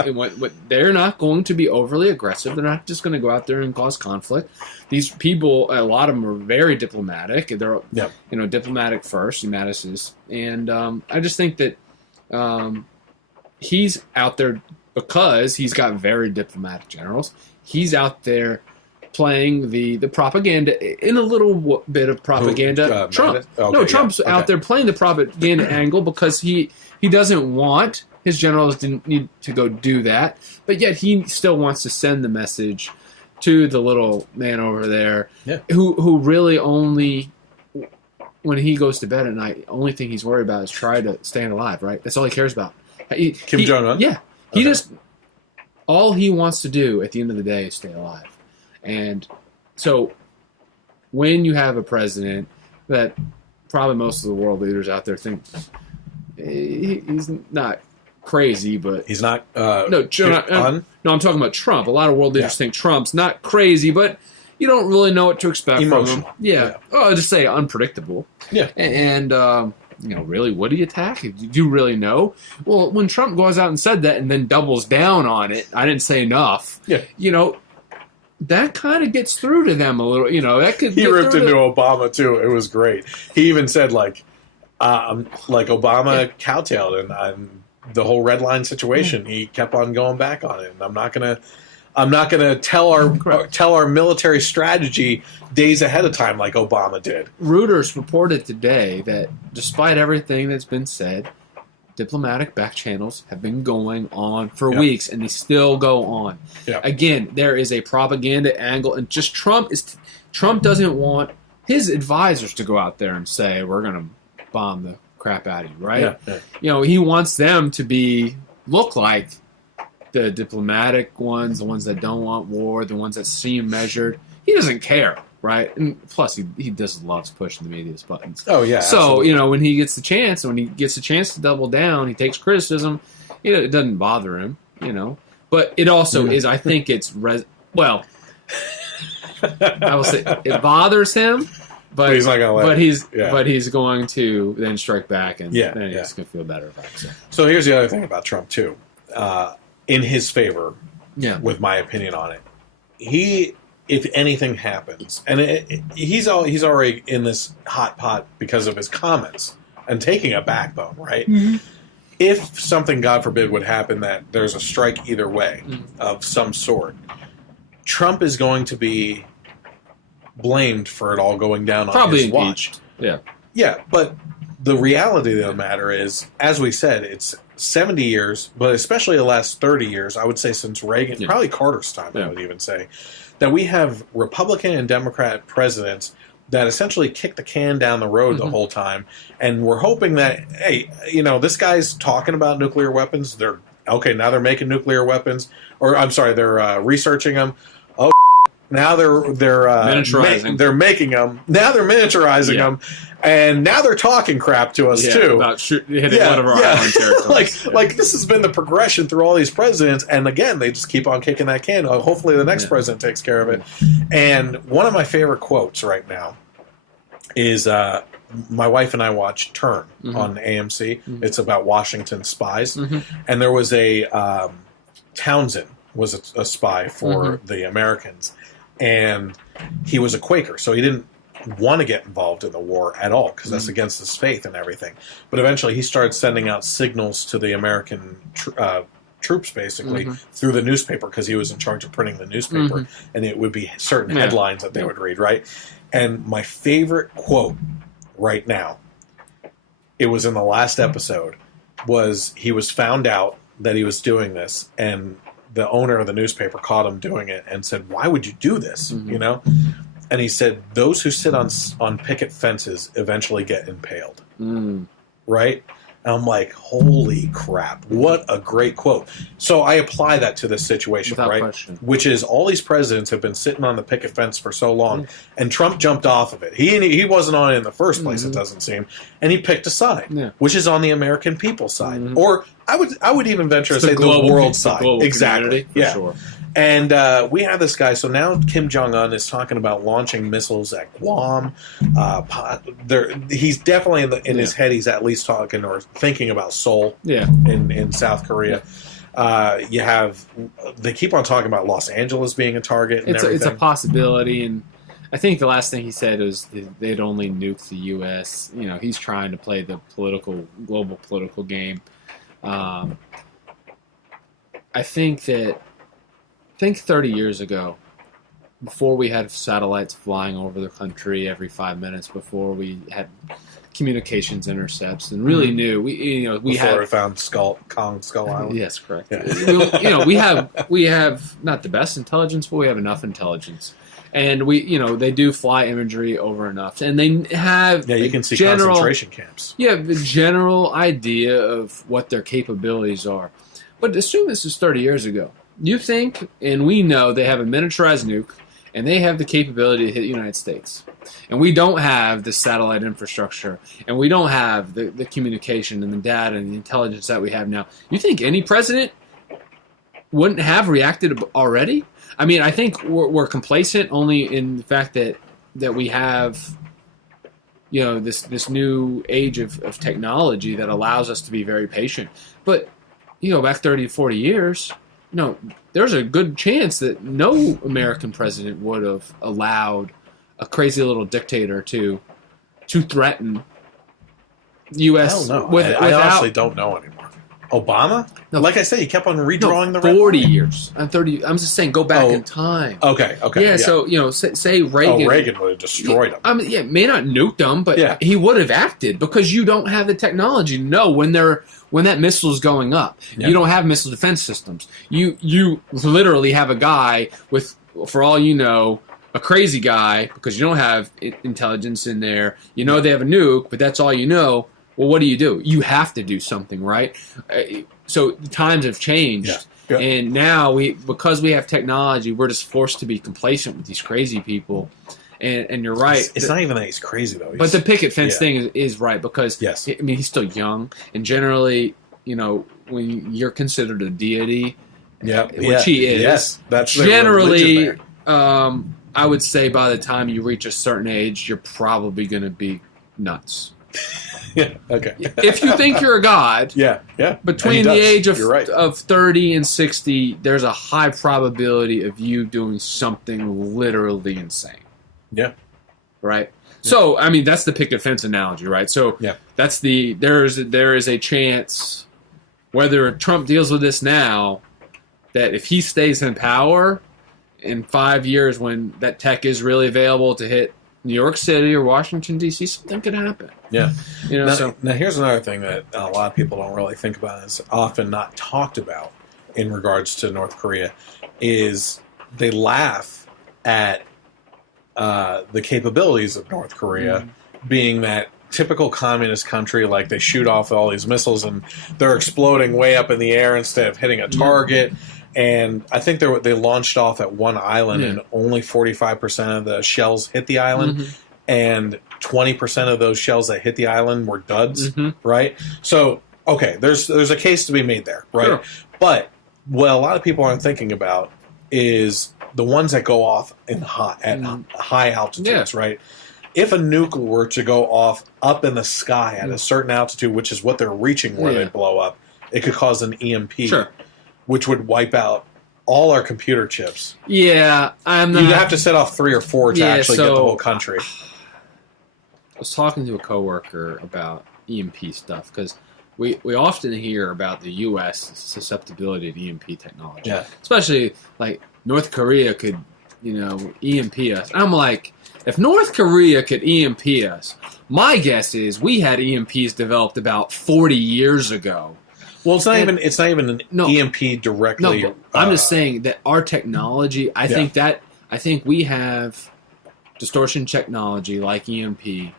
they're not going to be overly aggressive. They're not just going to go out there and cause conflict. These people, a lot of them are very diplomatic. They're you know, diplomatic first. Mattis is, and I just think that he's out there because he's got very diplomatic generals. He's out there playing the propaganda in a little bit of propaganda. Trump. Okay, Trump's out there playing the propaganda angle because he doesn't want his generals didn't need to go do that, but yet he still wants to send the message to the little man over there who really only, when he goes to bed at night, the only thing he's worried about is trying to stay alive, right? That's all he cares about. Kim Jong-un? Yeah. All he wants to do at the end of the day is stay alive. And so when you have a president that probably most of the world leaders out there think he's not crazy, but he's not. No, I'm talking about Trump. A lot of world leaders think Trump's not crazy, but you don't really know what to expect from him. Yeah. Oh, I'll just say unpredictable. Yeah. And really, what do you attack? Do you really know? Well, when Trump goes out and said that and then doubles down on it, I didn't say enough. Yeah. That kind of gets through to them a little. That could. He ripped into Obama too. It was great. He even said Obama cowtailed and the whole red line situation. He kept on going back on it. And I'm not gonna tell our military strategy days ahead of time like Obama did. Reuters reported today that despite everything that's been said, diplomatic back channels have been going on for weeks, and they still go on. Yep. Again, there is a propaganda angle, and just Trump doesn't want his advisors to go out there and say, we're going to bomb the crap out of you, right? Yeah. He wants them to look like the diplomatic ones, the ones that don't want war, the ones that seem measured. He doesn't care. Right, and plus he just loves pushing the media's buttons. Oh yeah. So absolutely. When he gets the chance, to double down, he takes criticism. It doesn't bother him, But it also is. I think it's I will say it bothers him, but he's not gonna let. But he's going to then strike back, and then he's going to feel better about it. So here's the other thing about Trump too, in his favor. Yeah. With my opinion on it, if anything happens, and he's already in this hot pot because of his comments and taking a backbone, right? Mm-hmm. If something, God forbid, would happen that there's a strike either way of some sort, Trump is going to be blamed for it all going down on his watch. Yeah. Yeah, but the reality of the matter is, as we said, it's 70 years, but especially the last 30 years, I would say since Reagan, probably Carter's time, I would even say, that we have Republican and Democrat presidents that essentially kick the can down the road the whole time. And we're hoping that, hey, this guy's talking about nuclear weapons. Now they're making nuclear weapons. Or, I'm sorry, they're researching them. Oh, now they're miniaturizing. They're making them. Now they're miniaturizing them. And now they're talking crap to us, too. About hitting one of our island territories. Like, this has been the progression through all these presidents. And, again, they just keep on kicking that can. Hopefully the next president takes care of it. And one of my favorite quotes right now is my wife and I watched Turn on AMC. Mm-hmm. It's about Washington spies. Mm-hmm. And there was Townsend was a spy for the Americans. And he was a Quaker, so he didn't want to get involved in the war at all because that's against his faith and everything. But eventually he started sending out signals to the American troops basically through the newspaper because he was in charge of printing the newspaper, and it would be certain headlines that they would read, right? And my favorite quote right now, it was in the last episode, was he was found out that he was doing this, and the owner of the newspaper caught him doing it and said, "Why would you do this?" And he said, "Those who sit on picket fences eventually get impaled." Right? And I'm like, holy crap, what a great quote. So I apply that to this situation, without right? question. Which is all these presidents have been sitting on the picket fence for so long, and Trump jumped off of it. He wasn't on it in the first place, it doesn't seem. And he picked a side, which is on the American people's side. Or I would even venture to say the world side. Exactly. For sure. And we have this guy. So now Kim Jong-un is talking about launching missiles at Guam. He's definitely in his head. He's at least talking or thinking about Seoul in South Korea. They keep on talking about Los Angeles being a target. And it's a possibility. And I think the last thing he said was they'd only nuke the U.S. He's trying to play the global political game. I think 30 years ago, before we had satellites flying over the country every 5 minutes, before we had communications intercepts, and really knew we Before had we found Kong Skull Island. yes, correct. Yeah. We have not the best intelligence, but we have enough intelligence. And they do fly imagery over enough, and they have Yeah, you can see general concentration camps. Yeah, the general idea of what their capabilities are. But assume this is 30 years ago. You think, and we know they have a miniaturized nuke, and they have the capability to hit the United States. And we don't have the satellite infrastructure, and we don't have the communication and the data and the intelligence that we have now. You think any president wouldn't have reacted already? I mean, I think we're complacent only in the fact that we have, this new age of technology that allows us to be very patient. But, back 30 to 40 years, there's a good chance that no American president would have allowed a crazy little dictator to threaten U.S. Hell no. without. I honestly don't know anymore. Obama? No. Like I said, he kept on redrawing the red 40 line. years. I'm 30. I'm just saying, go back in time. Okay. Yeah, so say Reagan. Oh, Reagan would have destroyed him. I mean, yeah, may not nuke them, but Yeah. he would have acted because you don't have the technology to know when that missile is going up. Yeah. You don't have missile defense systems. You literally have a guy with, for all you know, a crazy guy because you don't have intelligence in there. They have a nuke, but that's all you know. Well, what do? You have to do something, right? So the times have changed. Yeah. And now because we have technology, we're just forced to be complacent with these crazy people. And you're right. It's not even that he's crazy, though. But the picket fence thing is right because, yes. I mean, he's still young. And generally, when you're considered a deity, which he is, yes, that's generally, I would say by the time you reach a certain age, you're probably going to be nuts. Yeah, okay. If you think you're a god, yeah. between the age of right. of 30 and 60, there's a high probability of you doing something literally insane. Yeah. Right? Yeah. So, I mean, that's the picket fence analogy, right? So, that's there is a chance, whether Trump deals with this now, that if he stays in power in 5 years when that tech is really available to hit New York City or Washington, D.C., something could happen. Yeah. Now, here's another thing that a lot of people don't really think about, and it's often not talked about in regards to North Korea, is they laugh at the capabilities of North Korea being that typical communist country, like they shoot off all these missiles and they're exploding way up in the air instead of hitting a target. And I think they launched off at one island and only 45% of the shells hit the island. And 20% of those shells that hit the island were duds, right? So, okay, there's a case to be made there, right? Sure. But what a lot of people aren't thinking about is the ones that go off at high altitudes, right? If a nuke were to go off up in the sky at a certain altitude, which is what they're reaching where they blow up, it could cause an EMP. Sure. Which would wipe out all our computer chips. Yeah, I'm not. You'd have to set off 3 or 4 to actually get the whole country. I was talking to a coworker about EMP stuff because we often hear about the U.S. susceptibility to EMP technology. Yeah. Especially like North Korea could, EMP us. I'm like, if North Korea could EMP us, my guess is we had EMPs developed about 40 years ago. Well, it's not even an EMP directly. No, I'm just saying that our technology. I think we have distortion technology like EMP,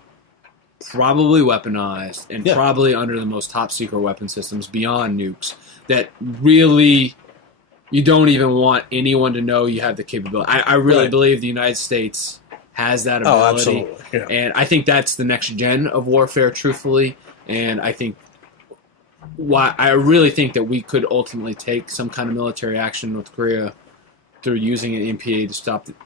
probably weaponized and probably under the most top secret weapon systems beyond nukes. That really, you don't even want anyone to know you have the capability. I really believe the United States has that ability. Oh, absolutely. Yeah. And I think that's the next gen of warfare, truthfully. And I think. I really think that we could ultimately take some kind of military action in North Korea through using an EMP to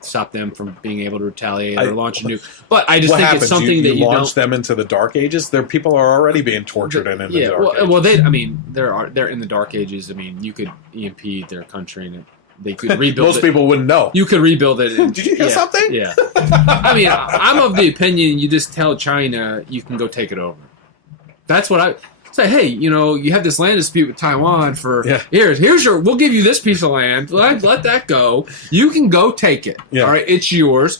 stop them from being able to retaliate or launch a nuke. But I just think it's something that you launch them into the dark ages. Their people are already being tortured in the dark ages. Well, they're in the dark ages. I mean, you could EMP their country and they could rebuild. Most people wouldn't know. You could rebuild it. Did you hear something? Yeah. I mean, I'm of the opinion you just tell China you can go take it over. That's what say, hey, you have this land dispute with Taiwan for here's your. We'll give you this piece of land. Let that go. You can go take it. Yeah. All right, it's yours.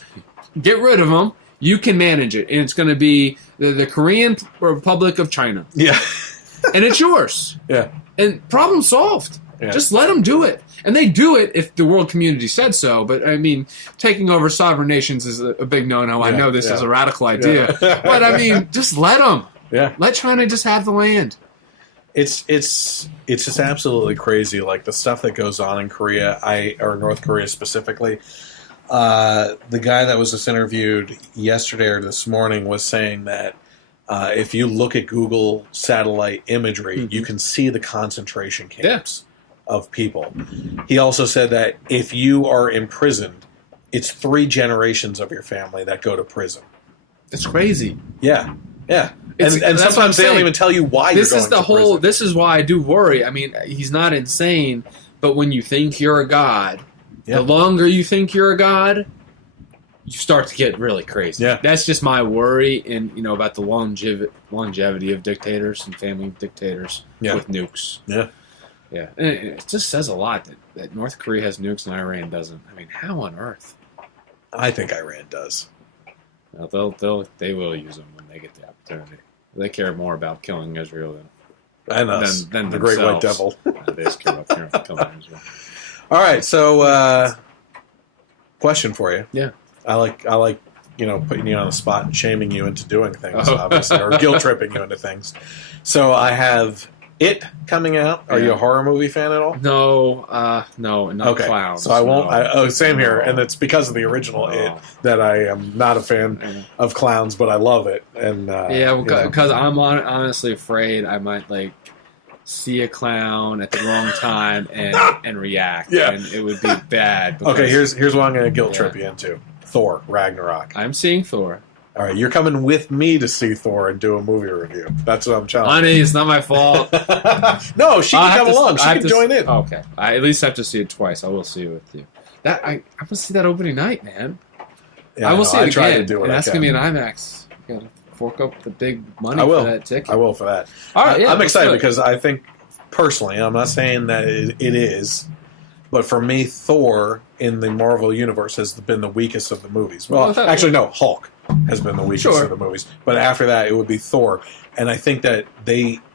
Get rid of them. You can manage it, and it's going to be the Korean Republic of China. Yeah, and it's yours. Yeah, and problem solved. Yeah. Just let them do it. And they do it if the world community said so. But, I mean, taking over sovereign nations is a big no-no. I know this is a radical idea. But, I mean, just let them. Yeah. Let China just have the land. It's just absolutely crazy. Like, the stuff that goes on in Korea, or North Korea specifically. The guy that was just interviewed yesterday or this morning was saying that if you look at Google satellite imagery, you can see the concentration camps. Of people. He also said that if you are imprisoned, it's 3 generations of your family that go to prison. It's crazy. Yeah, yeah. And sometimes they don't even tell you why you're going to prison. This is why I do worry. I mean, he's not insane, but when you think you're a god, the longer you think you're a god, you start to get really crazy. Yeah. That's just my worry about the longevity of dictators and family of dictators with nukes. Yeah. Yeah, and it just says a lot that North Korea has nukes and Iran doesn't. I mean, how on earth? I think Iran does. Well, they will use them when they get the opportunity. They care more about killing Israel than us, than the Great White Devil. They just care about killing Israel. All right, so question for you. Yeah, I like putting you on the spot and shaming you into doing things, obviously, or guilt tripping you into things. So I have It coming out. Are you a horror movie fan at all? No, not Clowns. So I won't. Same here, and it's because of the original It that I am not a fan of clowns, but I love it. And because I'm honestly afraid I might see a clown at the wrong time and react, and it would be bad. Because, okay, here's what I'm going to guilt trip you into: Thor Ragnarok. I'm seeing Thor. All right, you're coming with me to see Thor and do a movie review. That's what I'm telling you. Honey, it's not my fault. No, she can come along. She can join in. Okay. I at least have to see it twice. I will see it with you. I want to see that opening night, man. Yeah, I will see it again. And that's going to be an IMAX. You got to fork up the big money for that ticket. I will for that. All right, I'm excited because I think, personally, I'm not saying that it is, but for me, Thor in the Marvel Universe has been the weakest of the movies. Well, actually, no, Hulk has been the weakest of the movies. But after that, it would be Thor. And I think that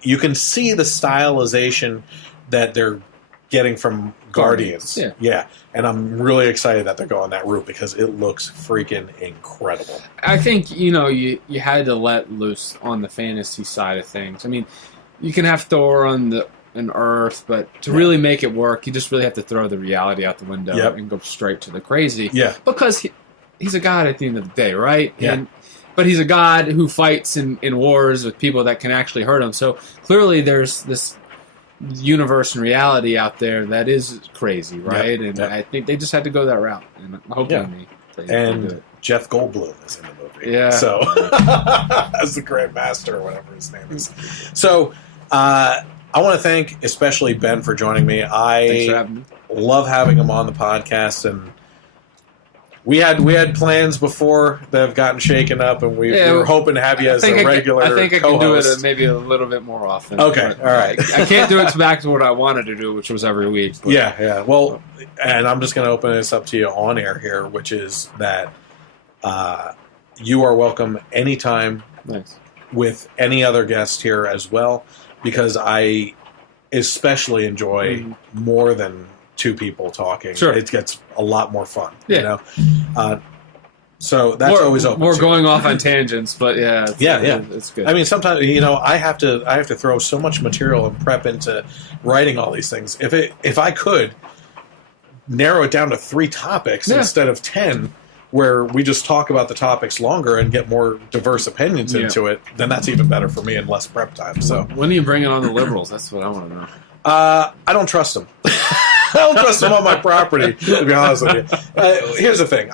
you can see the stylization that they're getting from Guardians. Yeah. And I'm really excited that they're going that route because it looks freaking incredible. I think, you had to let loose on the fantasy side of things. I mean, you can have Thor on Earth, but to really make it work, you just really have to throw the reality out the window and go straight to the crazy. Yeah. Because he's a god at the end of the day, right? Yeah. But he's a god who fights in wars with people that can actually hurt him. So clearly there's this universe and reality out there that is crazy, right? And I think they just had to go that route. And I'm hoping they do it. Jeff Goldblum is in the movie. Yeah. So, as the Grand Master or whatever his name is. So, I want to thank especially Ben for joining me. Thanks for having me. Love having him on the podcast, and we had plans before that have gotten shaken up, and we were hoping to have you as a regular co-host. I think I can do it maybe a little bit more often. Okay, all right. I can't do it back to what I wanted to do, which was every week. But. Yeah. Well, and I'm just going to open this up to you on air here, which is that you are welcome anytime with any other guest here as well, because I especially enjoy more than two people talking. Sure. It gets a lot more fun, so that's always open. More going off on tangents, but it's good. I mean, sometimes I have to throw so much material and prep into writing all these things. If I could narrow it down to 3 topics instead of 10, where we just talk about the topics longer and get more diverse opinions into it, then that's even better for me and less prep time. So when are you bringing on the liberals? That's what I want to know. I don't trust them. I don't trust them on my property, to be honest with you. Here's the thing.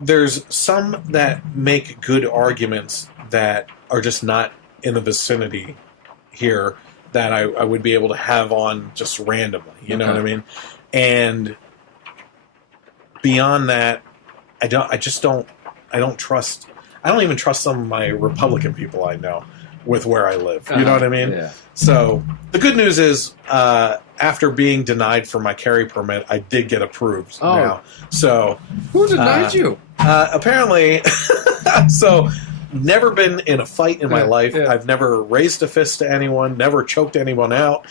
There's some that make good arguments that are just not in the vicinity here that I would be able to have on just randomly. You know what I mean? And beyond that, I don't trust. I don't even trust some of my Republican people I know with where I live. You know what I mean? Yeah. So the good news is, after being denied for my carry permit, I did get approved now. So who denied you? Apparently, so never been in a fight in my life. Yeah. I've never raised a fist to anyone, never choked anyone out.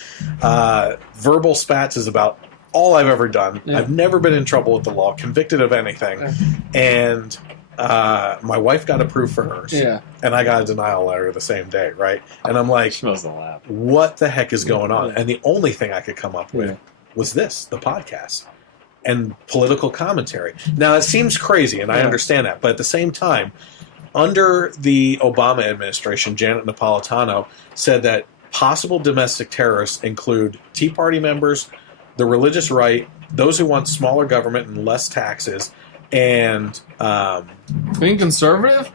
Verbal spats is about all I've ever done. Yeah. I've never been in trouble with the law, convicted of anything. And my wife got approved for hers. Yeah. And I got a denial letter the same day, right? And I'm like, Smells the lab. what the heck is going on? Yeah. And the only thing I could come up with was this, the podcast. And political commentary. Now, it seems crazy, and I understand that. But at the same time, under the Obama administration, Janet Napolitano said that possible domestic terrorists include Tea Party members, the religious right, those who want smaller government and less taxes, and being conservative?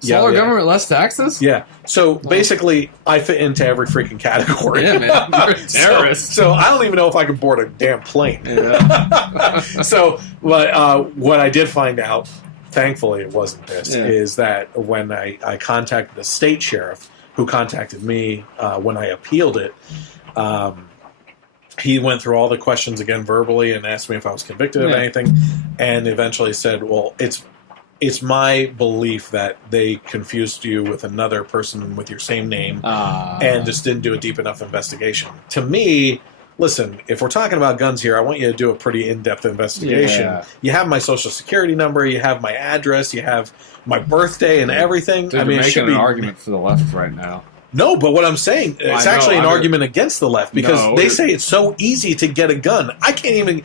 Smaller government, less taxes? Yeah. So basically, I fit into every freaking category. Yeah, man. You're a terrorist. So I don't even know if I can board a damn plane. Yeah. So what I did find out, thankfully it wasn't this, is that when I contacted the state sheriff, who contacted me when I appealed it, he went through all the questions again verbally and asked me if I was convicted of anything, and eventually said, well, it's my belief that they confused you with another person with your same name and just didn't do a deep enough investigation. To me, listen, if we're talking about guns here, I want you to do a pretty in-depth investigation. Yeah. You have my social security number, you have my address, you have my birthday and everything. Dude, you're making an argument for the left right now. No, but what I'm saying, it's actually an argument against the left because they say it's so easy to get a gun. I can't even...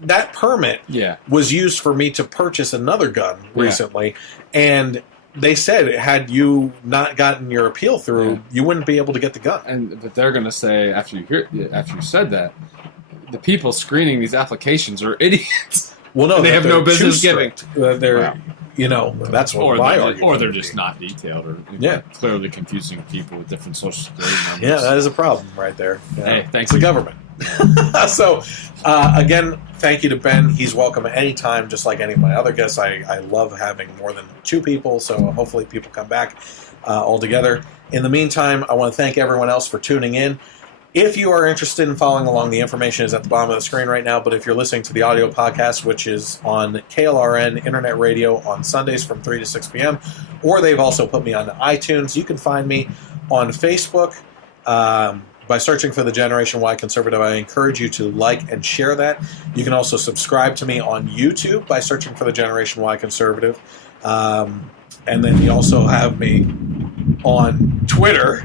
That permit was used for me to purchase another gun recently, and they said had you not gotten your appeal through, you wouldn't be able to get the gun. But they're going to say, after you said that, the people screening these applications are idiots. Well, no, and they have no business giving. You know, that's what my argument. Or they're just not detailed, or clearly confusing people with different social security numbers. Yeah, that is a problem right there. Hey, thanks to the government. So, again, thank you to Ben. He's welcome at any time, just like any of my other guests. I love having more than two people, so hopefully people come back all together. In the meantime, I want to thank everyone else for tuning in. If you are interested in following along, the information is at the bottom of the screen right now. But if you're listening to the audio podcast, which is on KLRN Internet Radio on Sundays from 3 to 6 p.m., or they've also put me on iTunes, you can find me on Facebook by searching for the Generation Y Conservative. I encourage you to like and share that. You can also subscribe to me on YouTube by searching for the Generation Y Conservative. And then you also have me on Twitter,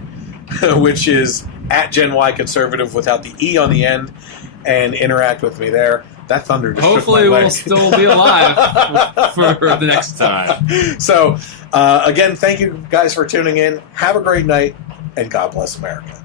which is at Gen Y Conservative without the E on the end, and interact with me there. That thunder just hopefully shook my leg. We'll still be alive for the next time. So, again, thank you guys for tuning in. Have a great night, and God bless America.